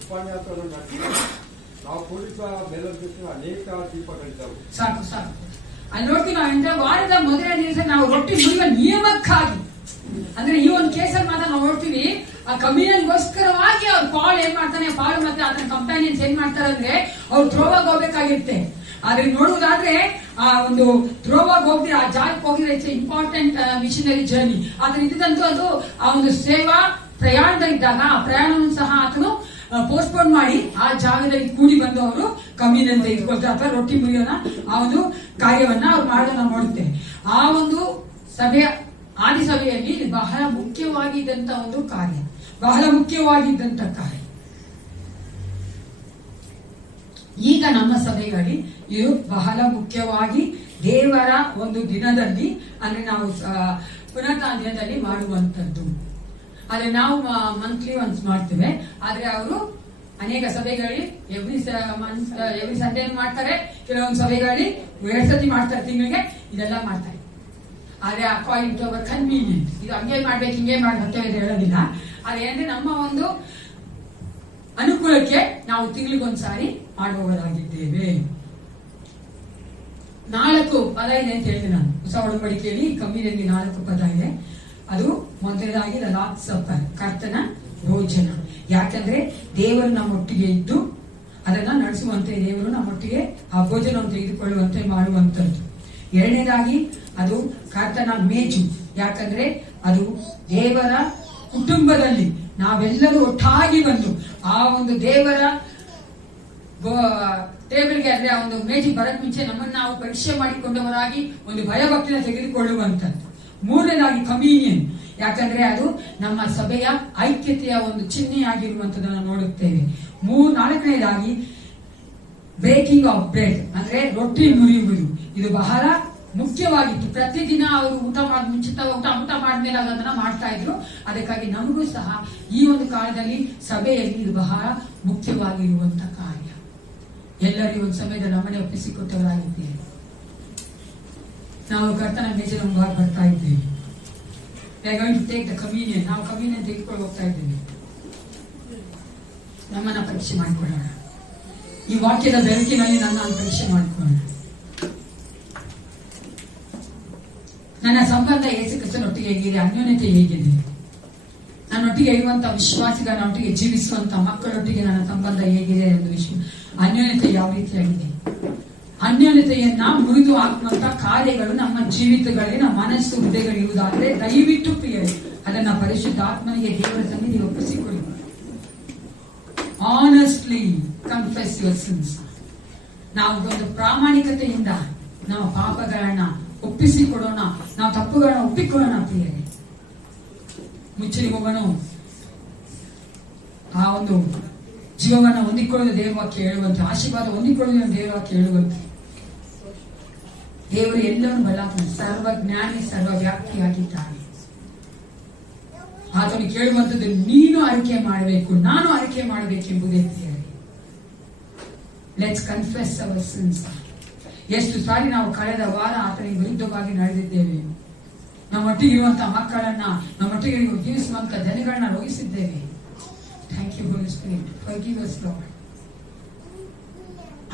ಉಪನ್ಯಾಸವನ್ನು ನಡೆಸಿ ನಾವು ಕೂಡಿಸ ಮೇಲಂತಿನ ಅನೇಕ ದೀಪಗಳಿದ್ದವು. ಸಾಕು ಅಲ್ಲಿ ನೋಡ್ತೀವಿ ನಾವೆಂದ್ರೆ ವಾರದ ಮೊದಲನೇ ದಿವಸ ನಾವು ರೊಟ್ಟಿ ಮುರಿಯುವ ನಿಯಮಕ್ಕಾಗಿ, ಅಂದ್ರೆ ಈ ಒಂದು ಕೇಸಲ್ಲಿ ಮಾತ್ರ ನಾವು ನೋಡ್ತೀವಿ ಆ ಕಮ್ಯುನಿಯನ್ಗೋಸ್ಕರವಾಗಿ ಅವ್ರು ಪಾಲ್ ಏನ್ ಮಾಡ್ತಾನೆ, ಪಾಲ್ ಮತ್ತೆ ಅದನ್ನ ಕಂಪ್ಯಾನಿಯನ್ಸ್ ಏನ್ ಮಾಡ್ತಾರೆ ಅಂದ್ರೆ ಅವ್ರು ತ್ರೋವಾಗ ಹೋಗ್ಬೇಕಾಗಿರುತ್ತೆ. ಆದ್ರೆ ನೋಡುವುದಾದ್ರೆ ಆ ಒಂದು ತ್ರೋವಾಗ ಹೋಗ್ತೀರಾ, ಆ ಜಾಗಕ್ಕೆ ಹೋಗಿದ್ರೆ ಇಟ್ಸ್ ಇಂಪಾರ್ಟೆಂಟ್ ಮಿಷನರಿ ಜರ್ನಿ. ಆದ್ರೆ ಇದ್ದಂತೂ ಅದು ಆ ಒಂದು ಸೇವಾ ಪ್ರಯಾಣದಲ್ಲಿದ್ದಾಗ ಆ ಪ್ರಯಾಣವನ್ನು ಸಹ ಆತನು ಪೋಸ್ಟ್ಪೋನ್ ಮಾಡಿ ಆ ಜಾಗದಲ್ಲಿ ಕೂಡಿ ಬಂದವರು ಕಮ್ಮಿಯನ್ನು ತೆಗೆದುಕೊಳ್ತಾರೆ ಅಥವಾ ರೊಟ್ಟಿ ಮುರಿಯೋಣ ಆ ಒಂದು ಕಾರ್ಯವನ್ನ ಅವ್ರು ಮಾಡೋದನ್ನ ನೋಡುತ್ತೆ. ಆ ಒಂದು ಸಭೆಯ ಆದಿ ಸಭೆಯಲ್ಲಿ ಬಹಳ ಮುಖ್ಯವಾಗಿದ್ದಂತ ಒಂದು ಕಾರ್ಯ, ಬಹಳ ಮುಖ್ಯವಾಗಿದ್ದಂತ ಕಾರ್ಯ. ಈಗ ನಮ್ಮ ಸಭೆಗಳಲ್ಲಿ ಇದು ಬಹಳ ಮುಖ್ಯವಾಗಿ ದೇವರ ಒಂದು ದಿನದಲ್ಲಿ ಅಂದ್ರೆ ನಾವು ಪುನರುತ್ಥಾನ ದಿನದಲ್ಲಿ ಮಾಡುವಂತದ್ದು. ಆದ್ರೆ ನಾವು ಮಂತ್ಲಿ ಒನ್ಸ್ ಮಾಡ್ತೇವೆ, ಆದ್ರೆ ಅವರು ಅನೇಕ ಸಭೆಗಳಲ್ಲಿ ಎವ್ರಿ ಸಂಡೇ ಮಾಡ್ತಾರೆ, ಕೆಲವೊಂದು ಸಭೆಗಳಲ್ಲಿ 2 ಸತಿ ಮಾಡ್ತಾರೆ ತಿಂಗಳಿಗೆ, ಇದೆಲ್ಲ ಮಾಡ್ತಾರೆ. ಆದ್ರೆ ಅಕಾರ್ಡಿಂಗ್ ಟು ಅವರ್ ಕನ್ವೀನಿಯಂಟ್, ಇದು ಹಂಗೆ ಮಾಡ್ಬೇಕು ಹಿಂಗೆ ಮಾಡ್ಬೇಕು ಹೇಳೋದಿಲ್ಲ. ಅದೇನಂದ್ರೆ ನಮ್ಮ ಒಂದು ಅನುಕೂಲಕ್ಕೆ ನಾವು ತಿಂಗಳಿಗೊಂದ್ಸಾರಿ ಮಾಡುವವರಾಗಿದ್ದೇವೆ. 4 ಪದ ಇದೆ ಅಂತ ಹೇಳಿದೆ ನಾನು. ಹೊಸ ಒಡಂಬಡಿಕೆಯಲ್ಲಿ ಕಮ್ಮಿಯಲ್ಲಿ 4 ಪದ ಇದೆ. ಅದು ಮೊದಲನೇದಾಗಿ ಲಾರ್ಡ್ಸ್ ಸಪ್ಪರ್, ಕರ್ತನ ಭೋಜನ. ಯಾಕಂದ್ರೆ ದೇವರು ನಮ್ಮೊಟ್ಟಿಗೆ ಇದ್ದು ಅದನ್ನ ನಡೆಸುವಂತೆ, ದೇವರು ನಮ್ಮೊಟ್ಟಿಗೆ ಆ ಭೋಜನವನ್ನು ತೆಗೆದುಕೊಳ್ಳುವಂತೆ ಮಾಡುವಂತದ್ದು. 2ನೇದಾಗಿ ಅದು ಕರ್ತನ ಮೇಜು. ಯಾಕಂದ್ರೆ ಅದು ದೇವರ ಕುಟುಂಬದಲ್ಲಿ ನಾವೆಲ್ಲರೂ ಒಟ್ಟಾಗಿ ಬಂದು ಆ ಒಂದು ದೇವರ ಟೇಬಲ್ಗೆ ಅಂದ್ರೆ ಆ ಒಂದು ಮೇಜಿ ಬರಕ್ ಮುಂಚೆ ನಮ್ಮನ್ನು ನಾವು ಪರೀಕ್ಷೆ ಮಾಡಿಕೊಂಡವರಾಗಿ ಒಂದು ಭಯಭಕ್ತಿನ ತೆಗೆದುಕೊಳ್ಳುವಂತದ್ದು. 3ನೇದಾಗಿ ಕಮ್ಯೂನಿಯನ್. ಯಾಕಂದ್ರೆ ಅದು ನಮ್ಮ ಸಭೆಯ ಐಕ್ಯತೆಯ ಒಂದು ಚಿಹ್ನೆಯಾಗಿರುವಂತದನ್ನು ನೋಡುತ್ತೇವೆ. 4ನೇದಾಗಿ ಬ್ರೇಕಿಂಗ್ ಆಫ್ ಬ್ರೆಡ್, ಅಂದ್ರೆ ರೊಟ್ಟಿ ಮುರಿಯುವುದು. ಇದು ಬಹಳ ಮುಖ್ಯವಾಗಿತ್ತು. ಪ್ರತಿದಿನ ಅವರು ಊಟ ಮಾಡಿದ್ಮೇಲೆ ಅದನ್ನ ಮಾಡ್ತಾ ಇದ್ರು. ಅದಕ್ಕಾಗಿ ನಮಗೂ ಸಹ ಈ ಒಂದು ಕಾಲದಲ್ಲಿ ಸಭೆಯಲ್ಲಿ ಇದು ಬಹಳ ಮುಖ್ಯವಾಗಿರುವಂತ ಕಾರ್ಯ. ಎಲ್ಲರಿಗೂ ಒಂದು ಸಮಯದಲ್ಲಿ ನಮ್ಮನೆ ಒಪ್ಪಿಸಿಕೊಟ್ಟವರಾಗಿದ್ದೇವೆ. ನಾವು ಕರ್ತನ ಮೇಜಿನ ಮುಂಭಾಗ ಬರ್ತಾ ಇದ್ದೇವೆ. Take the communion. ನಾವು ಕಮ್ಯೂನಿಯನ್ ತೆಗೆದುಕೊಂಡು ಹೋಗ್ತಾ ಇದ್ದೇವೆ. ನಮ್ಮನ್ನ ಪರೀಕ್ಷೆ ಮಾಡಿಕೊಳ್ಳೋಣ. ಈ ವಾಕ್ಯದ ಬೆಳಕಿನಲ್ಲಿ ನನ್ನ ಪರೀಕ್ಷೆ ಮಾಡಿಕೊಳ್ಳೋಣ. ನನ್ನ ಸಂಬಂಧ ಯೇಸು ಕ್ರಿಸ್ತನೊಟ್ಟಿಗೆ ಹೇಗಿದೆ? ಅನ್ಯೋನ್ಯತೆ ಹೇಗಿದೆ? ನನ್ನೊಟ್ಟಿಗೆ ಇರುವಂತಹ ವಿಶ್ವಾಸಿಗಳ ನನ್ನೊಟ್ಟಿಗೆ ಜೀವಿಸುವಂತಹ ಮಕ್ಕಳೊಟ್ಟಿಗೆ ನನ್ನ ಸಂಬಂಧ ಹೇಗಿದೆ ಎಂದು ಅನ್ಯೋನ್ಯತೆ ಯಾವ ರೀತಿಯಾಗಿದೆ? ಅನ್ಯೋನ್ಯತೆಯನ್ನ ಮುರಿದು ಹಾಕುವಂತಹ ಕಾರ್ಯಗಳು ನಮ್ಮ ಜೀವಿತಗಳಿಗೆ, ನಮ್ಮ ಮನಸ್ಸು ಹೃದಯಗಳಿರುವುದಾದ್ರೆ ದಯವಿಟ್ಟು ಪ್ರಿಯರೇ ಅದನ್ನ ಪರಿಶುದ್ಧ ಆತ್ಮನಿಗೆ ದೇವರ ಸನ್ನಿಧಿ ಒಪ್ಪಿಸಿಕೊಳ್ಳಿ. Honestly confess your sins. ನಾವು ಒಂದು ಪ್ರಾಮಾಣಿಕತೆಯಿಂದ ನಮ್ಮ ಪಾಪಗಳನ್ನ ಒಪ್ಪಿಸಿಕೊಡೋಣ, ನಾವು ತಪ್ಪುಗಳನ್ನ ಒಪ್ಪಿಕೊಳ್ಳೋಣ ಪ್ರಿಯರೇ. ಮುಚ್ಚಲಿ ಹೋಗೋನು ಆ ಒಂದು ಜೀವವನ್ನ ಹೊಂದಿಕೊಳ್ಳುವುದು ದೇವವಾಕ್ಯ ಹೇಳುವಂತೆ, ಆಶೀರ್ವಾದ ಹೊಂದಿಕೊಳ್ಳುವುದು ದೇವವಾಕ್ಯ ಹೇಳುವಂತೆ. ದೇವರು ಎಲ್ಲವನ್ನು ಬಲ್ಲಾತನು, ಸರ್ವಜ್ಞಾನಿ, ಸರ್ವವ್ಯಾಪ್ತಿಯಾಗಿದ್ದಾನೆ. ಆತನು ಕೇಳುವಂಥದ್ದು ನೀನು ಅರಿಕೆ ಮಾಡಬೇಕು, ನಾನು ಅರಿಕೆ ಮಾಡಬೇಕೆಂಬುದೇ ಪ್ರಿಯರೇ. Let's confess our sins. ಎಷ್ಟು ಸಾರಿ ನಾವು ಕಳೆದ ವಾರ ಆತನಿಗೆ ವಿರುದ್ಧವಾಗಿ ನಡೆದಿದ್ದೇವೆ. ನಮ್ಮೊಟ್ಟಿಗೆ ಇರುವಂತಹ ಮಕ್ಕಳನ್ನ, ನಮ್ಮೊಟ್ಟಿಗೆ ಜೀವಿಸುವಂತಹ ಜನಗಳನ್ನ ರೋಗಿಸಿದ್ದೇವೆ. Thank you Holy Spirit, forgive us Lord.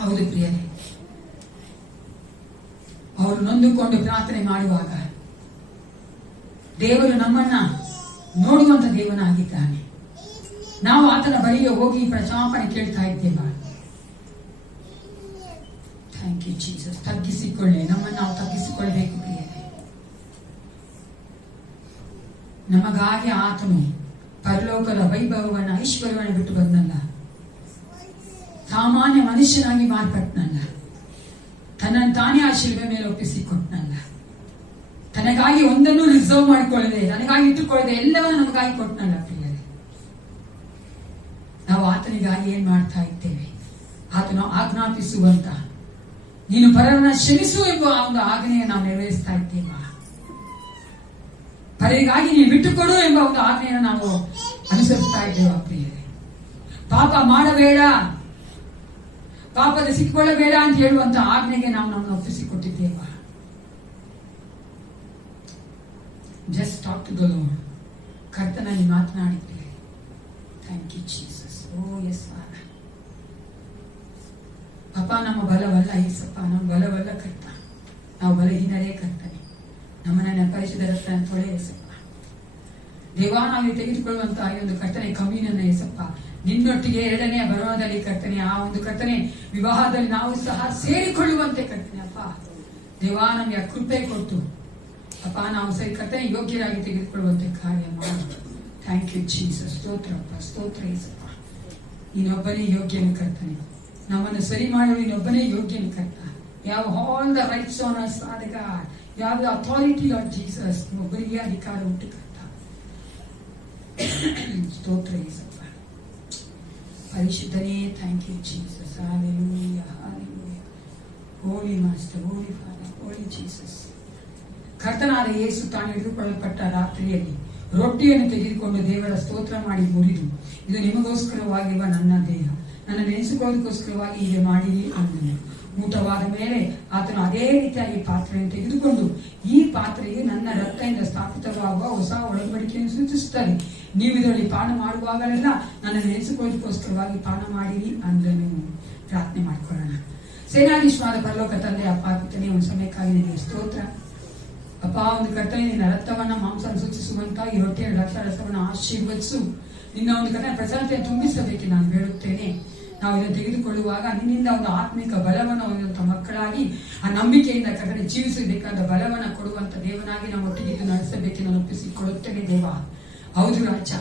ಹೌದು ಪ್ರಿಯರೇ, ಅವರು ನೊಂದುಕೊಂಡು ಪ್ರಾರ್ಥನೆ ಮಾಡುವಾಗ ದೇವರು ನಮ್ಮನ್ನ ನೋಡುವಂತ ದೇವನಾಗಿದ್ದಾನೆ. ನಾವು ಆತನ ಬಳಿಗೆ ಹೋಗಿ ಪ್ರಶಾಪನೆ ಕೇಳ್ತಾ ಇದ್ದೇವೆ. Thank you Jesus. ತಗ್ಗಿಸಿಕೊಳ್ಳಿ, ನಮ್ಮನ್ನು ನಾವು ತಗ್ಗಿಸಿಕೊಳ್ಳಬೇಕು ಪ್ರಿಯರೇ. ನಮಗಾಗಿ ಆತನು ಪರಲೋಕದ ವೈಭವವನ್ನು, ಐಶ್ವರ್ಯವನ್ನು ಬಿಟ್ಟು ಬಂದಲ್ಲ, ಸಾಮಾನ್ಯ ಮನುಷ್ಯನಾಗಿ ಮಾರ್ಪಟ್ಟನಲ್ಲ, ತನ್ನನ್ನು ತಾನೇ ಆ ಶಿಲ್ಬೆ ಮೇಲೆ ಒಪ್ಪಿಸಿಕೊಟ್ಟನಲ್ಲ, ತನಗಾಗಿ ಒಂದನ್ನು ರಿಸರ್ವ್ ಮಾಡಿಕೊಳ್ಳದೆ, ತನಗಾಗಿ ಇಟ್ಟುಕೊಳ್ಳದೆ ಎಲ್ಲವನ್ನೂ ನಮಗಾಗಿ ಕೊಟ್ಟನಲ್ಲ ಪ್ರಿಯರೇ. ನಾವು ಆತನಿಗಾಗಿ ಏನ್ ಮಾಡ್ತಾ ಇದ್ದೇವೆ? ಆತನು ಆಜ್ಞಾಪಿಸುವಂತ ನೀನು ಪರರನ್ನ ಕ್ಷಮಿಸು ಎಂಬ ಒಂದು ಆಜ್ಞೆಯನ್ನು ನಾವು ನೆರವೇರಿಸ್ತಾ ಇದ್ದೇವೆ. ಪರರಿಗಾಗಿ ನೀನು ಬಿಟ್ಟುಕೊಡು ಎಂಬ ಒಂದು ಆಜ್ಞೆಯನ್ನು ನಾವು ಅನುಸರಿಸ್ತಾ ಇದ್ದೇವೆ ಪ್ರಿಯರೇ. ಪಾಪ ಮಾಡಬೇಡ, ಪಾಪದ ಸಿಕ್ಕೊಳ್ಳಬೇಡ ಅಂತ ಹೇಳುವಂತ ಆಜ್ಞೆಗೆ ನಾವು ನಮ್ಮನ್ನು ಒಪ್ಪಿಸಿಕೊಟ್ಟಿದ್ದೇವೆ. Just talk to the Lord. ಕರ್ತನಲ್ಲಿ ಮಾತನಾಡಿದ್ದೇವೆ. Thank you Jesus. Oh yes father. ಅಪ್ಪ, ನಮ್ಮ ಬಲವಲ್ಲ ಏಸಪ್ಪ, ನಮ್ಮ ಬಲವಲ್ಲ ಕರ್ತ, ನಾವು ಬಲಹೀನರೇ ಕರ್ತನೆ. ನಮ್ಮನ್ನ ಪರಿಶುದ್ಧ ರಕ್ತ ತೊಳೆ ಏಸಪ್ಪ. ದೇವಾ, ನಾವು ತೆಗೆದುಕೊಳ್ಳುವಂತಹ ಈ ಒಂದು ಕರ್ತನೆ ಕಮ್ಮಿನನ್ನ ಏಸಪ್ಪ, ನಿನ್ನೊಟ್ಟಿಗೆ 2ನೇ ಬರೋಣದಲ್ಲಿ ಕರ್ತನೆ, ಆ ಒಂದು ಕರ್ತನೆ ವಿವಾಹದಲ್ಲಿ ನಾವು ಸಹ ಸೇರಿಕೊಳ್ಳುವಂತೆ ಕರ್ತನೆ ಅಪ್ಪ. ದೇವಾ, ನಮಗೆ ಕೃಪೆ ಕೊಟ್ಟು ಅಪ್ಪ ನಾವು ಸರಿ ಕರ್ತನೆ ಯೋಗ್ಯರಾಗಿ ತೆಗೆದುಕೊಳ್ಳುವಂತೆ ಕಾರ್ಯ ಮಾಡು. Thank you Jesus. ಸ್ತೋತ್ರಪ್ಪ, ಸ್ತೋತ್ರ ಏಸಪ್ಪ. ನೀನೊಬ್ಬನೇ ಯೋಗ್ಯನು ಕರ್ತನೆ. ನಮ್ಮನ್ನು ಸರಿ ಮಾಡಲು ಇನ್ನೊಬ್ಬನೇ ಯೋಗ್ಯನ ಕರ್ತ. You have all the rights on us, Father God. You have the authority, Lord Jesus. ಒಬ್ಬರಿಗೆ ಅಧಿಕಾರ ಉಂಟು ಕರ್ತ. ಸ್ತೋತ್ರ ಯೇಸಪ್ಪ. ಪರಿಶುದ್ಧನೇ, thank you Jesus. Hallelujah, hallelujah. Holy master, holy father, holy Jesus. ಕರ್ತನಾದ ಯೇಸು ತಾನು ಹಿಡಿದುಕೊಳ್ಳಲ್ಪಟ್ಟ ರಾತ್ರಿಯಲ್ಲಿ ರೊಟ್ಟಿಯನ್ನು ತೆಗೆದುಕೊಂಡು ದೇವರ ಸ್ತೋತ್ರ ಮಾಡಿ ಮುರಿದು, ಇದು ನಿಮಗೋಸ್ಕರವಾಗಿರುವ ನನ್ನ ದೇಹ, ನನ್ನ ನೆನೆಸಿಕೊಳ್ಳೋದಕ್ಕೋಸ್ಕರವಾಗಿ ಹೀಗೆ ಮಾಡಿರಿ ಅಂದನು. ಊಟವಾದ ಮೇಲೆ ಆತನು ಅದೇ ರೀತಿಯಾಗಿ ಪಾತ್ರೆಯನ್ನು ತೆಗೆದುಕೊಂಡು, ಈ ಪಾತ್ರೆಯು ನನ್ನ ರಕ್ತದಿಂದ ಸ್ಥಾಪಿತವಾಗುವ ಹೊಸ ಒಡಂಬಡಿಕೆಯನ್ನು ಸೂಚಿಸುತ್ತದೆ. ನೀವು ಇದರಲ್ಲಿ ಪಾನ ಮಾಡುವಾಗಲೆಲ್ಲ ನನ್ನ ನೆನೆಸಿಕೊಳ್ಳೋದಕ್ಕೋಸ್ಕರವಾಗಿ ಪಾನ ಮಾಡಿರಿ ಅಂದನು. ಪ್ರಾರ್ಥನೆ ಮಾಡಿಕೊಳ್ಳೋಣ. ಸೇನಾಧೀಶ್ವರ ಪರಲೋಕ ತಂದೆ, ಅಪ್ಪ ಪಿತನೇ, ಒಂದು ಸಮಯಕ್ಕಾಗಿ ನಿನಗೆ ಸ್ತೋತ್ರ ಅಪ್ಪ. ಒಂದು ಕರ್ತನೆ, ನಿನ್ನ ರಕ್ತವನ್ನ ಮಾಂಸ ಸೂಚಿಸುವಂತ ಈ ಹೊಟ್ಟೆಯ ರಸವನ್ನು ಆಶೀರ್ವದಿಸು. ನಿನ್ನ ಒಂದು ಕರ್ತನೆ ಪ್ರಸನ್ನತೆ ತುಂಬಿಸಬೇಕು ನಾನು ಬೇಡುತ್ತೇನೆ. ನಾವು ಇದನ್ನು ತೆಗೆದುಕೊಳ್ಳುವಾಗ ನಿನ್ನಿಂದ ಒಂದು ಆತ್ಮಿಕ ಬಲವನ್ನು ಹೊಂದುವಂತ ಮಕ್ಕಳಾಗಿ, ಆ ನಂಬಿಕೆಯಿಂದ ಕರ್ತನೆ ಜೀವಿಸಬೇಕಾದ ಬಲವನ್ನು ಕೊಡುವಂತ ದೇವನಾಗಿ ನಾವು ಒಟ್ಟಿಗೆ ಇದು ನಡೆಸಬೇಕು ನಾನು ಒಪ್ಪಿಸಿಕೊಳ್ಳುತ್ತೇನೆ ದೇವ. ಹೌದು ರಾಜ,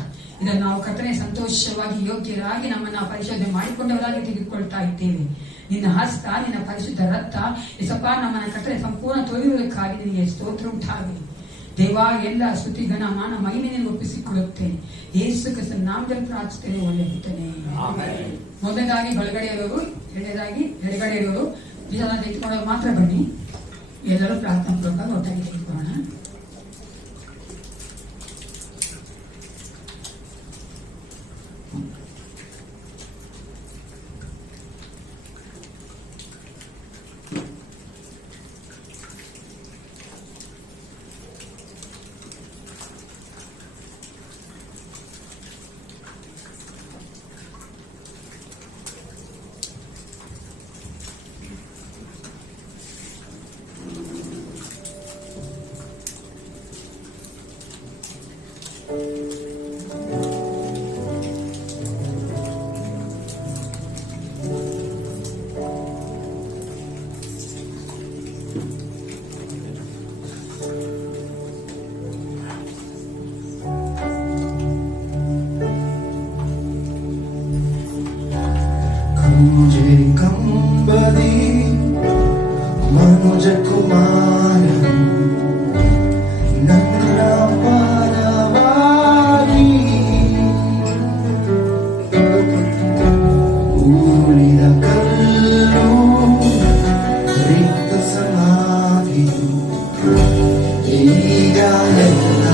ಇದನ್ನು ನಾವು ಕರ್ತನೆ ಸಂತೋಷವಾಗಿ ಯೋಗ್ಯರಾಗಿ ನಮ್ಮನ್ನ ಪರಿಶೋಧನೆ ಮಾಡಿಕೊಂಡವರಾಗಿ ತೆಗೆದುಕೊಳ್ತಾ ಇದ್ದೇವೆ. ನಿನ್ನ ಹಸ್ತ, ನಿನ್ನ ಪರಿಶುದ್ಧ ರಕ್ತ ಎಸಪ್ಪ ನಮ್ಮನ್ನ ಕರ್ತನೆ ಸಂಪೂರ್ಣ ತೊಳೆಯುವುದಕ್ಕಾಗಿ ನಿನಗೆ ಸ್ತೋತ್ರ ಉಂಟಾಗಲಿ ದೇವ. ಎಲ್ಲ ಸ್ತುತಿ ಘನ ಮಾನ ಮಹಿಮೆ ನಿನಗೆ ಒಪ್ಪಿಸಿಕೊಳ್ಳುತ್ತೇನೆ. ಯೇಸು ಕ್ರಿಸ್ತನ ನಾಮದಲ್ಲಿ ಪ್ರಾರ್ಥಿಸುತ್ತೇನೆ, ಒಳ್ಳೆಯ ಪಿತನೇ. ಮೊದಲನೇದಾಗಿ ಬಲಗಡೆ ಇರೋರು, ಎರಡನೇದಾಗಿ ಎಡಗಡೆ ಇರೋರು, ಇದನ್ನ ತೆಗೆದುಕೊಂಡಾಗ ಮಾತ್ರ ಬನ್ನಿ. ಎಲ್ಲರೂ ಪ್ರಾರ್ಥನಾ ಪೂರ್ವಕ ಒಟ್ಟಾಗಿ ತೆಗೆದುಕೊಳ್ಳೋಣ. ಕಂಬದಿ ಮನುಜ ಕುಮಾರ ನನ್ನ ಪರವಾಗಿ ಉಳಿದ ಕಲ್ಲು ರಿಕ್ತ ಸಮಾಧಿಯು ಈಗ ಎಲ್ಲ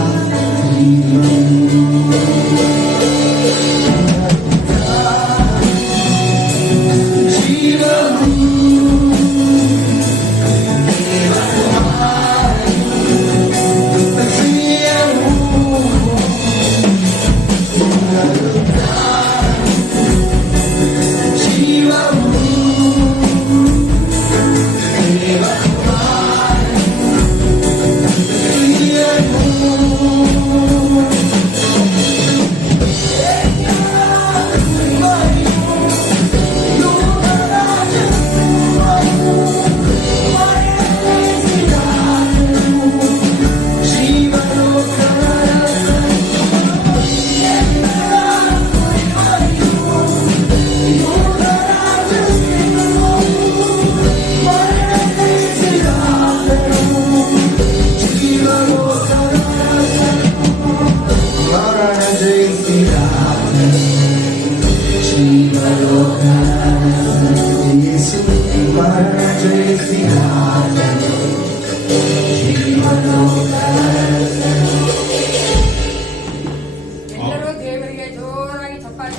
ಎಲ್ಲರೂ ದೇವರಿಗೆ ಜೋರಾಗಿ ಚಪ್ಪಾಳೆ.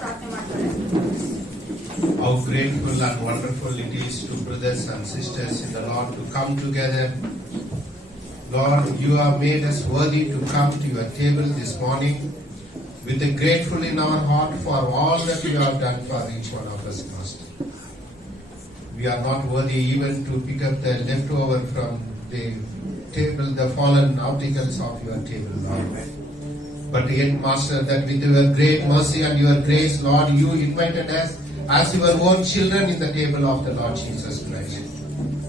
ಪ್ರಾರ್ಥನೆ ಮಾಡ್ತಾರೆ. How grateful and wonderful it is to brothers and sisters in the Lord to come together. Lord, you have made us worthy to come to your table this morning with a grateful in our heart for all that you have done for each one of us, Master. We are not worthy even to pick up the leftover from the table, the fallen articles of your table, Lord. But yet, Master, that with your great mercy and your grace, Lord, you invited us as your own children in the table of the Lord Jesus Christ.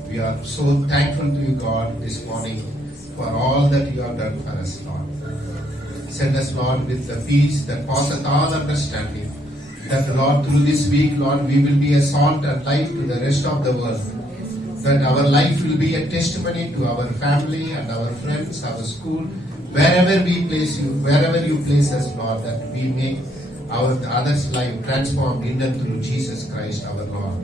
We are so thankful to you, God, this morning for all that you have done for us, Lord. Send us, Lord, with the peace that passeth all understanding. That, Lord, through this week, Lord, we will be a salt and light to the rest of the world. That our life will be a testimony to our family and our friends, our school, wherever we place you, wherever you place us, Lord, that we make our others' life transformed in and through Jesus Christ, our Lord.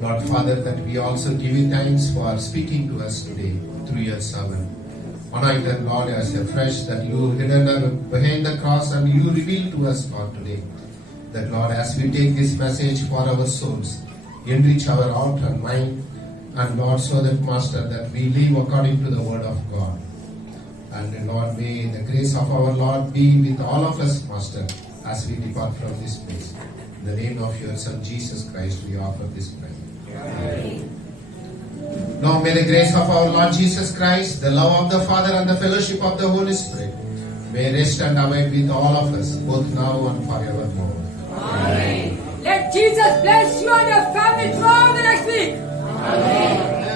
Lord Father, that we also give you thanks for speaking to us today through your servant. Anointed, Lord, as a fresh that you hidden behind the cross and you reveal to us, Lord, today. That, Lord, as we take this message for our souls, enrich our heart and mind, and Lord, so that, Master, that we live according to the word of God. And Lord, may the grace of our Lord be with all of us, Master, as we depart from this place. In the name of your Son, Jesus Christ, we offer this prayer. Now may the grace of our Lord Jesus Christ, the love of the Father and the fellowship of the Holy Spirit may rest and abide with all of us, both now and forevermore. Let Jesus bless you and your family throughout the next week. Amen.